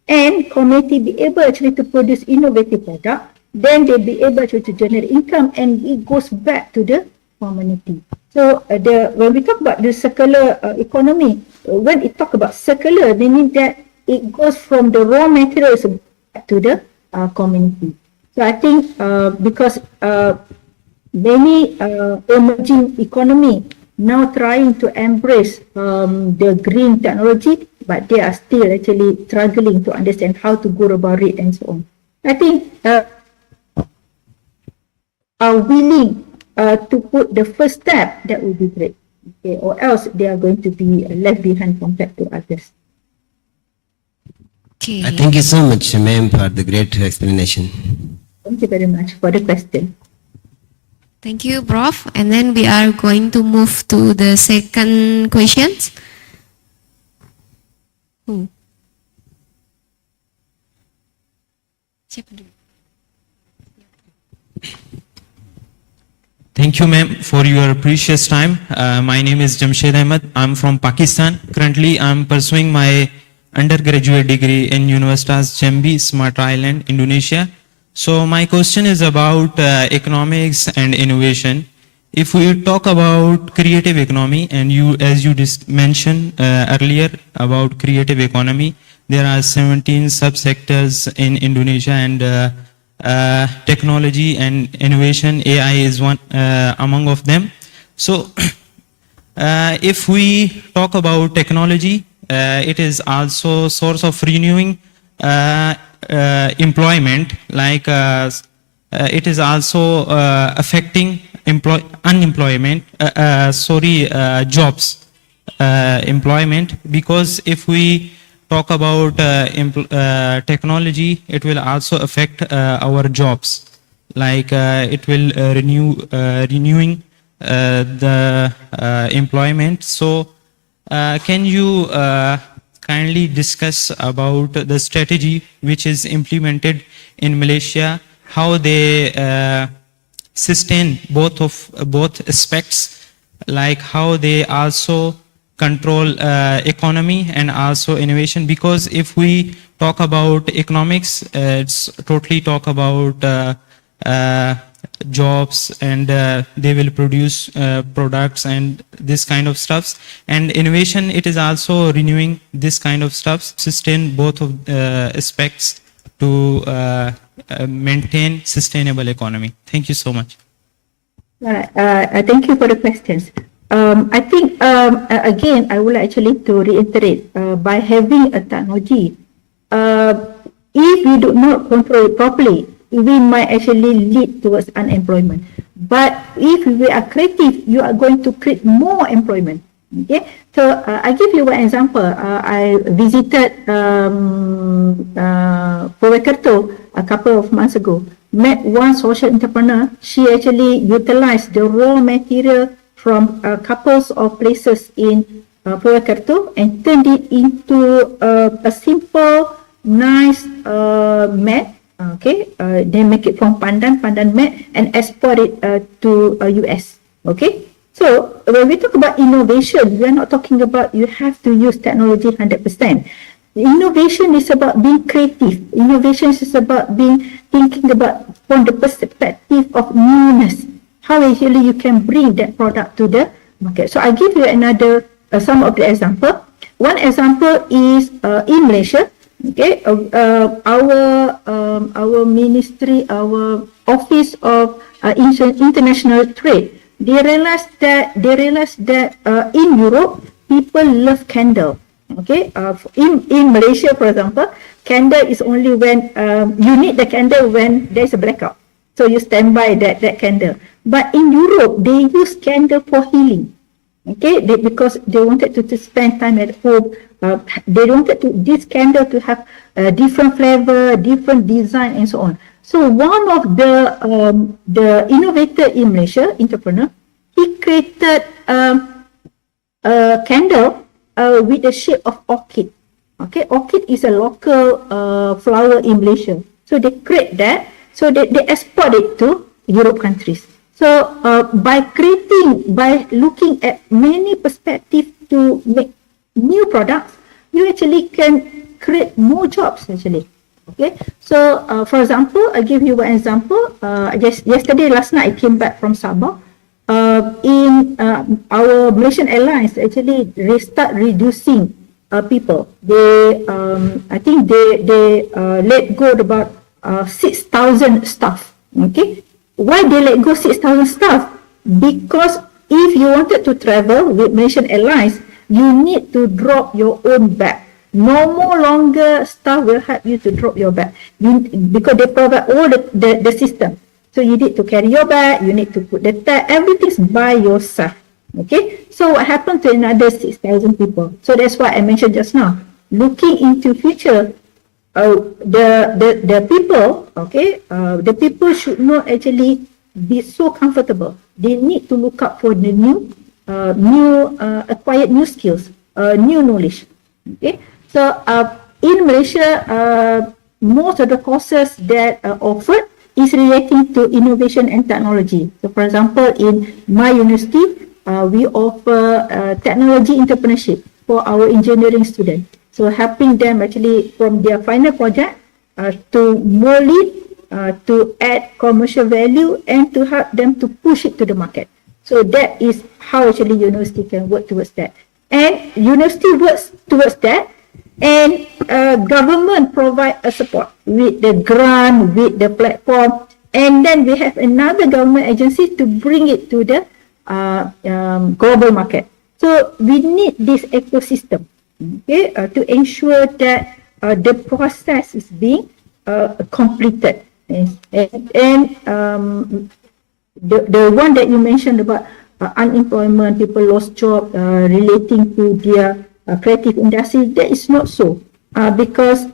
and community be able actually to produce innovative product, then they be able to generate income and it goes back to the community. So when we talk about the circular economy, when it talk about circular, meaning that it goes from the raw materials back to the community. So I think because many emerging economy now trying to embrace the green technology, but they are still actually struggling to understand how to go about it and so on. I think are willing to put the first step, that would be great. Okay, or else they are going to be left behind compared to others. Okay. Thank you so much, ma'am, for the great explanation. Thank you very much for the question. Thank you, Prof. And then we are going to move to the second questions. Thank you, ma'am, for your precious time. My name is Jamshed Ahmed. I'm from Pakistan. Currently, I'm pursuing my undergraduate degree in Universitas Jambi, Sumatra Island, Indonesia. So my question is about economics and innovation. If we talk about creative economy, and as you mentioned earlier about creative economy, there are 17 subsectors in Indonesia, and technology and innovation, AI is one among of them. So if we talk about technology, it is also source of renewing employment, like it is also affecting unemployment, jobs, employment, because if we talk about technology, it will also affect our jobs, like it will renewing the employment. So can you kindly discuss about the strategy which is implemented in Malaysia, how they sustain both aspects, like how they also control economy and also innovation? Because if we talk about economics, it's totally talk about jobs, and they will produce products and this kind of stuffs. And innovation, it is also renewing this kind of stuff, sustain both of aspects to maintain sustainable economy. Thank you so much. Thank you for the questions. I think again, I would like actually to reiterate, by having a technology, if we do not control it properly, we might actually lead towards unemployment. But if we are creative, you are going to create more employment. Okay, so I give you one example. I visited Purwokerto a couple of months ago. Met one social entrepreneur. She actually utilized the raw material from couples of places in Purwokerto and turned it into a simple, nice mat. Okay, they make it from pandan mat and export it to US. Okay, so when we talk about innovation, we are not talking about you have to use technology 100%. Innovation is about being creative. Innovation is about thinking about from the perspective of newness. How actually you can bring that product to the market. So I give you another some of the example. One example is in Malaysia. Okay, our ministry, our Office of International Trade, they realized that in Europe people love candle. Okay, in Malaysia, for example, candle is only when you need the candle when there's a blackout, so you stand by that candle. But in Europe, they use candle for healing. Okay, because they wanted to spend time at home. They wanted this candle to have different flavor, different design, and so on. So one of the innovator in Malaysia, entrepreneur, he created a candle with the shape of orchid. Okay, orchid is a local flower in Malaysia. So they create that. So they export it to Europe countries. So by looking at many perspectives to make new products, you actually can create more jobs actually. Okay, so for example, I'll give you one example. Last night I came back from Sabah. In our Malaysian Airlines, actually they start reducing people. They, I think they let go about 6,000 staff. Okay, why they let go 6,000 staff? Because if you wanted to travel with Malaysian Airlines, you need to drop your own bag. No more longer staff will help you to drop your bag because they provide all the system. So you need to carry your bag, you need to put the tag, everything's by yourself. Okay, so what happened to another 6,000 people? So that's why I mentioned just now. Looking into future, the people, okay, the people should not actually be so comfortable. They need to look up for the acquired new skills, new knowledge. Okay, so in Malaysia, most of the courses that are offered is relating to innovation and technology. So for example, in my university, we offer technology entrepreneurship for our engineering students. So helping them actually from their final project to mold it, to add commercial value and to help them to push it to the market. So that is how actually university can work towards that. And university works towards that, and government provide a support with the grant, with the platform, and then we have another government agency to bring it to the global market. So we need this ecosystem, okay, to ensure that the process is being completed. And the one that you mentioned about unemployment, people lost job relating to their creative industry, that is not so. Because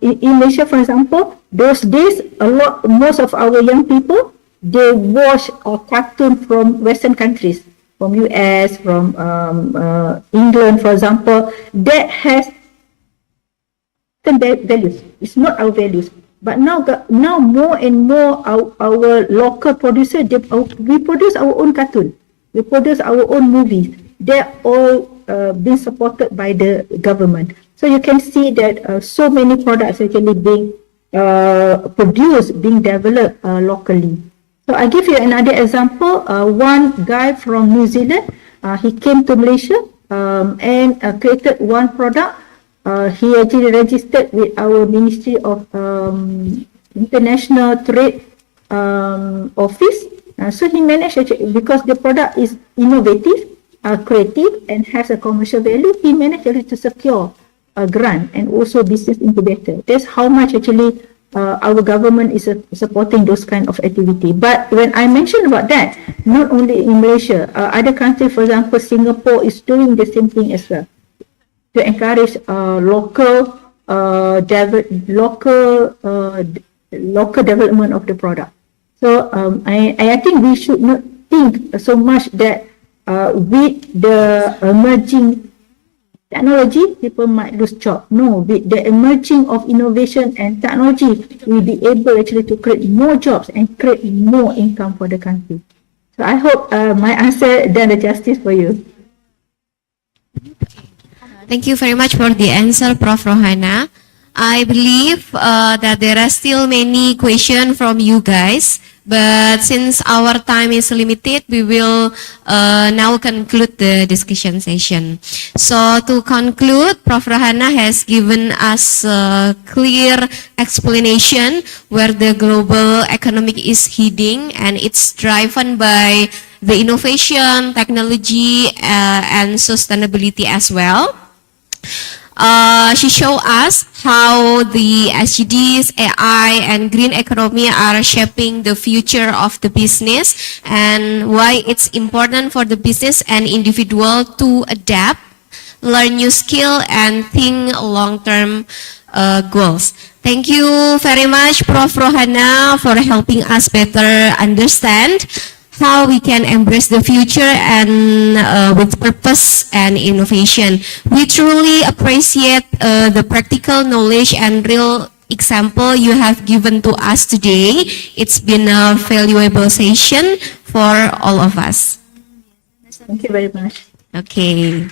in Malaysia, for example, those days, most of our young people, they watch cartoon from Western countries, from US, from England, for example, that has values. It's not our values. But now more and more our local producer, we produce our own cartoon. We produce our own movies. They're all being supported by the government. So you can see that so many products actually being produced, being developed locally. So I give you another example. One guy from New Zealand, he came to Malaysia and created one product. He actually registered with our Ministry of International Trade office. So he managed actually, because the product is innovative, creative, and has a commercial value, he managed actually to secure a grant and also business incubator. That's how much actually our government is supporting those kind of activity. But when I mentioned about that, not only in Malaysia, other countries, for example, Singapore is doing the same thing as well, to encourage local development of the product. So I think we should not think so much that with the emerging technology, people might lose job. No, with the emerging of innovation and technology, we'll be able actually to create more jobs and create more income for the country. So I hope my answer done the justice for you. Thank you very much for the answer, Prof. Rohana. I believe that there are still many questions from you guys, but since our time is limited, we will now conclude the discussion session. So to conclude, Prof. Rohana has given us a clear explanation where the global economic is heading, and it's driven by the innovation, technology, and sustainability as well. She showed us how the SDGs, AI, and green economy are shaping the future of the business and why it's important for the business and individual to adapt, learn new skill, and think long-term goals. Thank you very much, Prof. Rohana, for helping us better understand how we can embrace the future and with purpose and innovation. We truly appreciate the practical knowledge and real example you have given to us today. It's been a valuable session for all of us. Thank you very much. Okay.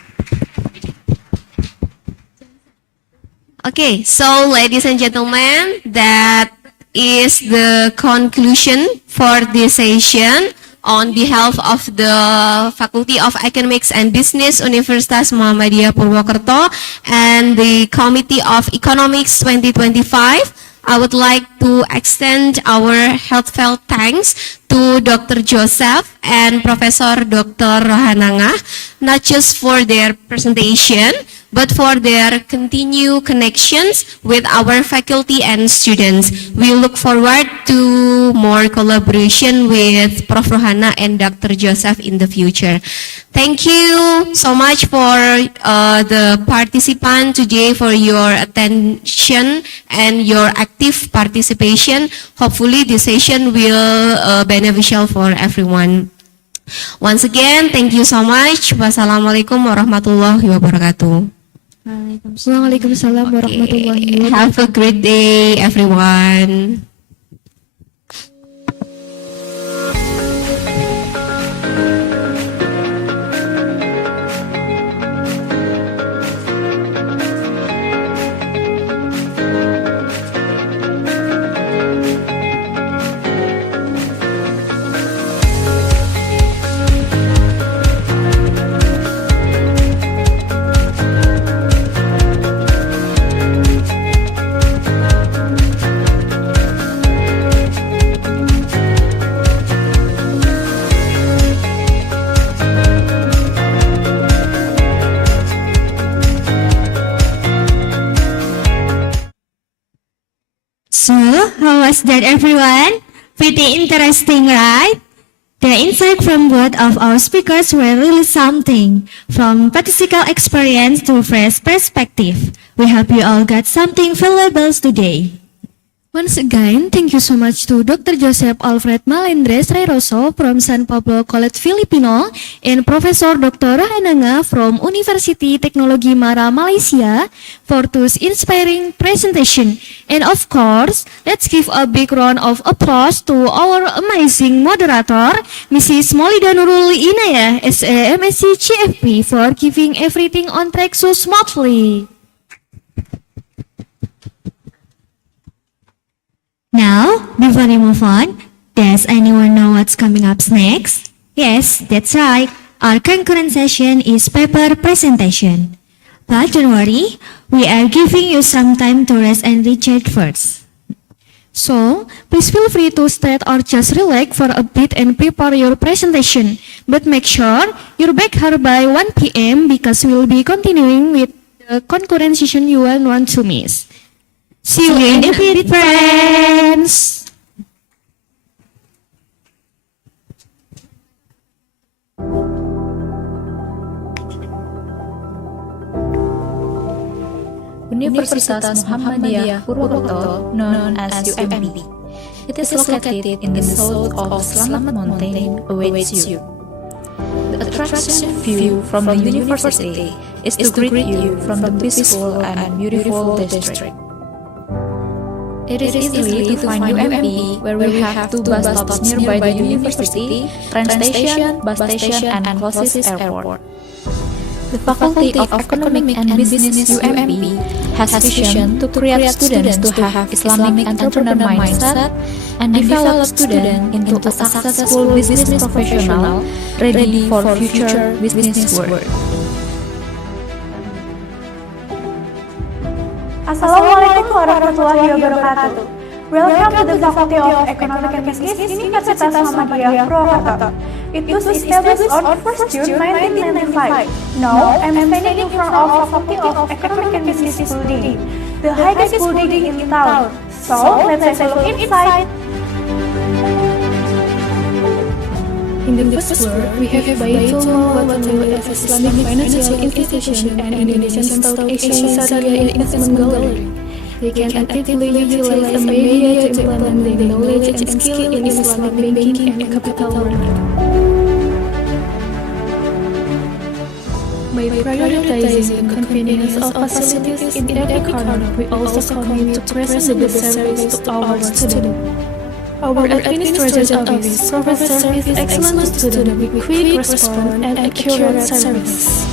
Okay, so ladies and gentlemen, that is the conclusion for this session. On behalf of the Faculty of Economics and Business, Universitas Muhammadiyah Purwokerto, and the Committee of Economics 2025, I would like to extend our heartfelt thanks to Dr. Joseph and Professor Dr. Rohananga, not just for their presentation, but for their continued connections with our faculty and students. We look forward to more collaboration with Prof. Rohana and Dr. Joseph in the future. Thank you so much for the participant today, for your attention and your active participation. Hopefully this session will beneficial for everyone. Once again, thank you so much. Wassalamualaikum warahmatullahi wabarakatuh. Waalaikumsalam warahmatullahi wabarakatuh. Have a great day, everyone. So, how was that, everyone? Pretty interesting, right? The insight from both of our speakers were really something, from practical experience to fresh perspective. We hope you all got something valuable today. Once again, thank you so much to Dr. Joseph Alfred Malendres Rairoso from San Pablo College Filipino and Professor Dr. Rohananga from University Teknologi Mara, Malaysia for this inspiring presentation. And of course, let's give a big round of applause to our amazing moderator, Mrs. Maulida Nurul Inayah, SAMSC CFP, for keeping everything on track so smoothly. Now, before we move on, does anyone know what's coming up next? Yes, that's right. Our concurrent session is paper presentation. But don't worry, we are giving you some time to rest and recharge first. So, please feel free to stretch or just relax for a bit and prepare your presentation. But make sure you're back here by 1 p.m. because we'll be continuing with the concurrent session you won't want to miss. See you in a bit, friends! Universitas Muhammadiyah Purwokerto, known as UMP. It is located in the south of Slamet Mountain, awaits you. The attraction view from the university is to greet you from the peaceful and beautiful district. It is easy to find UMP, where we have two bus stops nearby the university, train station, bus station, and closest airport. The Faculty of Economics and Business UMP has vision to create students to have Islamic entrepreneur mindset and develop students into a successful business professional ready for future business world. Assalamualaikum warahmatullahi wabarakatuh. Welcome to the Faculty of Economic and Business, Universitas Muhammadiyah Purwakarta. It was established on 1st June 1995. Now, I'm standing in front of Faculty of Economic and Business building, the highest building in town. So, let's have a look inside. In the first floor, we have Baitul Mal Watani as Islamic financial institution and Indonesian Stock Exchange Syariah Investment Gallery. They can actively utilize a media to implement the knowledge and skill in Islamic banking and capital market. By prioritizing the convenience of facilities in every corner, we also commit to present the best service to our students. Our administration office provides service excellent to students with quick response and accurate service.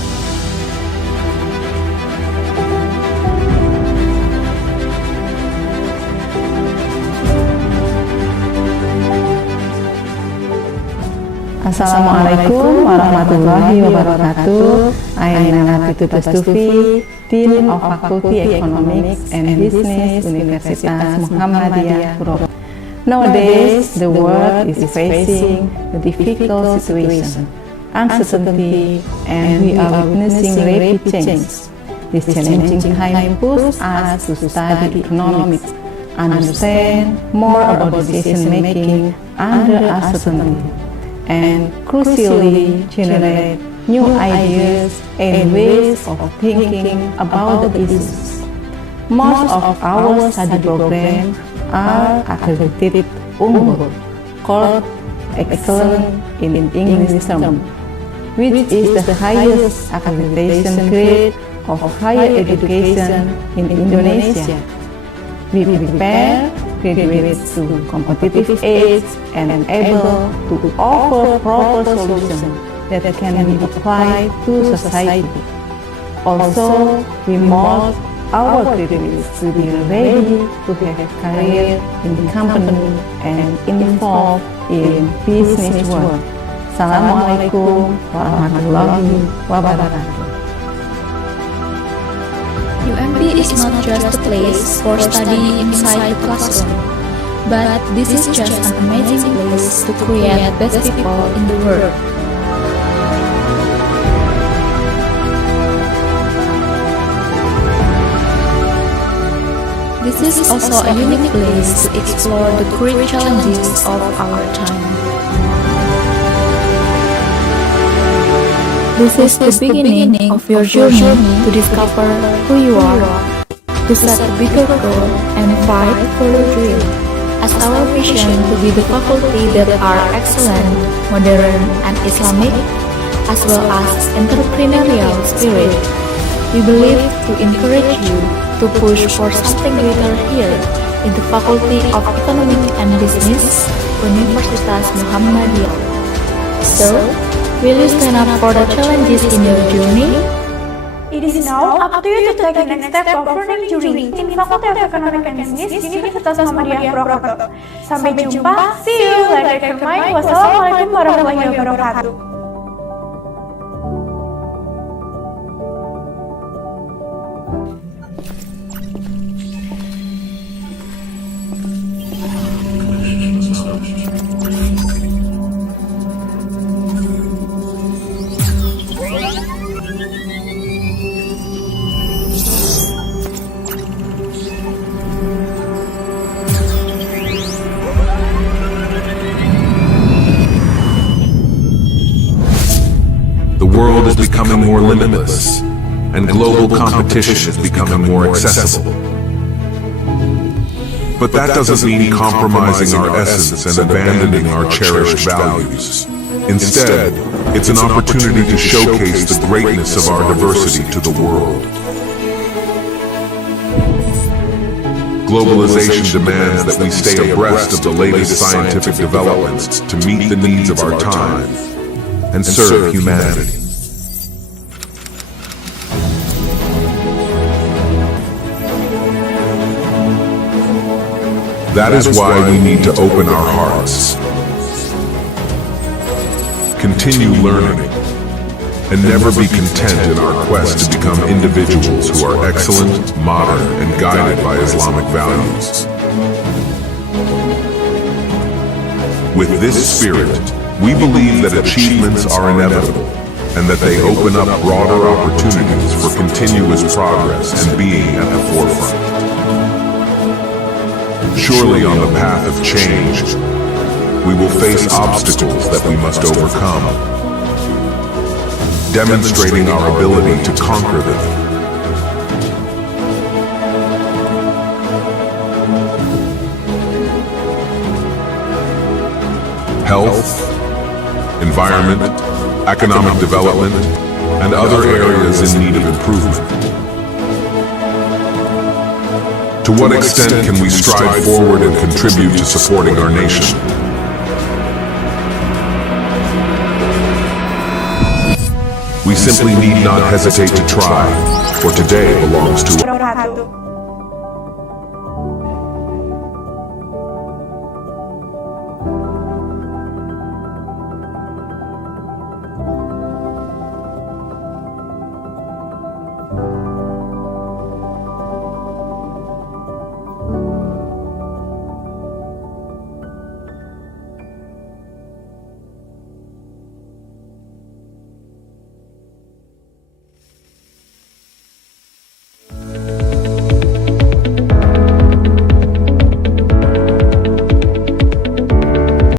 Assalamualaikum warahmatullahi wabarakatuh. I am Nalati Pastufi, Dean of Faculty Economics and Business, Universitas Muhammadiyah Purwakarta. Nowadays, the world is facing a difficult situation, uncertainty, and we are witnessing rapid change. This challenging time pushes us to study economics, understand more about decision-making under uncertainty, and crucially generate new ideas and ways of thinking about the issues. Most of our study programs are accredited unggul, called excellent in English term, which is the highest accreditation grade of higher education in Indonesia. We prepare graduates to competitive age and able to offer proper solutions that can be applied to society. Also, we mold our graduates to be ready to have a career in the company and involved in business world. Assalamualaikum warahmatullahi wabarakatuh. UMB is not just a place for studying inside the classroom, but this is just an amazing place to create best people in the world. This is also a unique place to explore the great challenges of our time. This is the beginning of your journey to discover who you are, to set a bigger goal and fight for your dream. As our vision to be the faculty that are excellent, modern, and Islamic, as well as entrepreneurial spirit, we believe to encourage you to push for something greater here in the Faculty of Economic and Business, Universitas Muhammadiyah. So, will you stand up for the challenges in your journey? It is now up to you to take the next step of learning journey in Faculty of Economic and Business, Universitas Muhammadiyah Purwakarta. Sampai jumpa, see you later. Wassalamualaikum warahmatullahi wabarakatuh. The world is becoming more limitless, and global competition is becoming more accessible. But that doesn't mean compromising our essence and abandoning our cherished values. Instead, it's an opportunity to showcase the greatness of our diversity to the world. Globalization demands that we stay abreast of the latest scientific developments to meet the needs of our time and serve humanity. That is why we need to open our hearts, continue learning, and never be content in our quest to become individuals who are excellent, modern, and guided by Islamic values. With this spirit, we believe that achievements are inevitable and that they open up broader opportunities for continuous progress and being at the forefront. Surely on the path of change, we will face obstacles that we must overcome, demonstrating our ability to conquer them. Health, environment, economic development, and other areas in need of improvement. To what extent can we strive forward and contribute to supporting our nation? We simply need not hesitate to try, for today belongs to us.